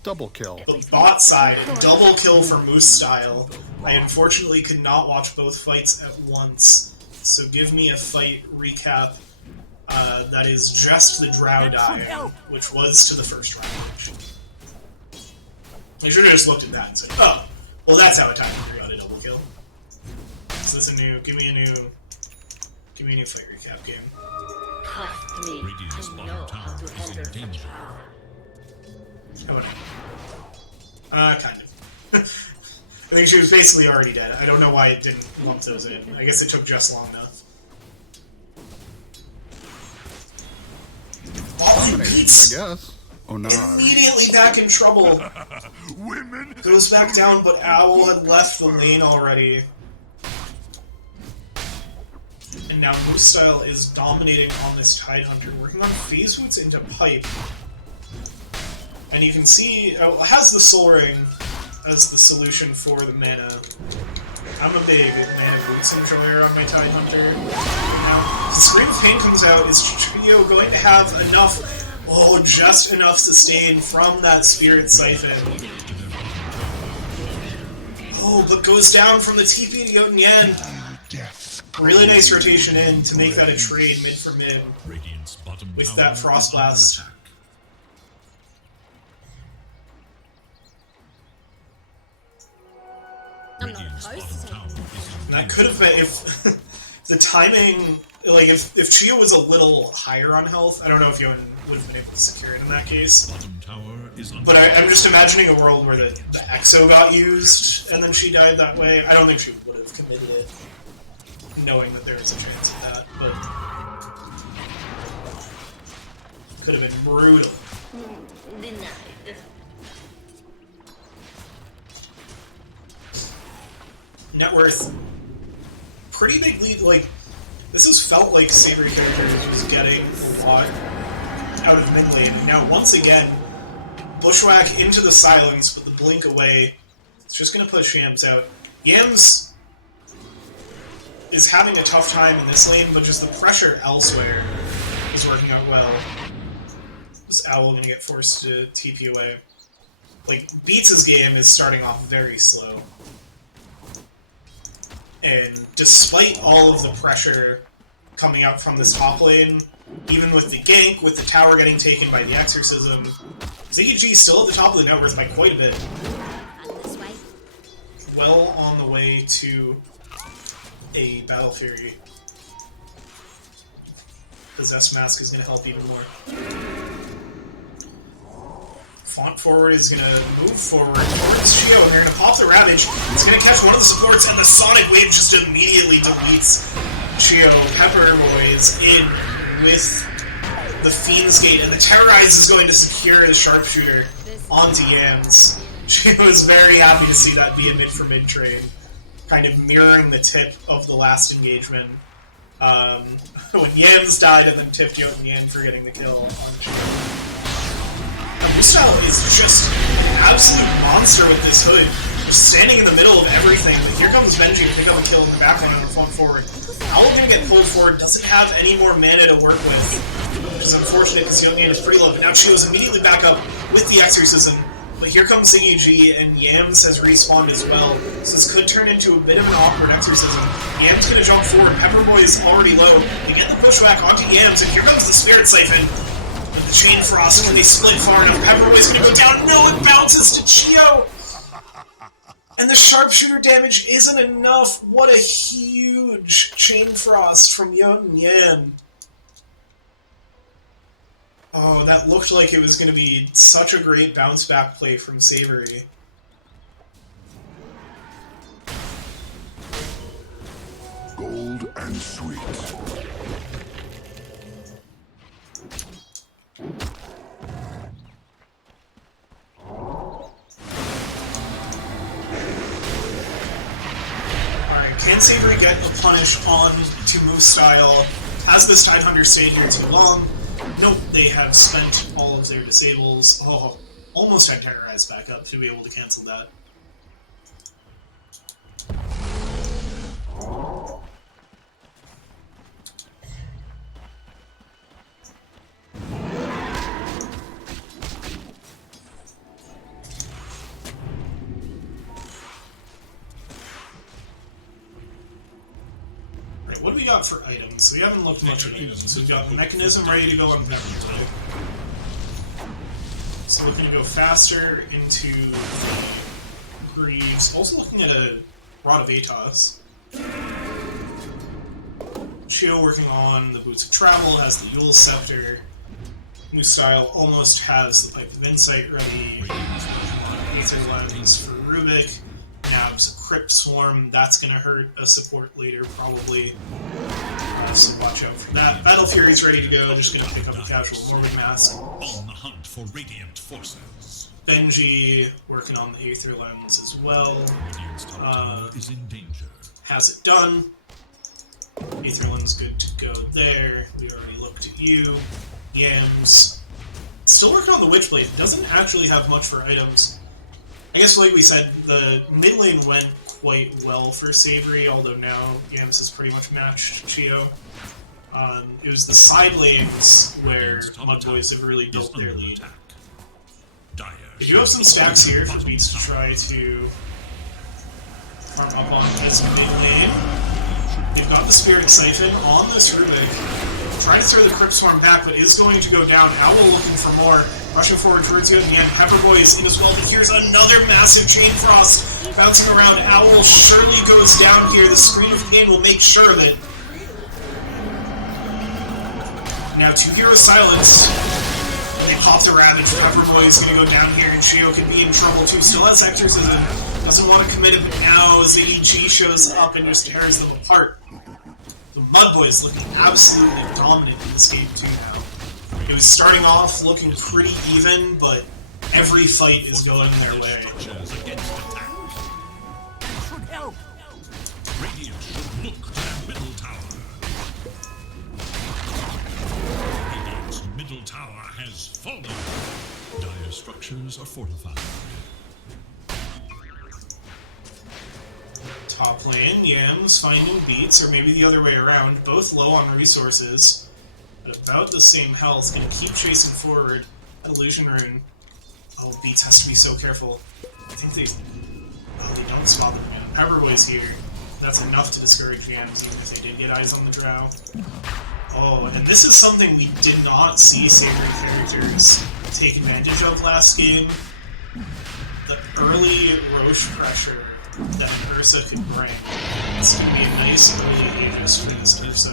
Double kill. The bot side, double kill for Moose style. I unfortunately could not watch both fights at once, so give me a fight recap that is just the Drow die, which was to the first round. I should have just looked at that and said, oh, well that's how a Tiger got a double kill. Is this a new, give me a new fight recap game. Trust me. Radiant's I bottom know how tower to is handle in such danger. power. Kind of. I think she was basically already dead. I don't know why it didn't lump those in. I guess it took just long enough. Oh, Dominating, I Pete's guess. Oh no. immediately back in trouble. Women Goes back down, but Owl had left the lane already. And now Moose Style is dominating on this Tidehunter, working on Phase Roots into Pipe. And you can see, it has the Soul Ring as the solution for the mana. I'm a big mana boots enjoyer on my Tidehunter. Now, Scream of Pain comes out, is Trio going to have enough, just enough sustain from that Spirit Siphon? Oh, but goes down from the TP to Yoten Yen. Really nice rotation in to make that a trade mid for mid Radiant's bottom with tower that Frost is under Blast. attack. I'm not Radiant's opposed bottom to tower taking is in And that danger. could have been, if the timing, like if Chia was a little higher on health, I don't know if Yoten would have been able to secure it in that case. Bottom tower is under But I'm just imagining a world where the Exo got used and then she died that way. I don't think she would have committed it, knowing that there was a chance of that, but could have been brutal. Denied. Net worth, pretty big lead. Like, this has felt like Savory character was getting a lot out of mid lane. Now, once again, Bushwhack into the silence, but the blink away. It's just going to push Yams out. Yams is having a tough time in this lane, but just the pressure elsewhere is working out well. This Owl going to get forced to TP away. Like, Beats' game is starting off very slow. And despite all of the pressure coming out from this top lane, even with the gank, with the tower getting taken by the Exorcism, Ziggy G still at the top of the net worth by quite a bit. And this way. Well on the way to a Battle Fury. Possessed Mask is going to help even more. Font Forward is going to move forward towards Chio, and they're going to pop the Ravage. It's going to catch one of the supports, and the Sonic Wave just immediately deletes Chio. Pepper Boys in with the Fiend's Gate, and the Terrorize is going to secure the Sharpshooter onto Yams. Chio is very happy to see that be a mid-for-mid trade, kind of mirroring the tip of the last engagement. When Yams died and then tipped Yoten Yen for getting the kill on Chio. Style is just an absolute monster with this hood. Just standing in the middle of everything. But here comes Benji to pick up a kill in the backline on the front forward. Owl gonna get pulled forward, doesn't have any more mana to work with. Which is unfortunate because Yoten is pretty low. But now Chio's immediately back up with the Exorcism. But here comes Ziggy G, and Yams has respawned as well. So this could turn into a bit of an awkward Exorcism. Yams gonna jump forward, Pepperboy is already low. They get the pushback onto Yams, and here comes the Spirit Siphon. The Chain Frost, when they split far enough, Pepperboy's gonna go down. No, it bounces to Chio! And the Sharpshooter damage isn't enough. What a huge Chain Frost from Yoten Yen. Oh, that looked like it was gonna be such a great bounce back play from Savory. Gold and sweet. Can Savory get a punish on to Moose Style? Has this Tidehunter stayed here too long? Nope, they have spent all of their disables. Oh, almost had Terrorize back up to be able to cancel that. What do we got for items? We haven't looked much at items. We've got the Mechanism ready to go on Pepper type. So looking to go faster into the Greaves. Also looking at a Rod of Atos. Chio working on the Boots of Travel, has the Yule Scepter. Moostyle almost has the Pipe of Insight ready. Aether Lens for Rubik. Nabs Crypt Swarm, that's gonna hurt a support later, probably. So watch out for that. Battle Fury's ready to go, just gonna pick up a casual Morbid Mask. On the hunt for radiant forces. Benji working on the Aether Lens as well. Radiant's top tower is in danger. Has it done. Aether Lens good to go there. We already looked at you. Yams. Still working on the Witchblade. Doesn't actually have much for items. I guess like we said, the mid lane went quite well for Savory, although now Yams has pretty much matched Chio. It was the side lanes where Mudboys have really built their lead. They do have some stacks here for Beats to try to farm up on this mid lane. They've got the Spirit Siphon on this Rubik. Trying to throw the Crypt Swarm back, but is going to go down. Owl looking for more. Rushing forward towards you at the end. Pepperboy is in as well, but here's another massive Chain Frost bouncing around. Owl surely goes down here. The Screen of Pain will make sure that... Now 2 heroes silenced. They pop the Ravage. Pepperboy is going to go down here, and Chio could be in trouble too. Still has exorcism. Doesn't want to commit it, but now as AEG shows up and just tears them apart. The Mudboys looking absolutely dominant in this game too now. It was starting off looking pretty even, but every fight is going their way. Radiant should look to their middle tower. Radiant's middle tower has fallen. Dire structures are fortified. Top lane, Yams finding Beats, or maybe the other way around, both low on resources, at about the same health, gonna keep chasing forward. Illusion Rune. Oh, Beats has to be so careful. I think they don't spot them again. Pepperboy's here. That's enough to discourage Yams, even if they did get eyes on the drow. Oh, and this is something we did not see Savory characters take advantage of last game. The early Roche pressure that Ursa could bring. It's going to be a nice early Aegis for this Ursa.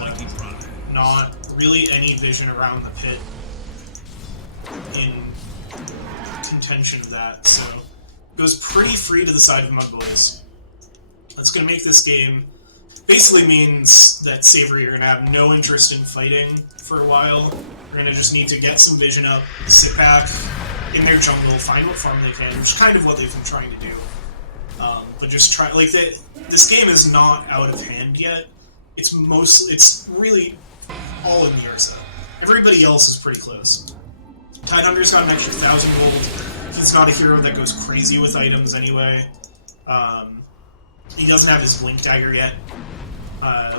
Not really any vision around the pit in contention of that, so goes pretty free to the side of Mudboys. That's going to make this game basically means that Savory are going to have no interest in fighting for a while. They're going to just need to get some vision up, sit back in their jungle, find what farm they can, which is kind of what they've been trying to do. But just try, like, this game is not out of hand yet. It's really all in the Ursa. Everybody else is pretty close. Tidehunter's got an extra 1,000 gold. He's not a hero that goes crazy with items anyway. He doesn't have his Blink Dagger yet.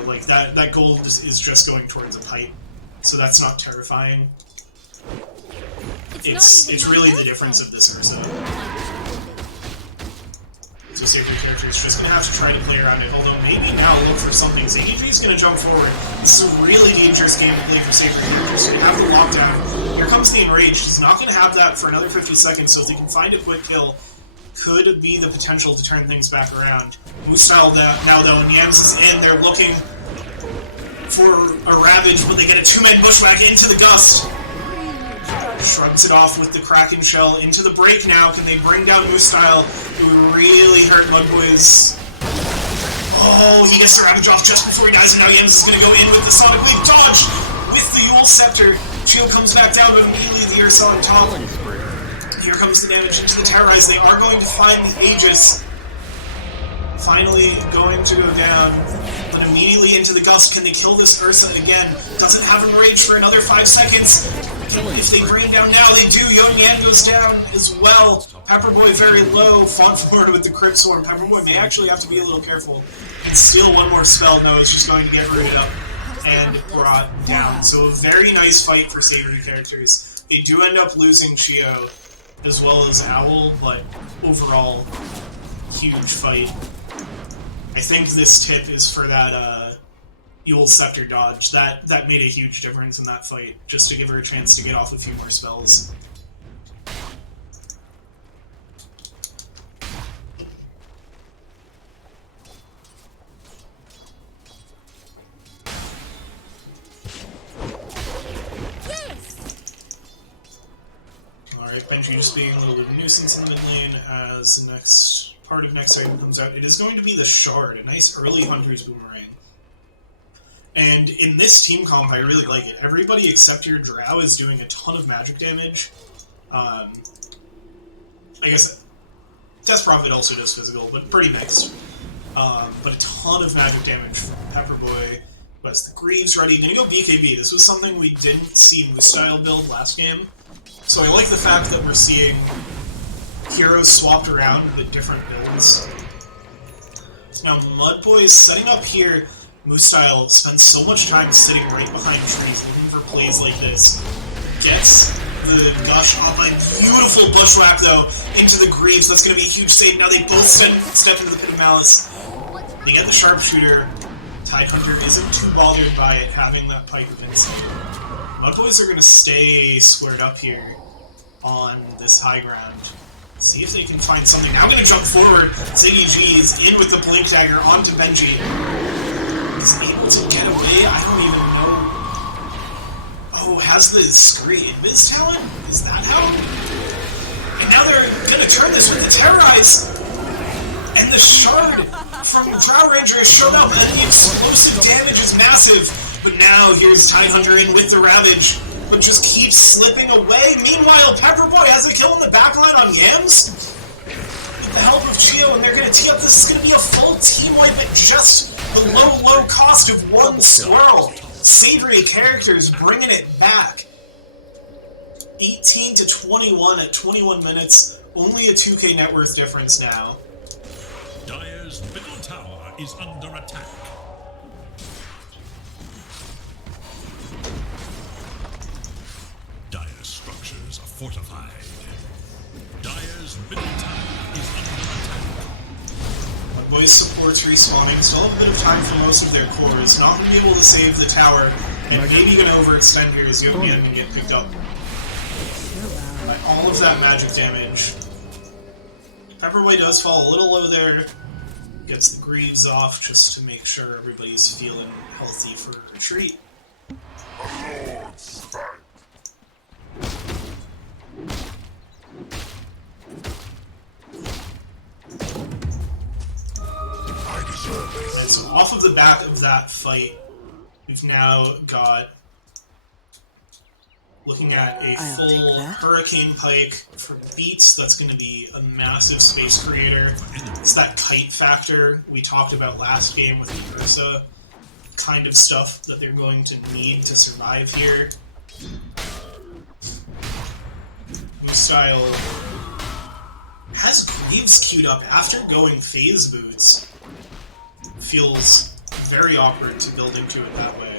Like, that gold is just going towards a pipe, so that's not terrifying. It's really the difference of this Ursa. So Savory character is just going to have to try to play around it, although maybe now look for something. AEG is going to jump forward. This is a really dangerous game to play for Savory characters. He's going to have the lockdown. Here comes the Enraged. He's not going to have that for another 50 seconds, so if they can find a quick kill, could be the potential to turn things back around. Moostyle now, though, and Yams is in. They're looking for a Ravage, but they get a 2-man bushwhack into the Gust. Shrugs it off with the Kraken Shell into the break now. Can they bring down Moostyle? It would really hurt Mudboys. Oh, he gets the Ravage off just before he dies, and now Yams is going to go in with the Sonic Big Dodge with the Yule Scepter. Shield comes back down, but immediately the Ursa on top. Here comes the damage into the Terrorize. They are going to find the Aegis. Finally going to go down, but immediately into the Gust. Can they kill this Ursa again? Doesn't have him rage for another 5 seconds. If they bring down now, they do. Young Yan goes down as well. Pepperboy very low. Fought forward with the Crypt Swarm. Pepperboy may actually have to be a little careful. And steal one more spell. No, it's just going to get rooted up and brought down. So a very nice fight for Savory characters. They do end up losing Chio as well as Owl, but overall, huge fight. I think this tip is for that Yule Scepter dodge. That made a huge difference in that fight, just to give her a chance to get off a few more spells. Benji just being a little bit of a nuisance in the mid lane as the next part of next item comes out. It is going to be the Shard, a nice early Hunter's Boomerang. And in this team comp, I really like it. Everybody except your Drow is doing a ton of magic damage. I guess Death Prophet also does physical, but pretty mixed. But a ton of magic damage from Pepperboy, who has the Greaves ready. Gonna go BKB. This was something we didn't see Moose style build last game. So I like the fact that we're seeing heroes swapped around with different builds. Now Mudboy is setting up here. Moose style spends so much time sitting right behind trees looking for plays like this. Gets the Gush online. Beautiful Bushwhack though into the Greaves. That's going to be a huge save. Now they both step into the Pit of Malice. They get the Sharpshooter. Tidehunter isn't too bothered by it having that Pipe Pincer. Mudboys are going to stay squared up here on this high ground. See if they can find something. Now I'm going to jump forward. Ziggy G is in with the Blink Dagger onto Benji. He's able to get away. I don't even know. Oh, has the Scree Invis talent? Is that how? And now they're going to turn this with the Terrorize. And the Shard from Drow Ranger is showed up, and the explosive damage is massive. But now here's Tidehunter in with the Ravage, but just keeps slipping away. Meanwhile, Pepperboy has a kill in the backline on Yams. With the help of Chio, and they're going to tee up. This is going to be a full team wipe at just the low cost of one swirl. Savory characters bringing it back. 18 to 21 at 21 minutes. Only a 2k net worth difference now. Dire's middle tower is under attack. Dire's structures are fortified. Dire's middle tower is under attack. Boys supports respawning. Still have a bit of time for most of their cores. Not going to be able to save the tower. And maybe going to overextend here as Yopian can get picked up by all of that magic damage. Pepperboy does fall a little low there. Gets the Greaves off just to make sure everybody's feeling healthy for retreat. And so off of the back of that fight, we've now got, looking at a full Hurricane Pike for Beats. That's going to be a massive space creator. It's that kite factor we talked about last game with the Ursa kind of stuff that they're going to need to survive here. New style has Greaves queued up after going Phase Boots. Feels very awkward to build into it that way.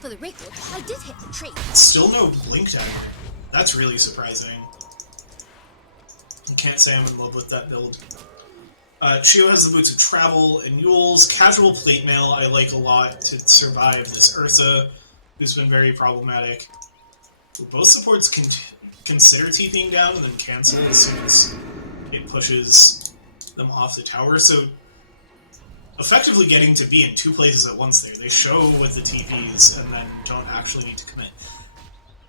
For the record, I did hit the tree. Still no Blink Dagger. That's really surprising. I can't say I'm in love with that build. Chio has the Boots of Travel and Yules. Casual Plate Mail I like a lot to survive this Ursa, who's been very problematic. Both supports can consider TPing down and then cancel as soon as it pushes them off the tower, so effectively getting to be in two places at once there. They show with the TVs and then don't actually need to commit.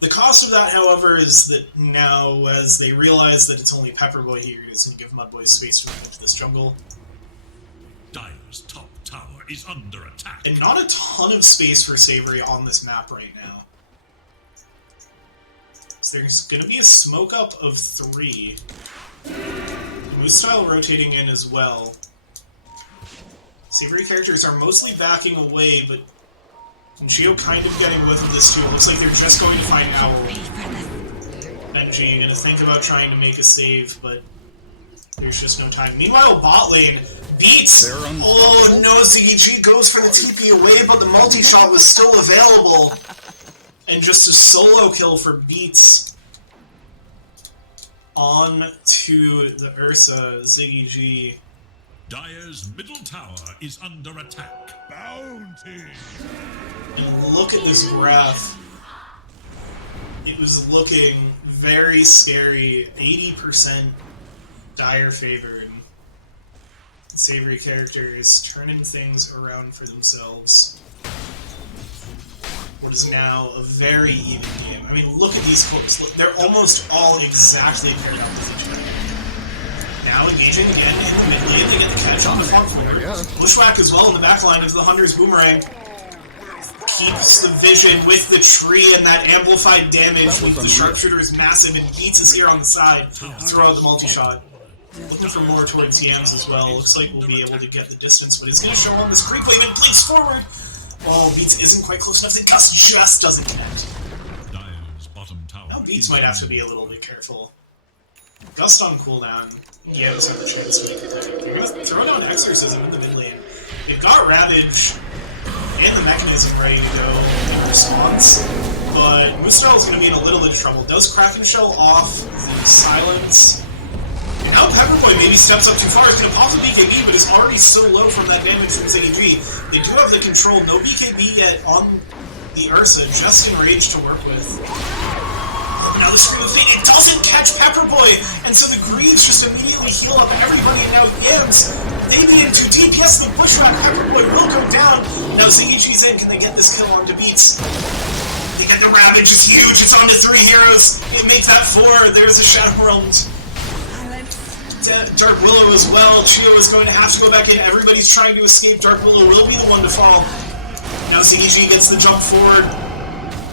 The cost of that, however, is that now, as they realize that it's only Pepperboy here, it's going to give Mudboy space to run into this jungle. Dire's top tower is under attack. And not a ton of space for Savory on this map right now. So there's going to be a smoke up of 3. Moose style rotating in as well. Savory characters are mostly backing away, but Geo kind of getting with this too. It looks like they're just going to find Owl. Benji gonna think about trying to make a save, but there's just no time. Meanwhile, bot lane, Beats! Oh no, ZG goes for the TP away, but the multi-shot was still available. And just a solo kill for Beats. On to the Ursa, Ziggy G. Dire's middle tower is under attack. Bounty! And look at this graph. It was looking very scary. 80% Dire favored. Savory characters turning things around for themselves. what is now a very even game. I mean, look at these hooks. Look, they're almost all exactly paired up with each other. Now engaging again in the mid lane to get the catch on the front forward. Bushwhack as well in the back line into the Hunter's Boomerang. Keeps the vision with the tree and that amplified damage with the sharpshooter is massive and beats us here on the side. Throw out the multi-shot. Looking for more towards Yams as well. Looks like we'll be able to get the distance, but it's going to show on this creep wave and plays forward. Oh, Beats isn't quite close enough. The Gust just doesn't connect. Dire's bottom tower. Now Beats might have to be a little bit careful. Gust on cooldown. Yams have the chance to make a attack. They're going to throw down Exorcism in the mid lane. They've got Ravage and the Mechanism ready to go in response, but Moostarl is going to be in a little bit of trouble. Does Kraken Shell off the Silence. And now Pepperboy maybe steps up too far. He's going to pop the BKB, but is already so low from that damage from Ziggy. They do have the control. No BKB yet on the Ursa, just in range to work with. Now the Scream of Fate, it doesn't catch Pepperboy, and so the Greaves just immediately heal up everybody, and now Yams, they get into deep. Yes, the Bushwhack Pepperboy will go down. Now Ziggy's in. Can they get this kill onto Beats? They get the Ravage, it's huge. It's onto 3 heroes. It makes that 4. There's the Shadow Realms. Dark Willow as well. Chio is going to have to go back in. Everybody's trying to escape. Dark Willow will be the one to fall. Now Ziggy gets the jump forward.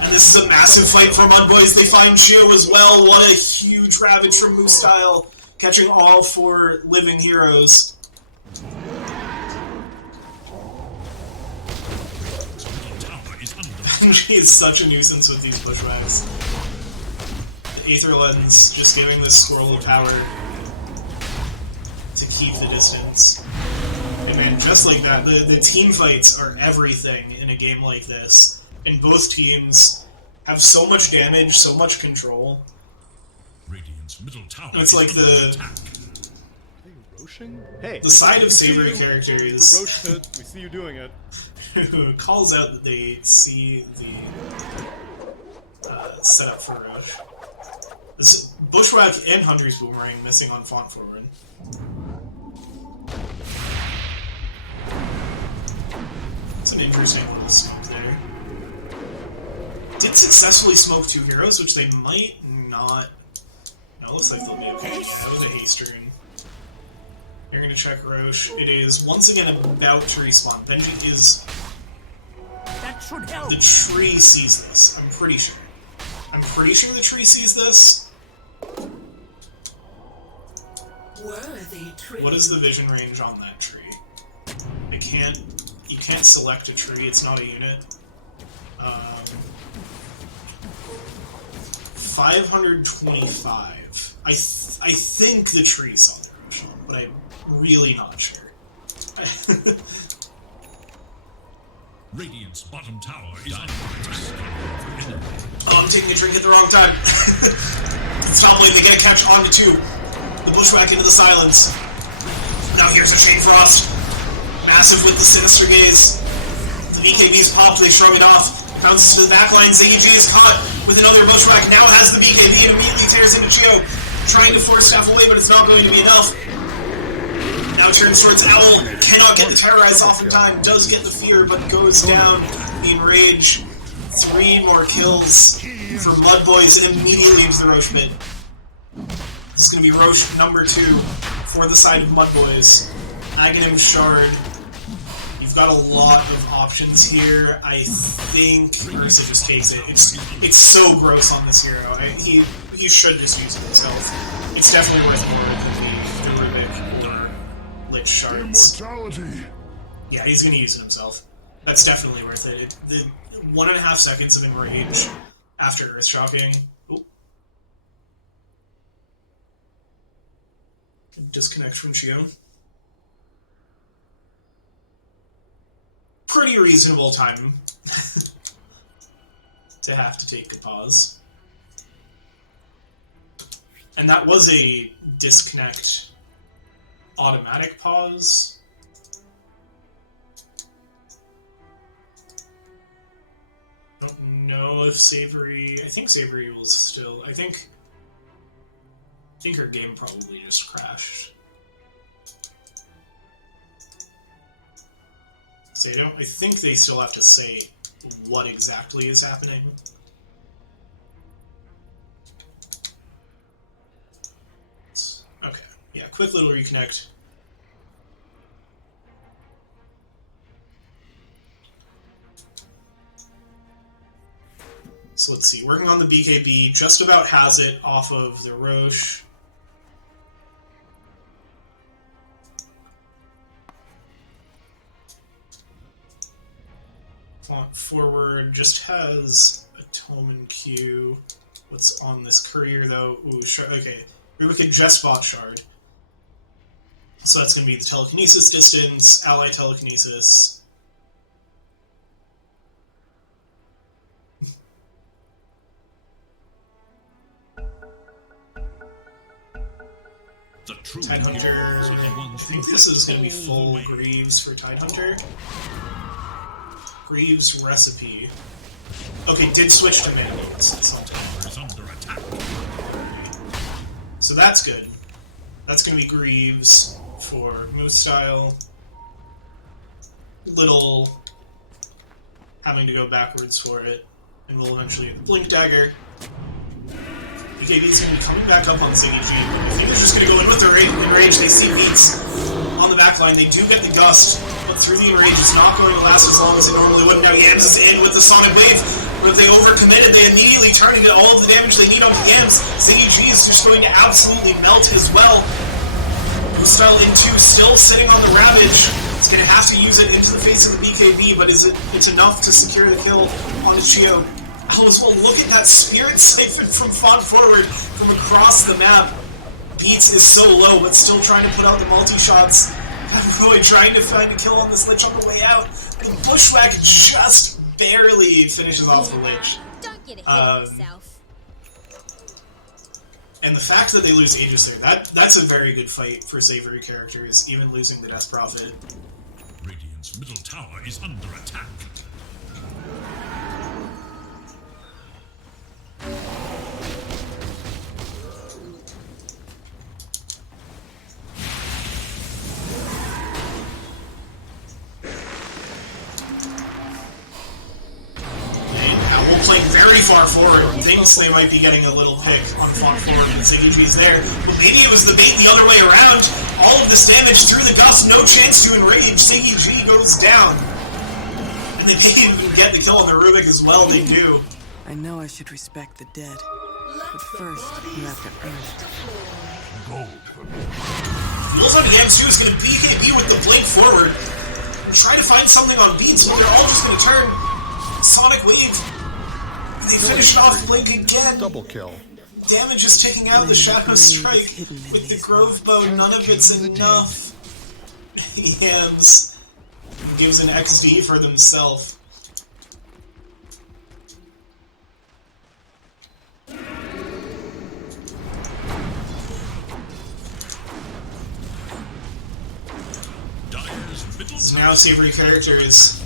And this is a massive fight for Mudboys. They find Chio as well. What a huge Ravage from Moostyle, catching all 4 living heroes. She is such a nuisance with these Bushwhacks. The Aether Lens just giving this Scroll of Power to keep the distance. And man, just like that, the team fights are everything in a game like this. And both teams have so much damage, so much control. Radiant's middle tower. It's like the Hey, the side of Savory characters the Roche pit. We see you doing it. who calls out that they see the setup for Roche. This Bushwhack and Hunter's Boomerang missing on Font Forward. It's an interesting little smoke there. Did successfully smoke 2 heroes, which they might not. No, it looks like they'll be able to. Yeah, it was a haste rune. You're gonna check Roche. It is once again about to respawn. Benji is. That should help. The tree sees this. I'm pretty sure. I'm pretty sure the tree sees this. What is the vision range on that tree? I can't. You can't select a tree. It's not a unit. 525. I think the tree saw the Roche, but I'm really not sure. Radiant's bottom tower is under Oh, I'm taking a drink at the wrong time. Stop lane, they get a catch onto 2. The Bushwhack into the Silence. Now here's a Chain Frost. Massive with the Sinister Gaze. The BKB's popped, they shrug it off. Bounces to the backline, Ziggy G is caught with another Bushwhack. Now has the BKB and immediately tears into Chio. Trying to force staff away, but it's not going to be enough. Now turns towards Owl. Cannot get the Terrorize off in time. Does get the Fear, but goes down in rage. 3 more kills for Mudboys and immediately into the Roche mid. This is going to be Roche number 2 for the side of Mudboys. Aghanim Shard. You've got a lot of options here. I think Ursa just takes it. It's so gross on this hero. He should just use it himself. It's definitely worth more than the Rubik Lich Shards. Immortality. Yeah, he's going to use it himself. That's definitely worth it. The 1.5 seconds of enrage after Earth Shocking. Ooh. Disconnect from Chio. Pretty reasonable time to have to take a pause. And that was a disconnect automatic pause. I don't know if Savory... I think Savory will still... I think her game probably just crashed. So I think they still have to say what exactly is happening. Okay, yeah, quick little reconnect. So let's see, working on the BKB, just about has it off of the Roche. Font forward, just has a Toman Q. What's on this courier though? Ooh, okay. Rubica just bought Shard. So that's going to be the telekinesis distance, ally telekinesis. The true Tidehunter. heroes are the ones I think who this is going to be fight full all the way. Greaves for Tidehunter. Greaves recipe. Okay, did switch to mandates. It's not Tower is under attack. So that's good. That's going to be Greaves for Moose Style. Little having to go backwards for it. And we'll eventually get the Blink Dagger. BKB's going to be coming back up on Ziggy G. I think they're just going to go in with the Enrage. They see Beats on the back line. They do get the Gust, but through the Enrage, it's not going to last as long as it normally would. Now Yams is in with the Sonic Wave, but if they overcommitted, they immediately turn into all of the damage they need on Yams. Ziggy G is just going to absolutely melt as well. Style in 2, still sitting on the Ravage. He's going to have to use it into the face of the BKB, but it's enough to secure the kill on his Geo. Oh, as well, look at that Spirit Siphon from Font Forward from across the map. Beats is so low, but still trying to put out the multi-shots. Boy, trying to find a kill on this Lich on the way out. The Bushwhack just barely finishes off the Lich. Don't get ahead of yourself. And the fact that they lose Aegis there, that's a very good fight for Savory characters, even losing the Death Prophet. Radiant's middle tower is under attack. Playing very far forward, thinks they might be getting a little pick on Font Forward, and Ziggy G's there. But maybe it was the bait the other way around. All of this damage through the Gust, no chance to enrage. Ziggy G goes down. And they may even get the kill on the Rubik as well, they do. I know I should respect the dead, but first you have to earn it. Feels like Yams 2 is going to BKB with the Blink forward. And try to find something on Beats, but they're all just going to turn. Sonic Wave. They finished off Blink again. Double kill. Damage is taking out the Shadow Strike with the Grove Bow. None of it's enough. Yams gives an XD for themselves. So now Savory characters.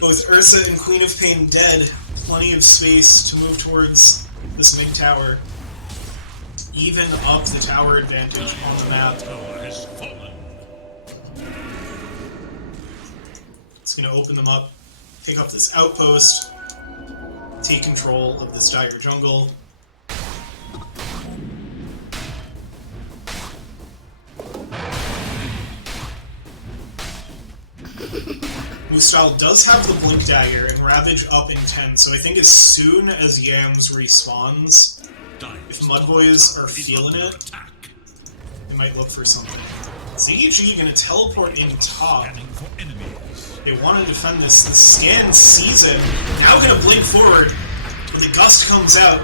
Both Ursa and Queen of Pain dead. Plenty of space to move towards this mid tower. Even up the tower advantage on the map. It's going to open them up, pick up this outpost, take control of this dire jungle. Moostyle does have the Blink Dagger and Ravage up in 10, so I think as soon as Yams respawns, if Mudboys are feeling it, they might look for something. ZG gonna teleport in top. They want to defend this. The Scan sees it. Now gonna blink forward. When the Gust comes out.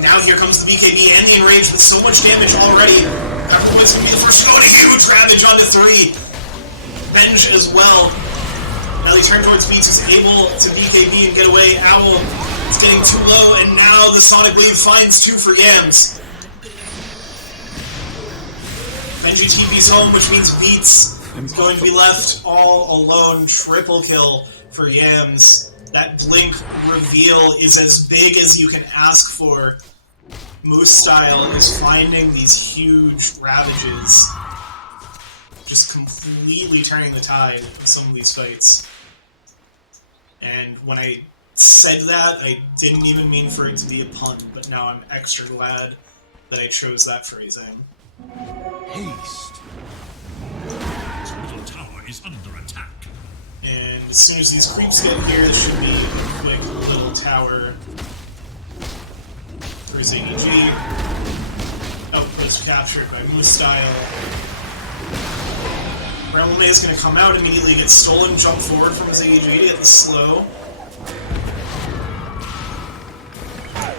Now here comes the BKB and the Enrage with so much damage already. Everyone's gonna be the first to go to huge Ravage onto 3. Venge as well. Now they turn towards Beats, who's able to BKB and get away. Owl is getting too low, and now the Sonic Wave finds 2 for Yams. Benji TP's home, which means Beats is going to be left all alone. Triple kill for Yams. That Blink reveal is as big as you can ask for. Moose Style is finding these huge Ravages. just completely turning the tide of some of these fights. And when I said that, I didn't even mean for it to be a pun, but now I'm extra glad that I chose that phrasing. Haste. Its middle tower is under attack. And as soon as these creeps get here, this should be a quick little tower for ZDG. Outpost captured by Moose-style. Relame is going to come out, immediately get stolen, jump forward from ZDG to get the slow.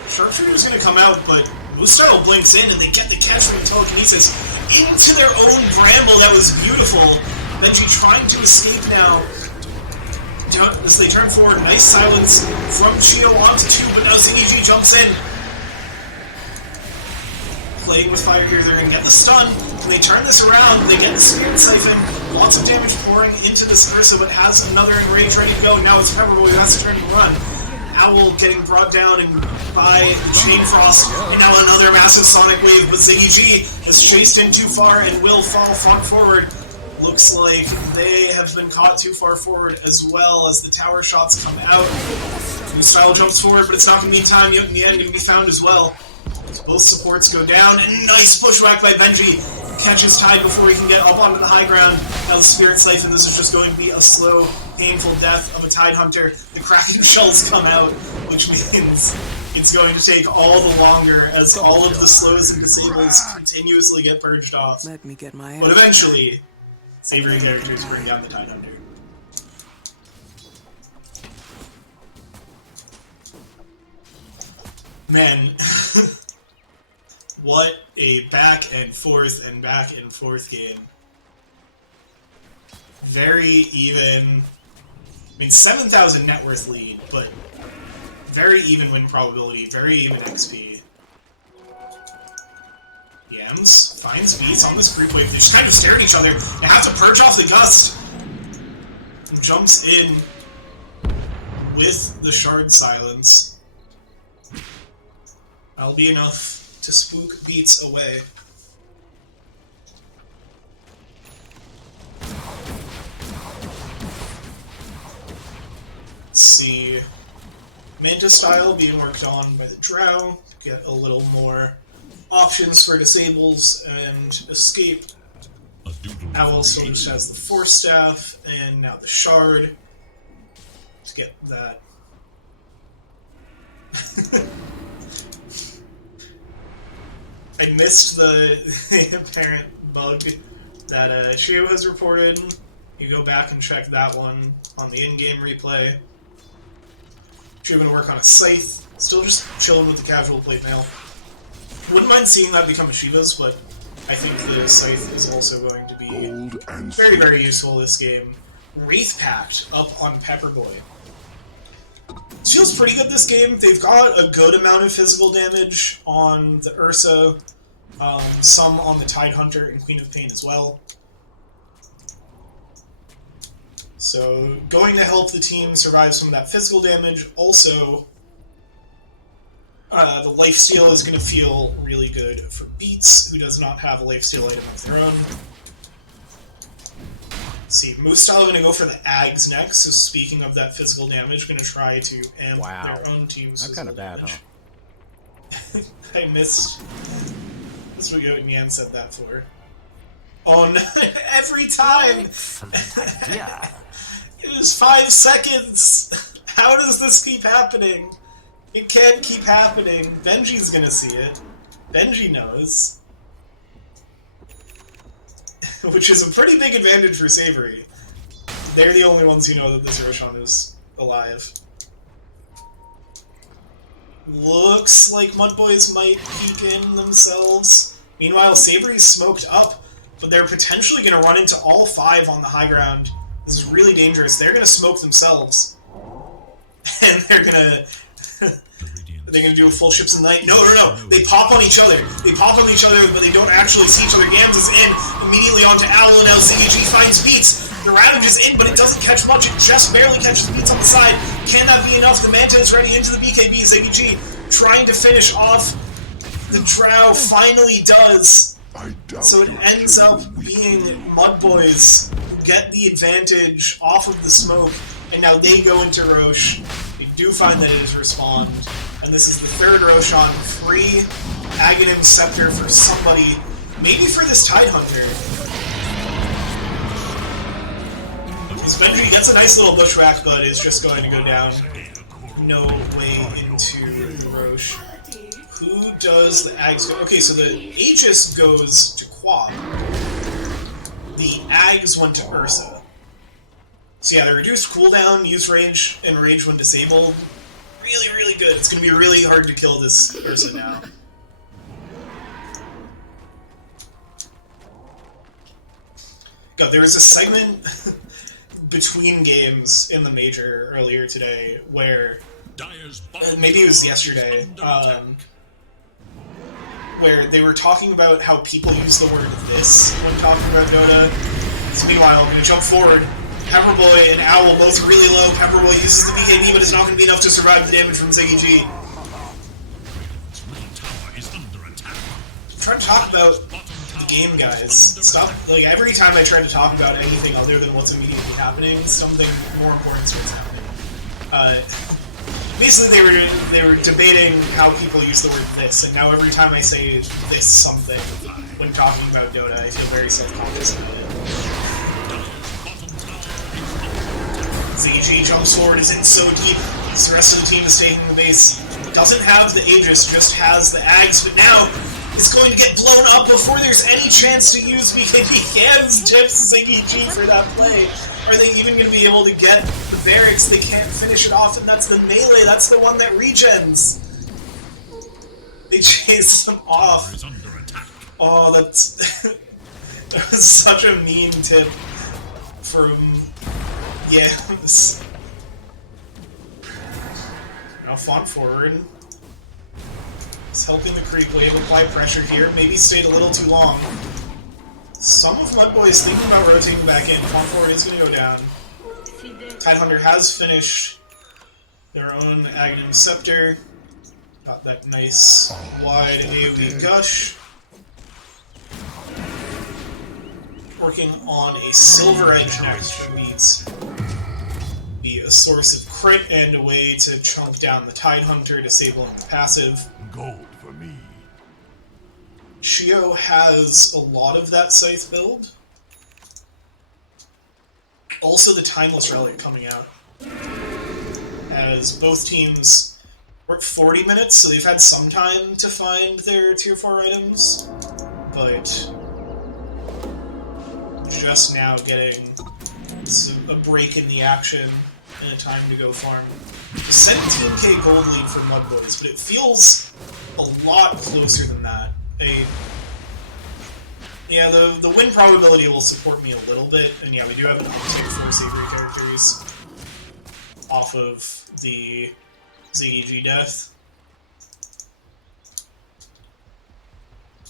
Sharpshooter is going to come out, but Moose-style blinks in and they get the catch from telekinesis into their own bramble. That was beautiful. Benji trying to escape now. As they turn forward, nice silence from Chio onto 2, but now ZDG jumps in. Playing with fire here, they're going to get the stun, and they turn this around, they get the Spirit Siphon, lots of damage pouring into this Ursa, but has another Enrage ready to go. Now it's Pepperboy who has to turn and run. Owl getting brought down and by Chain Frost, and now another massive Sonic Wave, but ZDG has chased in too far and will fall far forward. Looks like they have been caught too far forward as well as the tower shots come out. Moose-style jumps forward, but it's not going to be time yet in the end, going to be found as well. Both supports go down, and nice bushwhack by Benji. Catches Tide before he can get up onto the high ground. Now the Spirit Siphon, this is just going to be a slow, painful death of a Tide Hunter. The Kraken shells come out, which means it's going to take all the longer as all of the slows and disables continuously get purged off. Let me get my But eventually, Savory characters bring down the Tide Hunter. Man, what a back and forth game. Very even. I mean, 7,000 net worth lead, but very even win probability, very even XP. Yams finds beats on this group wave. They just kind of stare at each other. They have to purge off the gust. And jumps in with the shard silence. That'll be enough to spook beats away. Let's see. Manta style being worked on by the Drow. Get a little more options for disables and escape. Owl still just has the Force Staff, and now the Shard. To get that. I missed the apparent bug that Shio has reported. You go back and check that one on the in-game replay. Shio gonna work on a Scythe. Still just chilling with the casual plate mail. Wouldn't mind seeing that become a Shiva's, but I think the Scythe is also going to be very, very useful this game. Wraith Pact up on Pepperboy. This feels pretty good this game. They've got a good amount of physical damage on the Ursa, some on the Tide Hunter and Queen of Pain as well. So, going to help the team survive some of that physical damage. Also, the lifesteal is going to feel really good for Beats, who does not have a lifesteal item of their own. Let's see, Moose-style are going to go for the Ags next, so speaking of that physical damage, going to try to amp their own team's That's kind of bad, damage. huh? I missed. That's what Yan said that for. Oh no, every time! Yeah. It was 5 seconds! How does this keep happening? It can't keep happening. Benji's gonna see it. Benji knows. Which is a pretty big advantage for Savory. They're the only ones who know that this Roshan is alive. Looks like Mudboys might peek in themselves. Meanwhile, Savory's smoked up, but they're potentially going to run into all 5 on the high ground. This is really dangerous. They're going to smoke themselves. And they're going to... They're going to do a full ships in the night. No. They pop on each other. They pop on each other, but they don't actually see each other. Gams is in. Immediately onto Owl, and now ZG finds Beats. The Ravage is in, but it doesn't catch much. It just barely catches Beats on the side. Can that be enough? The Manta is ready into the BKB. ZG trying to finish off the Drow finally does. So it ends up being Mud Boys who get the advantage off of the smoke, and now they go into Roche. They do find that it is respawned, and this is the third Roche on free Aghanim Scepter for somebody, maybe for this Tidehunter. Because Benji gets a nice little bushwhack, but is just going to go down. No way into Roche. Who does the Ags go? Okay, so the Aegis goes to Quab. The Ags went to Ursa. So yeah, the reduced cooldown, use range, and rage when disabled. Really, really good. It's going to be really hard to kill this Ursa now. God, there was a segment between games in the Major earlier today where... maybe it was yesterday. Where they were talking about how people use the word "this" when talking about Dota. So meanwhile, I'm going to jump forward. Pepperboy and Owl both really low. Pepperboy uses the BKB, but it's not going to be enough to survive the damage from Ziggy G. I'm trying to talk about the game, guys. Stop. Like, every time I try to talk about anything other than what's immediately happening, something more important starts happening. Basically, they were debating how people use the word "this," and now every time I say "this" something when talking about Dota, I feel very self-conscious about it. ZG jumps forward, is in so deep. The rest of the team is taking the base. Doesn't have the Aegis, just has the Ags, but now it's going to get blown up before there's any chance to use BKB. Cams tips Ziggy G for that play. Are they even going to be able to get the barracks? They can't finish it off, and that's the melee. That's the one that regens. They chase them off. Oh, that's... that was such a mean tip from... Yams. Now Font forward. He's helping the creep wave apply pressure here. Maybe stayed a little too long. Some of Mud Boys thinking about rotating back in. Font forward is going to go down. Tidehunter has finished their own Aghanim Scepter. Got that nice wide AoE gush. Working on a Silver Edge next for beats. Be a source of crit and a way to chunk down the Tidehunter, disabling the passive. Gold for me. Shio has a lot of that Scythe build. Also the Timeless Relic coming out. As both teams work 40 minutes, so they've had some time to find their tier 4 items, but just now getting a break in the action and a time to go farm. 17k gold lead for Mud Boys, but it feels a lot closer than that. Yeah, the win probability will support me a little bit, and yeah, we do have an uptick for Savory characters off of the Ziggy G death.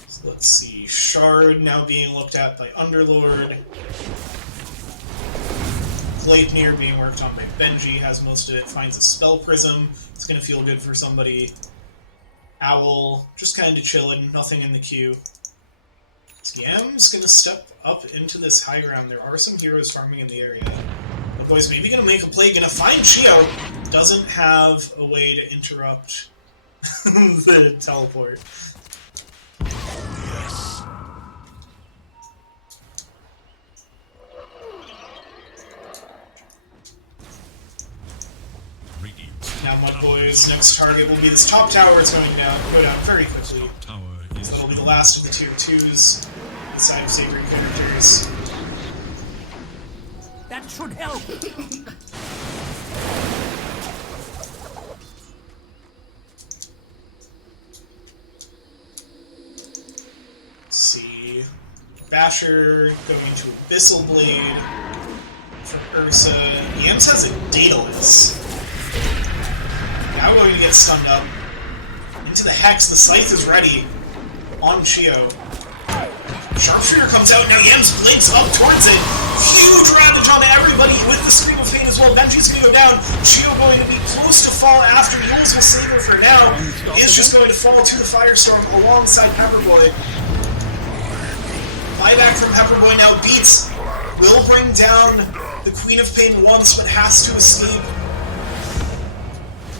So let's see, Shard now being looked at by Underlord. Gleipnir being worked on by Benji, has most of it, finds a Spell Prism. It's going to feel good for somebody. Owl, just kind of chilling, nothing in the queue. Yam's going to step up into this high ground. There are some heroes farming in the area. The boys maybe going to make a play, going to find Shio. Doesn't have a way to interrupt the teleport. Yes. Now Mud Boys' next target will be this top tower. It's going down, go down very quickly. So that'll be the last of the tier 2s inside of Savory characters. That should help. Let's see. Basher going to Abyssal Blade from Ursa. Yams has a Daedalus. Now we're going to get stunned up. Into the Hex, the Scythe is ready. On Shio. Sharpshooter comes out, now Yams blinks up towards it. Huge ravage on everybody with the Scream of Pain as well. Benji's going to go down. Shio going to be close to fall after. Yules will save her for now. He is just going to fall to the Firestorm alongside Pepperboy. Buyback from Pepperboy now beats. Will bring down the Queen of Pain once, but has to escape.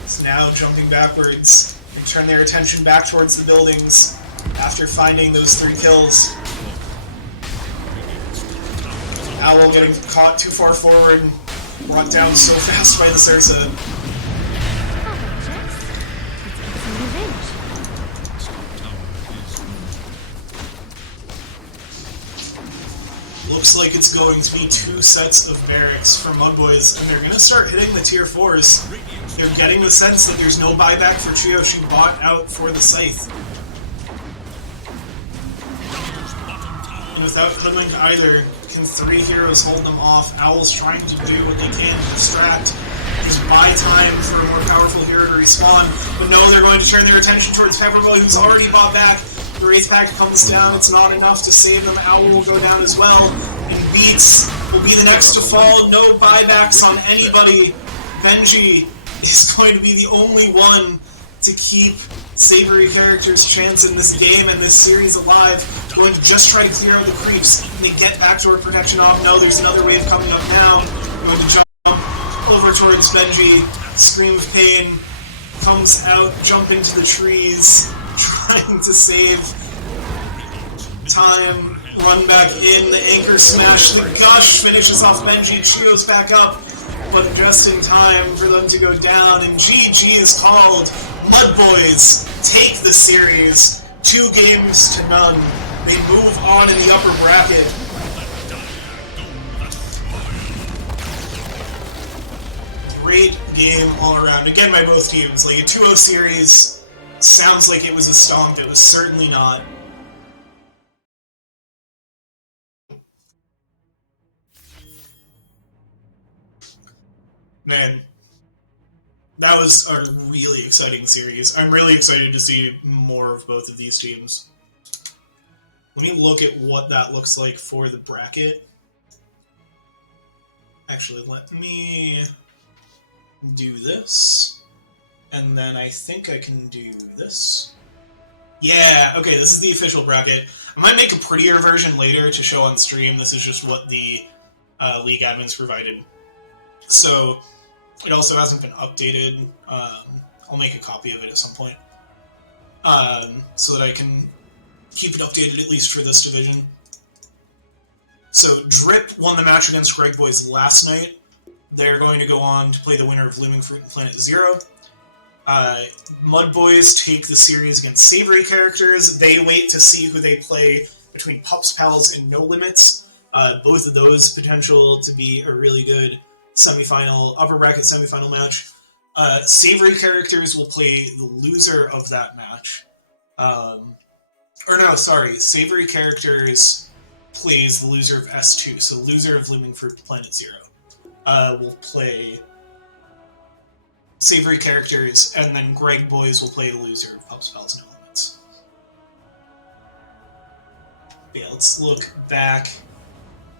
It's now jumping backwards and turn their attention back towards the buildings after finding those 3 kills. Owl getting caught too far forward, brought down so fast by the Sursa. Looks like it's going to be 2 sets of barracks for Mudboys, and they're going to start hitting the tier 4s. They're getting the sense that there's no buyback for Trio. She bought out for the Scythe. And without coming to either, can 3 heroes hold them off? Owl's trying to do what they can to distract. Just buy time for a more powerful hero to respawn. But no, they're going to turn their attention towards Pepperboy, who's already bought back. The Wraith Pack comes down, it's not enough to save them. Owl will go down as well, and Beats will be the next to fall. No buybacks on anybody. Benji is going to be the only one to keep Savory Character's chance in this game and this series alive. Going to just try to clear out the creeps. And they get backdoor protection off. No, there's another wave coming up now. Going to jump over towards Benji. Scream of Pain comes out, jumping to the trees, trying to save time. Run back in, the anchor smash, the gush finishes off Benji, Trio's back up, but just in time for them to go down, and GG is called. Mudboys take the series, 2-0. They move on in the upper bracket. Great game all around. Again by both teams. Like a 2-0 series sounds like it was a stomp. It was certainly not. Man, that was a really exciting series. I'm really excited to see more of both of these teams. Let me look at what that looks like for the bracket. Actually, let me do this. And then I think I can do this. Yeah, okay, this is the official bracket. I might make a prettier version later to show on stream. This is just what the league admins provided. So, it also hasn't been updated. I'll make a copy of it at some point. So that I can keep it updated at least for this division. So, Drip won the match against Greg Boys last night. They're going to go on to play the winner of Looming Fruit and Planet Zero. Mudboys take the series against Savory Characters. They wait to see who they play between Pups Pals and No Limits. Both of those potential to be a really good semifinal, upper bracket semifinal match. Savory Characters will play the loser of that match. Savory Characters plays the loser of S2, so the loser of Looming Fruit Planet Zero will play Savory Characters, and then Greg Boys will play the loser of Pups Pals No Limits. But yeah, let's look back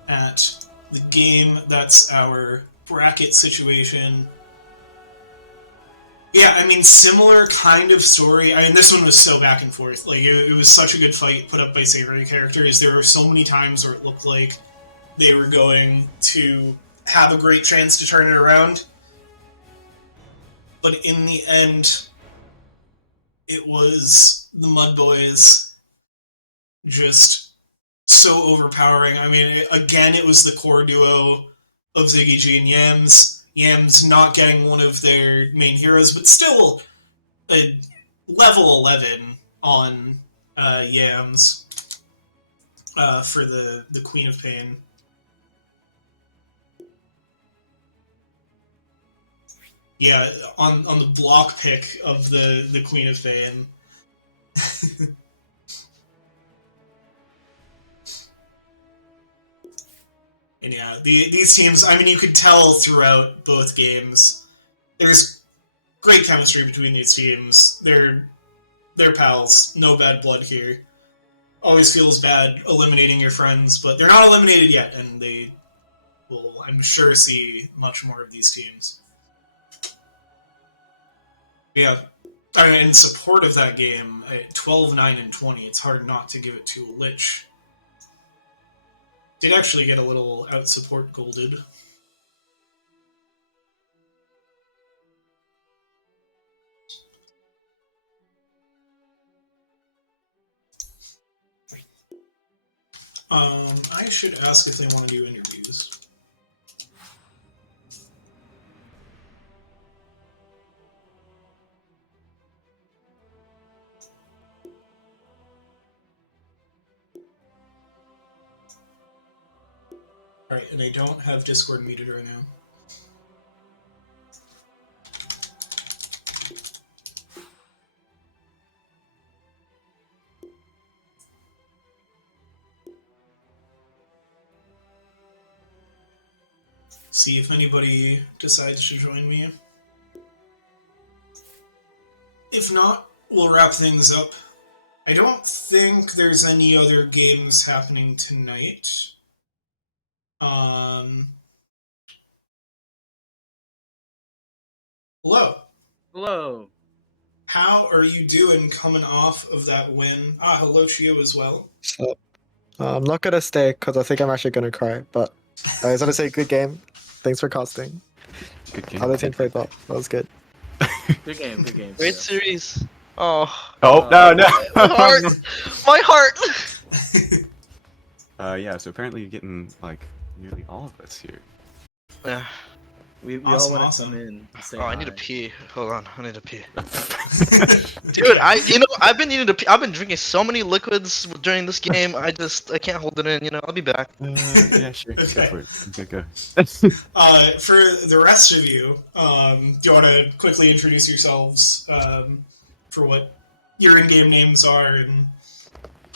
at the game. That's our bracket situation. Yeah, I mean, similar kind of story. I mean, this one was so back and forth. Like, it was such a good fight put up by Savory Characters. There were so many times where it looked like they were going to have a great chance to turn it around. But in the end, it was the Mudboys just so overpowering. I mean, again, it was the core duo of Ziggy G and Yams. Yams not getting one of their main heroes, but still a level 11 on Yams for the Queen of Pain. Yeah, on the block pick of the Queen of Pain. And yeah, these teams, I mean, you could tell throughout both games, there's great chemistry between these teams. They're pals, no bad blood here. Always feels bad eliminating your friends, but they're not eliminated yet, and they will, I'm sure, see much more of these teams. Yeah, I mean, in support of that game, 12, 9, and 20, it's hard not to give it to a Lich. Did actually get a little out support golded. I should ask if they want to do interviews. Alright, and I don't have Discord muted right now. See if anybody decides to join me. If not, we'll wrap things up. I don't think there's any other games happening tonight. Hello. Hello. How are you doing coming off of that win? Hello to you as well. So, I'm not gonna stay because I think I'm actually gonna cry. But I was gonna say, good game. Thanks for casting. Good game. Other team played well. That was good. Good game. Good game. Great series. Oh. Oh no no. My heart. My heart. Yeah. So apparently you're getting like nearly all of us here. Yeah. We Awesome, all want to awesome. come in and say Oh, I hi. need to pee. Hold on, I need to pee. Dude, I've been needing to pee. I've been drinking so many liquids during this game. I can't hold it in. I'll be back. Yeah, sure. Go Okay. for it. Okay, go. For the rest of you, do you want to quickly introduce yourselves for what your in-game names are and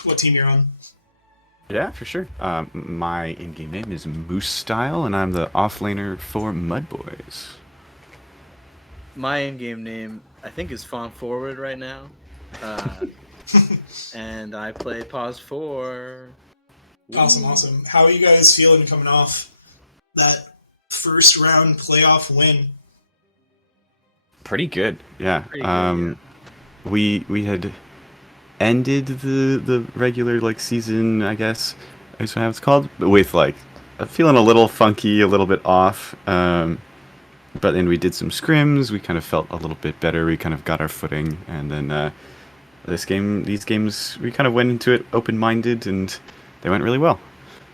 what team you're on? Yeah, for sure. My in-game name is Moose Style, and I'm the offlaner for Mud Boys. My in-game name, I think, is Fawn Forward right now. And I play Pause 4. Awesome, awesome. How are you guys feeling coming off that first round playoff win? Pretty good, yeah. Pretty good, We had ended the regular like season, I guess is how it's called, but with like feeling a little funky, a little bit off. But then we did some scrims. We kind of felt a little bit better. We kind of got our footing, and then these games, we kind of went into it open-minded, and they went really well.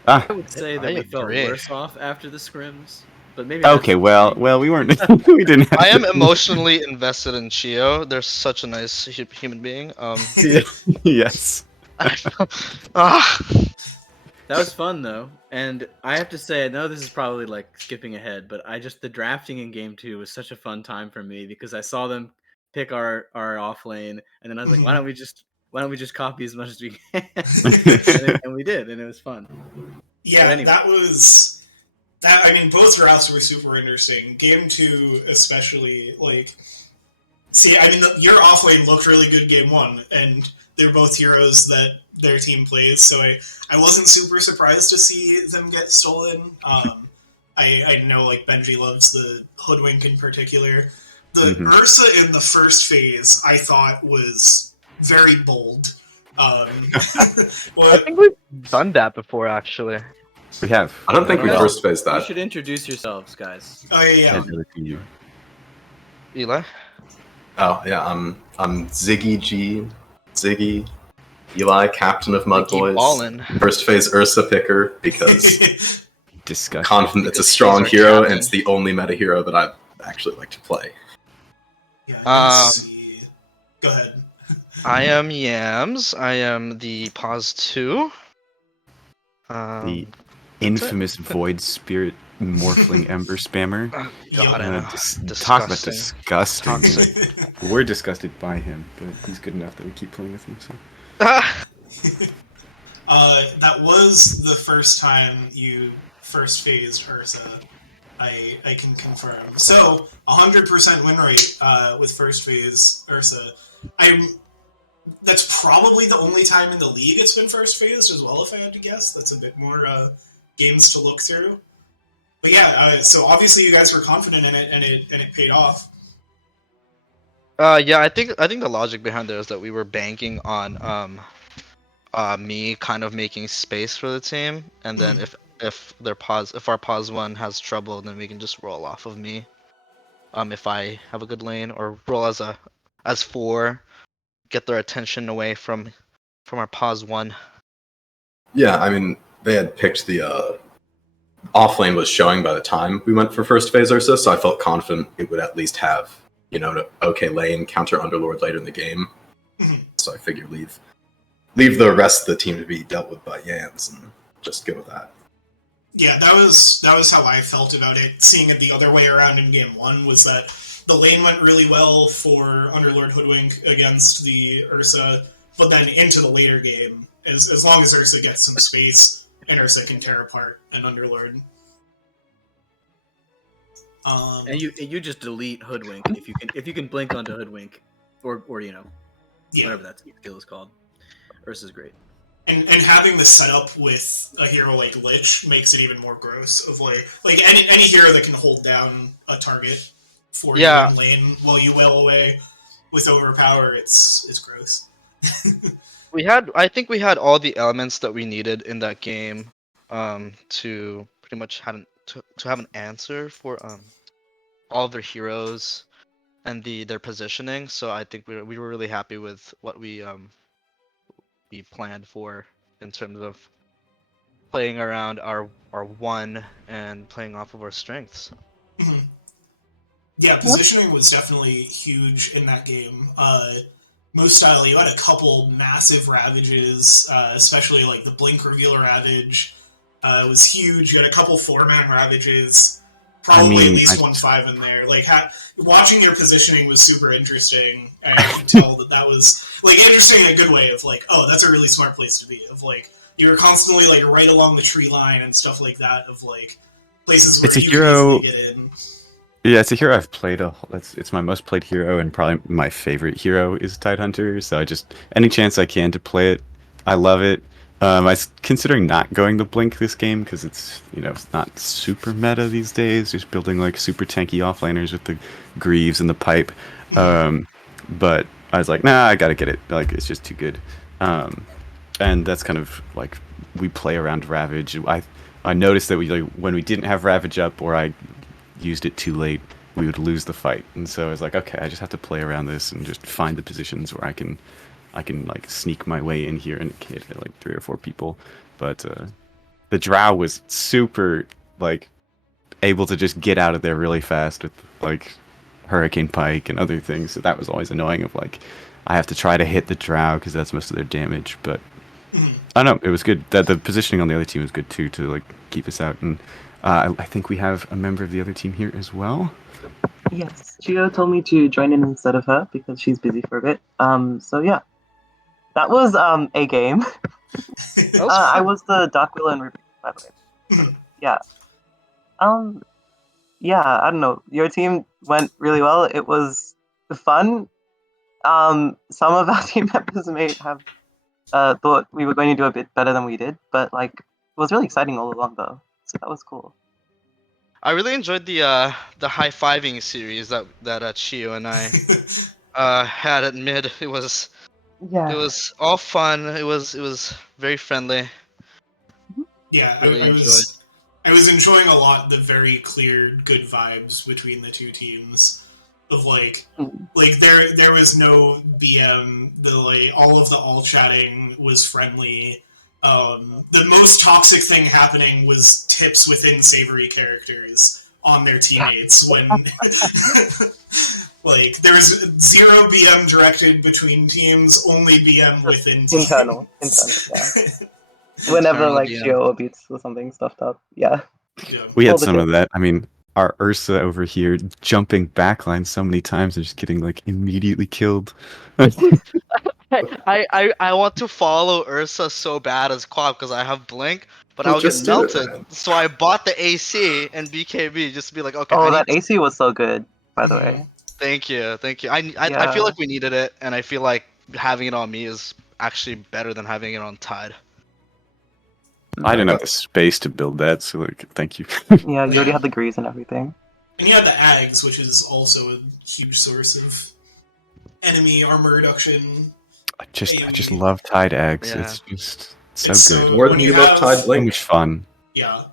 I would say that I we felt agree. worse off after the scrims, but maybe. Okay, well, we weren't. We didn't. Have I am to- emotionally invested in Chio. They're such a nice human being. Yes. That was fun though, and I have to say, I know this is probably like skipping ahead, but the drafting in game 2 was such a fun time for me because I saw them pick our off lane, and then I was like, why don't we just copy as much as we can? and we did, and it was fun. Yeah, anyway. that was that. I mean, both drafts were super interesting. Game 2, especially, like, see, I mean, your offlane looked really good game 1, and they're both heroes that their team plays, so I wasn't super surprised to see them get stolen. I know, like, Benji loves the Hoodwink in particular. The Ursa in the first phase, I thought, was very bold. I think we've done that before, actually. We have. I don't think we first phased You that. should introduce yourselves, guys. Oh yeah. Eli? Oh yeah, I'm Ziggy G, Ziggy, Eli, captain of Mud Boys. Ballin'. First phase Ursa picker because disgusting. Confident it's a strong hero and it's the only meta hero that I actually like to play. Yeah, let's see. Go ahead. I am Yams. I am the Pause 2. The infamous Void Spirit Morphling Ember Spammer. God, I know. Talk about Disgusting. disgusting. We're disgusted by him, but he's good enough that we keep playing with him. So. That was the first time you first phased Ursa. I can confirm. So 100% win rate with first phase Ursa. That's probably the only time in the league it's been first phased as well, if I had to guess. That's a bit more games to look through. But yeah, so obviously you guys were confident in it, and it paid off. Yeah, I think the logic behind it is that we were banking on me kind of making space for the team, and then if our pause one has trouble, then we can just roll off of me. If I have a good lane, or roll as 4, get their attention away from our pause one. Yeah, I mean, they had picked the off lane was showing by the time we went for first phase Ursa, so I felt confident it would at least have, an okay lane, counter Underlord later in the game. So I figured leave the rest of the team to be dealt with by Yans and just go with that. Yeah, that was how I felt about it. Seeing it the other way around in game 1 was that the lane went really well for Underlord Hoodwink against the Ursa, but then into the later game, as long as Ursa gets some space, and Ursa can tear apart an Underlord. And you just delete Hoodwink if you can blink onto Hoodwink, or whatever that skill is called. Ursa's great. And having the setup with a hero like Lich makes it even more gross. Of like any hero that can hold down a target for you in lane while you wail away with overpower, it's gross. I think we had all the elements that we needed in that game to pretty much have an answer for all of their heroes and their positioning. So I think we were really happy with what we planned for in terms of playing around our one and playing off of our strengths. Yeah, positioning was definitely huge in that game. Most style, you had a couple massive ravages, especially like the Blink Revealer Ravage was huge. You had a couple 4-man ravages, probably at least 1-5 in there. Like watching your positioning was super interesting, and I could tell that was like interesting in a good way. Of like, oh, that's a really smart place to be. Of like, you were constantly like right along the tree line and stuff like that. Of like places where you can easily get in. Yeah, it's a hero I've played. It's my most played hero, and probably my favorite hero is Tidehunter. So any chance I can to play it, I love it. I was considering not going to Blink this game because it's it's not super meta these days. Just building like super tanky offlaners with the Greaves and the pipe. But I was like, nah, I gotta get it. Like it's just too good. And that's kind of like we play around Ravage. I noticed that when we didn't have Ravage up, or I used it too late, we would lose the fight. And so I was like, okay, I just have to play around this and just find the positions where I can like sneak my way in here and hit like 3 or 4 people. But the Drow was super like able to just get out of there really fast with like Hurricane Pike and other things. So that was always annoying. Of like, I have to try to hit the Drow because that's most of their damage. But I don't know, it was good. That the positioning on the other team was good too to like keep us out. And I think we have a member of the other team here as well. Yes, Gio told me to join in instead of her because she's busy for a bit. So yeah, that was a game. I was the Dark Willow and Ruby, by the way. Yeah. Yeah, I don't know. Your team went really well. It was fun. Some of our team members may have thought we were going to do a bit better than we did, but like it was really exciting all along though. So that was cool. I really enjoyed the high-fiving series that Chio and I had at mid. It was all fun. It was very friendly. Yeah, really I was enjoying a lot the very clear good vibes between the two teams. Of like there was no BM. All of the all chatting was friendly. The most toxic thing happening was tips within Savory characters on their teammates when like there was 0 BM directed between teams, only BM within teams. Internal, yeah. Whenever like Gio or Beats or something stuffed up, yeah. We had some of that. I mean, our Ursa over here jumping backline so many times and just getting like immediately killed. I want to follow Ursa so bad as Quap because I have Blink, but I'll get melted. So I bought the AC and BKB just to be like, okay. Oh, that AC was so good, by the way. Thank you. I feel like we needed it, and I feel like having it on me is actually better than having it on Tide. I didn't have the space to build that, so like, thank you. Yeah, you already had the Greaves and everything. And you had the Ags, which is also a huge source of enemy armor reduction. I just love Tide eggs. Yeah. It's just It's so good. so- More when than you you love have- Tide So Blink. much fun. Yeah.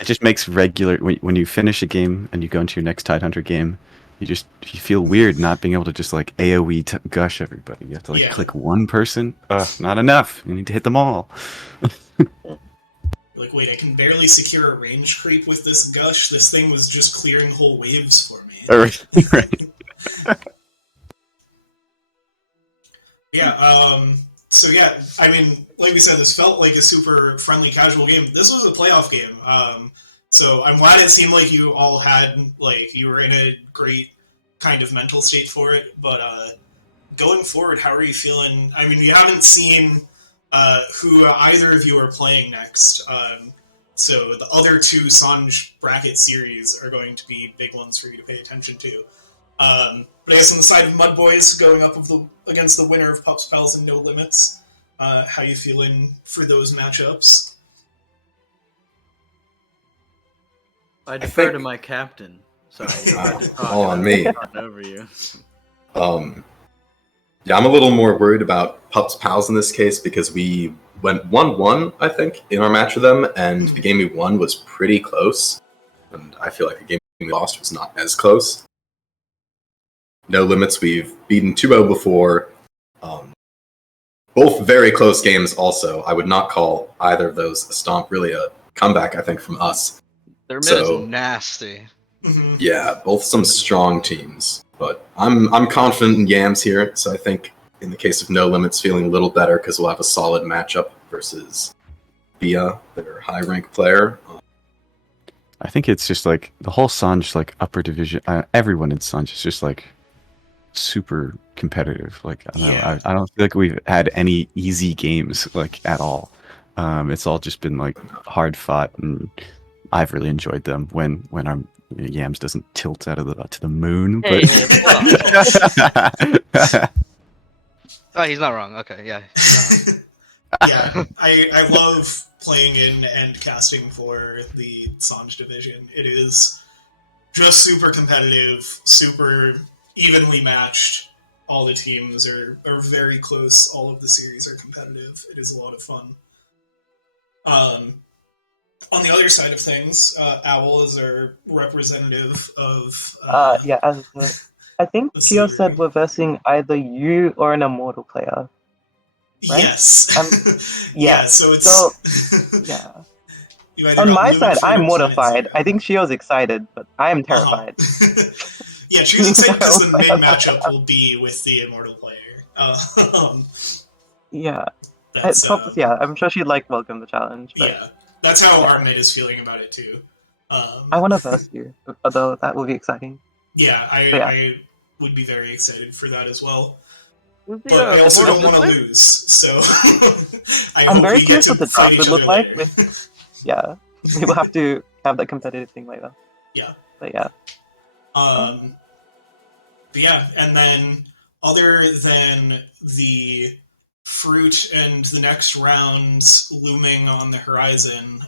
It just makes regular when you finish a game and you go into your next Tidehunter game, you feel weird not being able to just like AoE gush everybody. You have to like Yeah. click one person. Not enough. You need to hit them all. Like, wait, I can barely secure a range creep with this gush. This thing was just clearing whole waves for me. Right. Yeah, so yeah, I mean, like we said, this felt like a super friendly, casual game. This was a playoff game, so I'm glad it seemed like you all had, like, you were in a great kind of mental state for it, but going forward, how are you feeling? I mean, you haven't seen who either of you are playing next, so the other two Sange bracket series are going to be big ones for you to pay attention to. But I guess on the side of Mud Boys going up against the winner of Pups, Pals, and No Limits, how you feeling for those matchups? I defer to my captain. Sorry, all on me. Over you. Yeah, I'm a little more worried about Pups Pals in this case because we went 1-1, I think, in our match with them, and the game we won was pretty close. And I feel like the game we lost was not as close. No Limits, we've beaten 2-0 before. Both very close games also. I would not call either of those a stomp, really a comeback, I think, from us. Their mid is nasty. Yeah, both some strong teams. But I'm confident in Yams here, so I think in the case of No Limits, feeling a little better because we'll have a solid matchup versus Bia, their high-ranked player. I think it's just like the whole Sange like upper division. Everyone in Sange is just like super competitive. Like I don't know, I don't feel like we've had any easy games like at all. It's all just been like hard fought, and I've really enjoyed them when our Yams doesn't tilt out of to the moon. Hey, But oh, he's not wrong. Okay, yeah. Yeah, I love playing in and casting for the Sange division. It is just super competitive, super evenly matched. All the teams are very close. All of the series are competitive. It is a lot of fun. On the other side of things, Owl is our representative of... yeah, I think Kyo said we're versing either you or an Immortal player. Right? Yes. Yeah, so it's... So, yeah. You either On got my Lumen side, Freedom I'm Planet mortified. Zero. I think Shio's excited, but I am terrified. Yeah, choose excited because the main matchup will be with the Immortal player. Yeah. That's, yeah, I'm sure she'd welcome the challenge. But yeah, that's how our mid is feeling about it too. I want to verse you, although that will be exciting. Yeah, But I would be very excited for that as well. Who's the, But I also don't want to player? lose, so I I'm hope very we get curious to what the fight draft each would look other like. later. Yeah, we will have to have that competitive thing later. Yeah. But yeah. But yeah, and then other than the fruit and the next rounds looming on the horizon,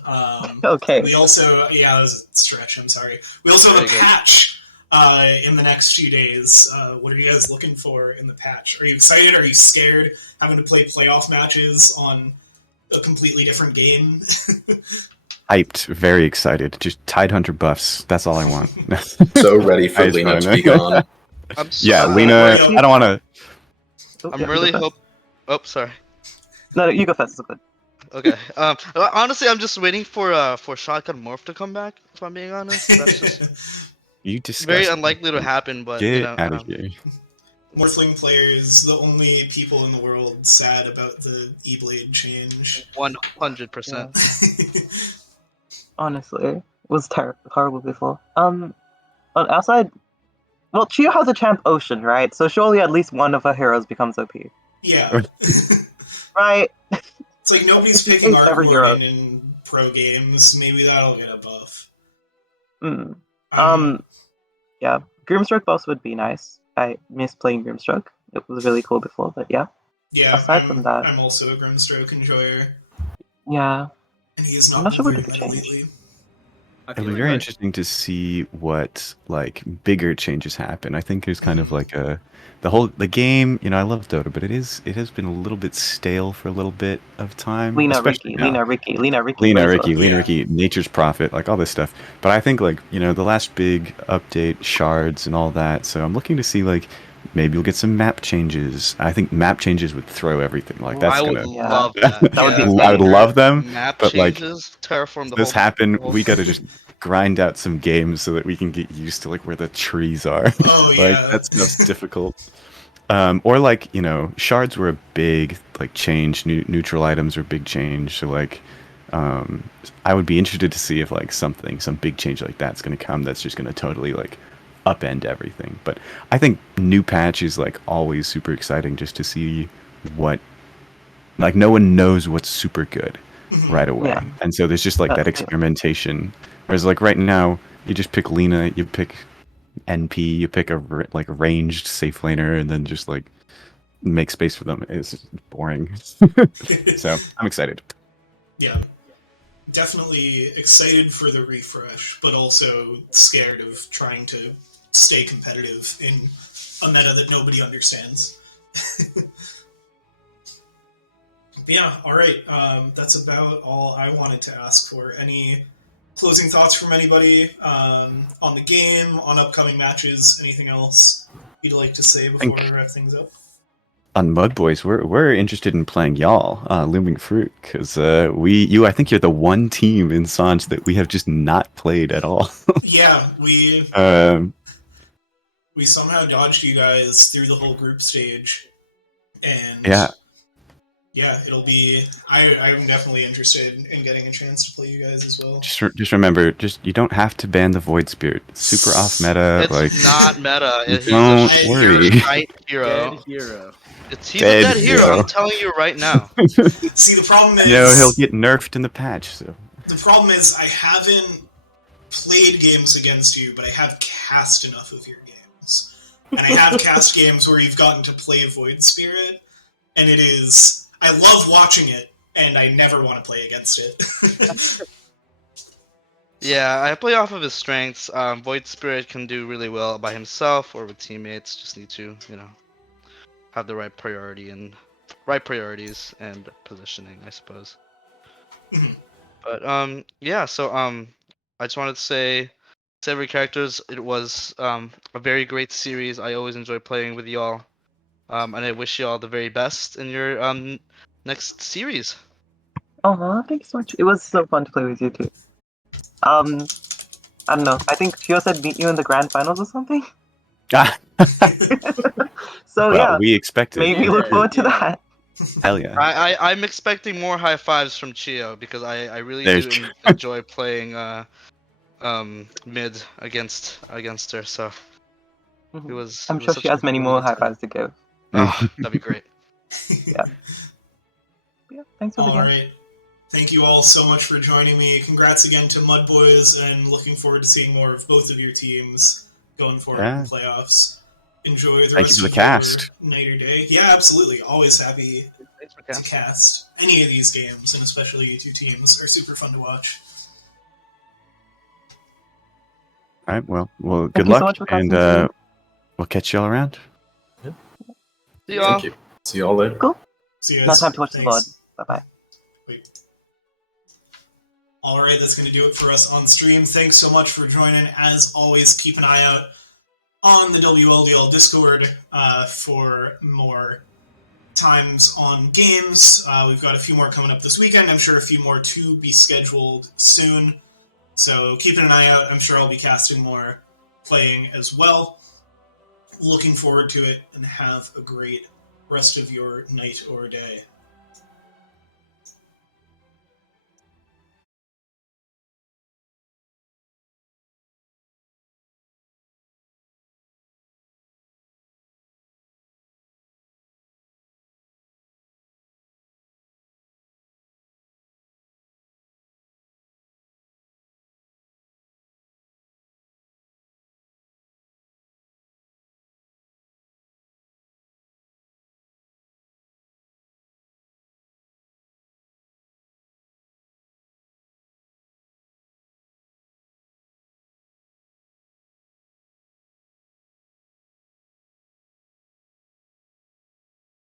Okay. we also, yeah, that was a stretch, I'm sorry. We also have a patch in the next few days. What are you guys looking for in the patch? Are you excited? Are you scared having to play playoff matches on a completely different game? hyped, very excited. Just Tidehunter buffs. That's all I want. So ready for Lena to be gone. Yeah, Lena. I don't want to. I'm really hope. Oh, sorry. No, you go first. It's good. Okay. Honestly, I'm just waiting for Shotgun Morph to come back. If I'm being honest, that's just You disgust very me. unlikely to happen. But Get you know, out of here. Morphling players, the only people in the world sad about the E-Blade change. 100%. Honestly, it was horrible before. On our side, well, Chio has a champ Ocean, right? So surely at least one of her heroes becomes OP. Yeah. Right? It's like nobody's picking It's every hero. Arc in pro games. Maybe that'll get a buff. Yeah, Grimstroke boss would be nice. I miss playing Grimstroke. It was really cool before, but yeah. Yeah, Aside from that, I'm also a Grimstroke enjoyer. yeah. And he is I'm not not sure been what very to meta change. lately. It'll be very interesting to see what like bigger changes happen. I think there's kind of like the game. You know, I love Dota, but it has been a little bit stale for a little bit of time. Lena especially Ricky, now. Lena Ricky, Lena Ricky, Lena Razor. Ricky, Nature's Prophet, like all this stuff. But I think like the last big update, shards and all that. So I'm looking to see like maybe we'll get some map changes. I think map changes would throw everything. Like that's I would gonna. love that. That would be I would exciting. love them, Map but like changes, terraform the this whole. happen, whole we got to thing. just grind out some games so that we can get used to like where the trees are. Oh Like yeah. that stuff's difficult. Or like shards were a big like change. Neutral items were a big change. So like, I would be interested to see if like some big change like that's going to come. That's just going to totally like upend everything. But I think new patch is like always super exciting just to see what. Like no one knows what's super good right away, Yeah. and so there's just like that experimentation. Whereas like right now, you just pick Lena, you pick NP, you pick a ranged safe laner, and then just like make space for them. It's boring. So I'm excited. Yeah. Definitely excited for the refresh, but also scared of trying to stay competitive in a meta that nobody understands. Yeah, alright. That's about all I wanted to ask for. Any closing thoughts from anybody on the game, on upcoming matches, anything else you'd like to say before we wrap things up? On Mud Boys, we're interested in playing y'all, Looming Fruit, because I think you're the one team in Sange that we have just not played at all. Yeah, we somehow dodged you guys through the whole group stage, and yeah, it'll be. I'm definitely interested in getting a chance to play you guys as well. Just remember, you don't have to ban the Void Spirit. It's super off meta. It's like not meta. Don't He's a worry. shite hero. Dead hero. He's a dead hero. I'm telling you right now. See, the problem is he'll get nerfed in the patch. So the problem is I haven't played games against you, but I have cast enough of your games, and I have cast games where you've gotten to play Void Spirit, and it is. I love watching it, and I never want to play against it. Yeah, I play off of his strengths. Void Spirit can do really well by himself or with teammates. Just need to, have the right priorities and positioning, I suppose. But yeah. So I just wanted to say, every characters. It was a very great series. I always enjoy playing with y'all. And I wish you all the very best in your next series. Oh, thank you so much. It was so fun to play with you too. I don't know. I think Chio said meet you in the grand finals or something. So yeah, we expect it. Maybe look forward to that. Hell yeah! I'm expecting more high fives from Chio because I really do enjoy playing mid against her. So it was. I'm sure she has many more high fives to give. Oh, that'd be great. Yeah. Thanks for the game. Alright. Thank you all so much for joining me. Congrats again to Mud Boys, and looking forward to seeing more of both of your teams going forward in the playoffs. Enjoy the rest of your night or day. Yeah, absolutely. Always happy to cast any of these games, and especially you two teams are super fun to watch. All right. Well, good luck, and we'll catch y'all around. See y'all. Thank you. See y'all later. Cool. See you guys. Now time to watch the VOD. Bye-bye. Alright, that's going to do it for us on stream. Thanks so much for joining. As always, keep an eye out on the WLDL Discord for more times on games. We've got a few more coming up this weekend. I'm sure a few more to be scheduled soon. So keeping an eye out. I'm sure I'll be casting more, playing as well. Looking forward to it, and have a great rest of your night or day.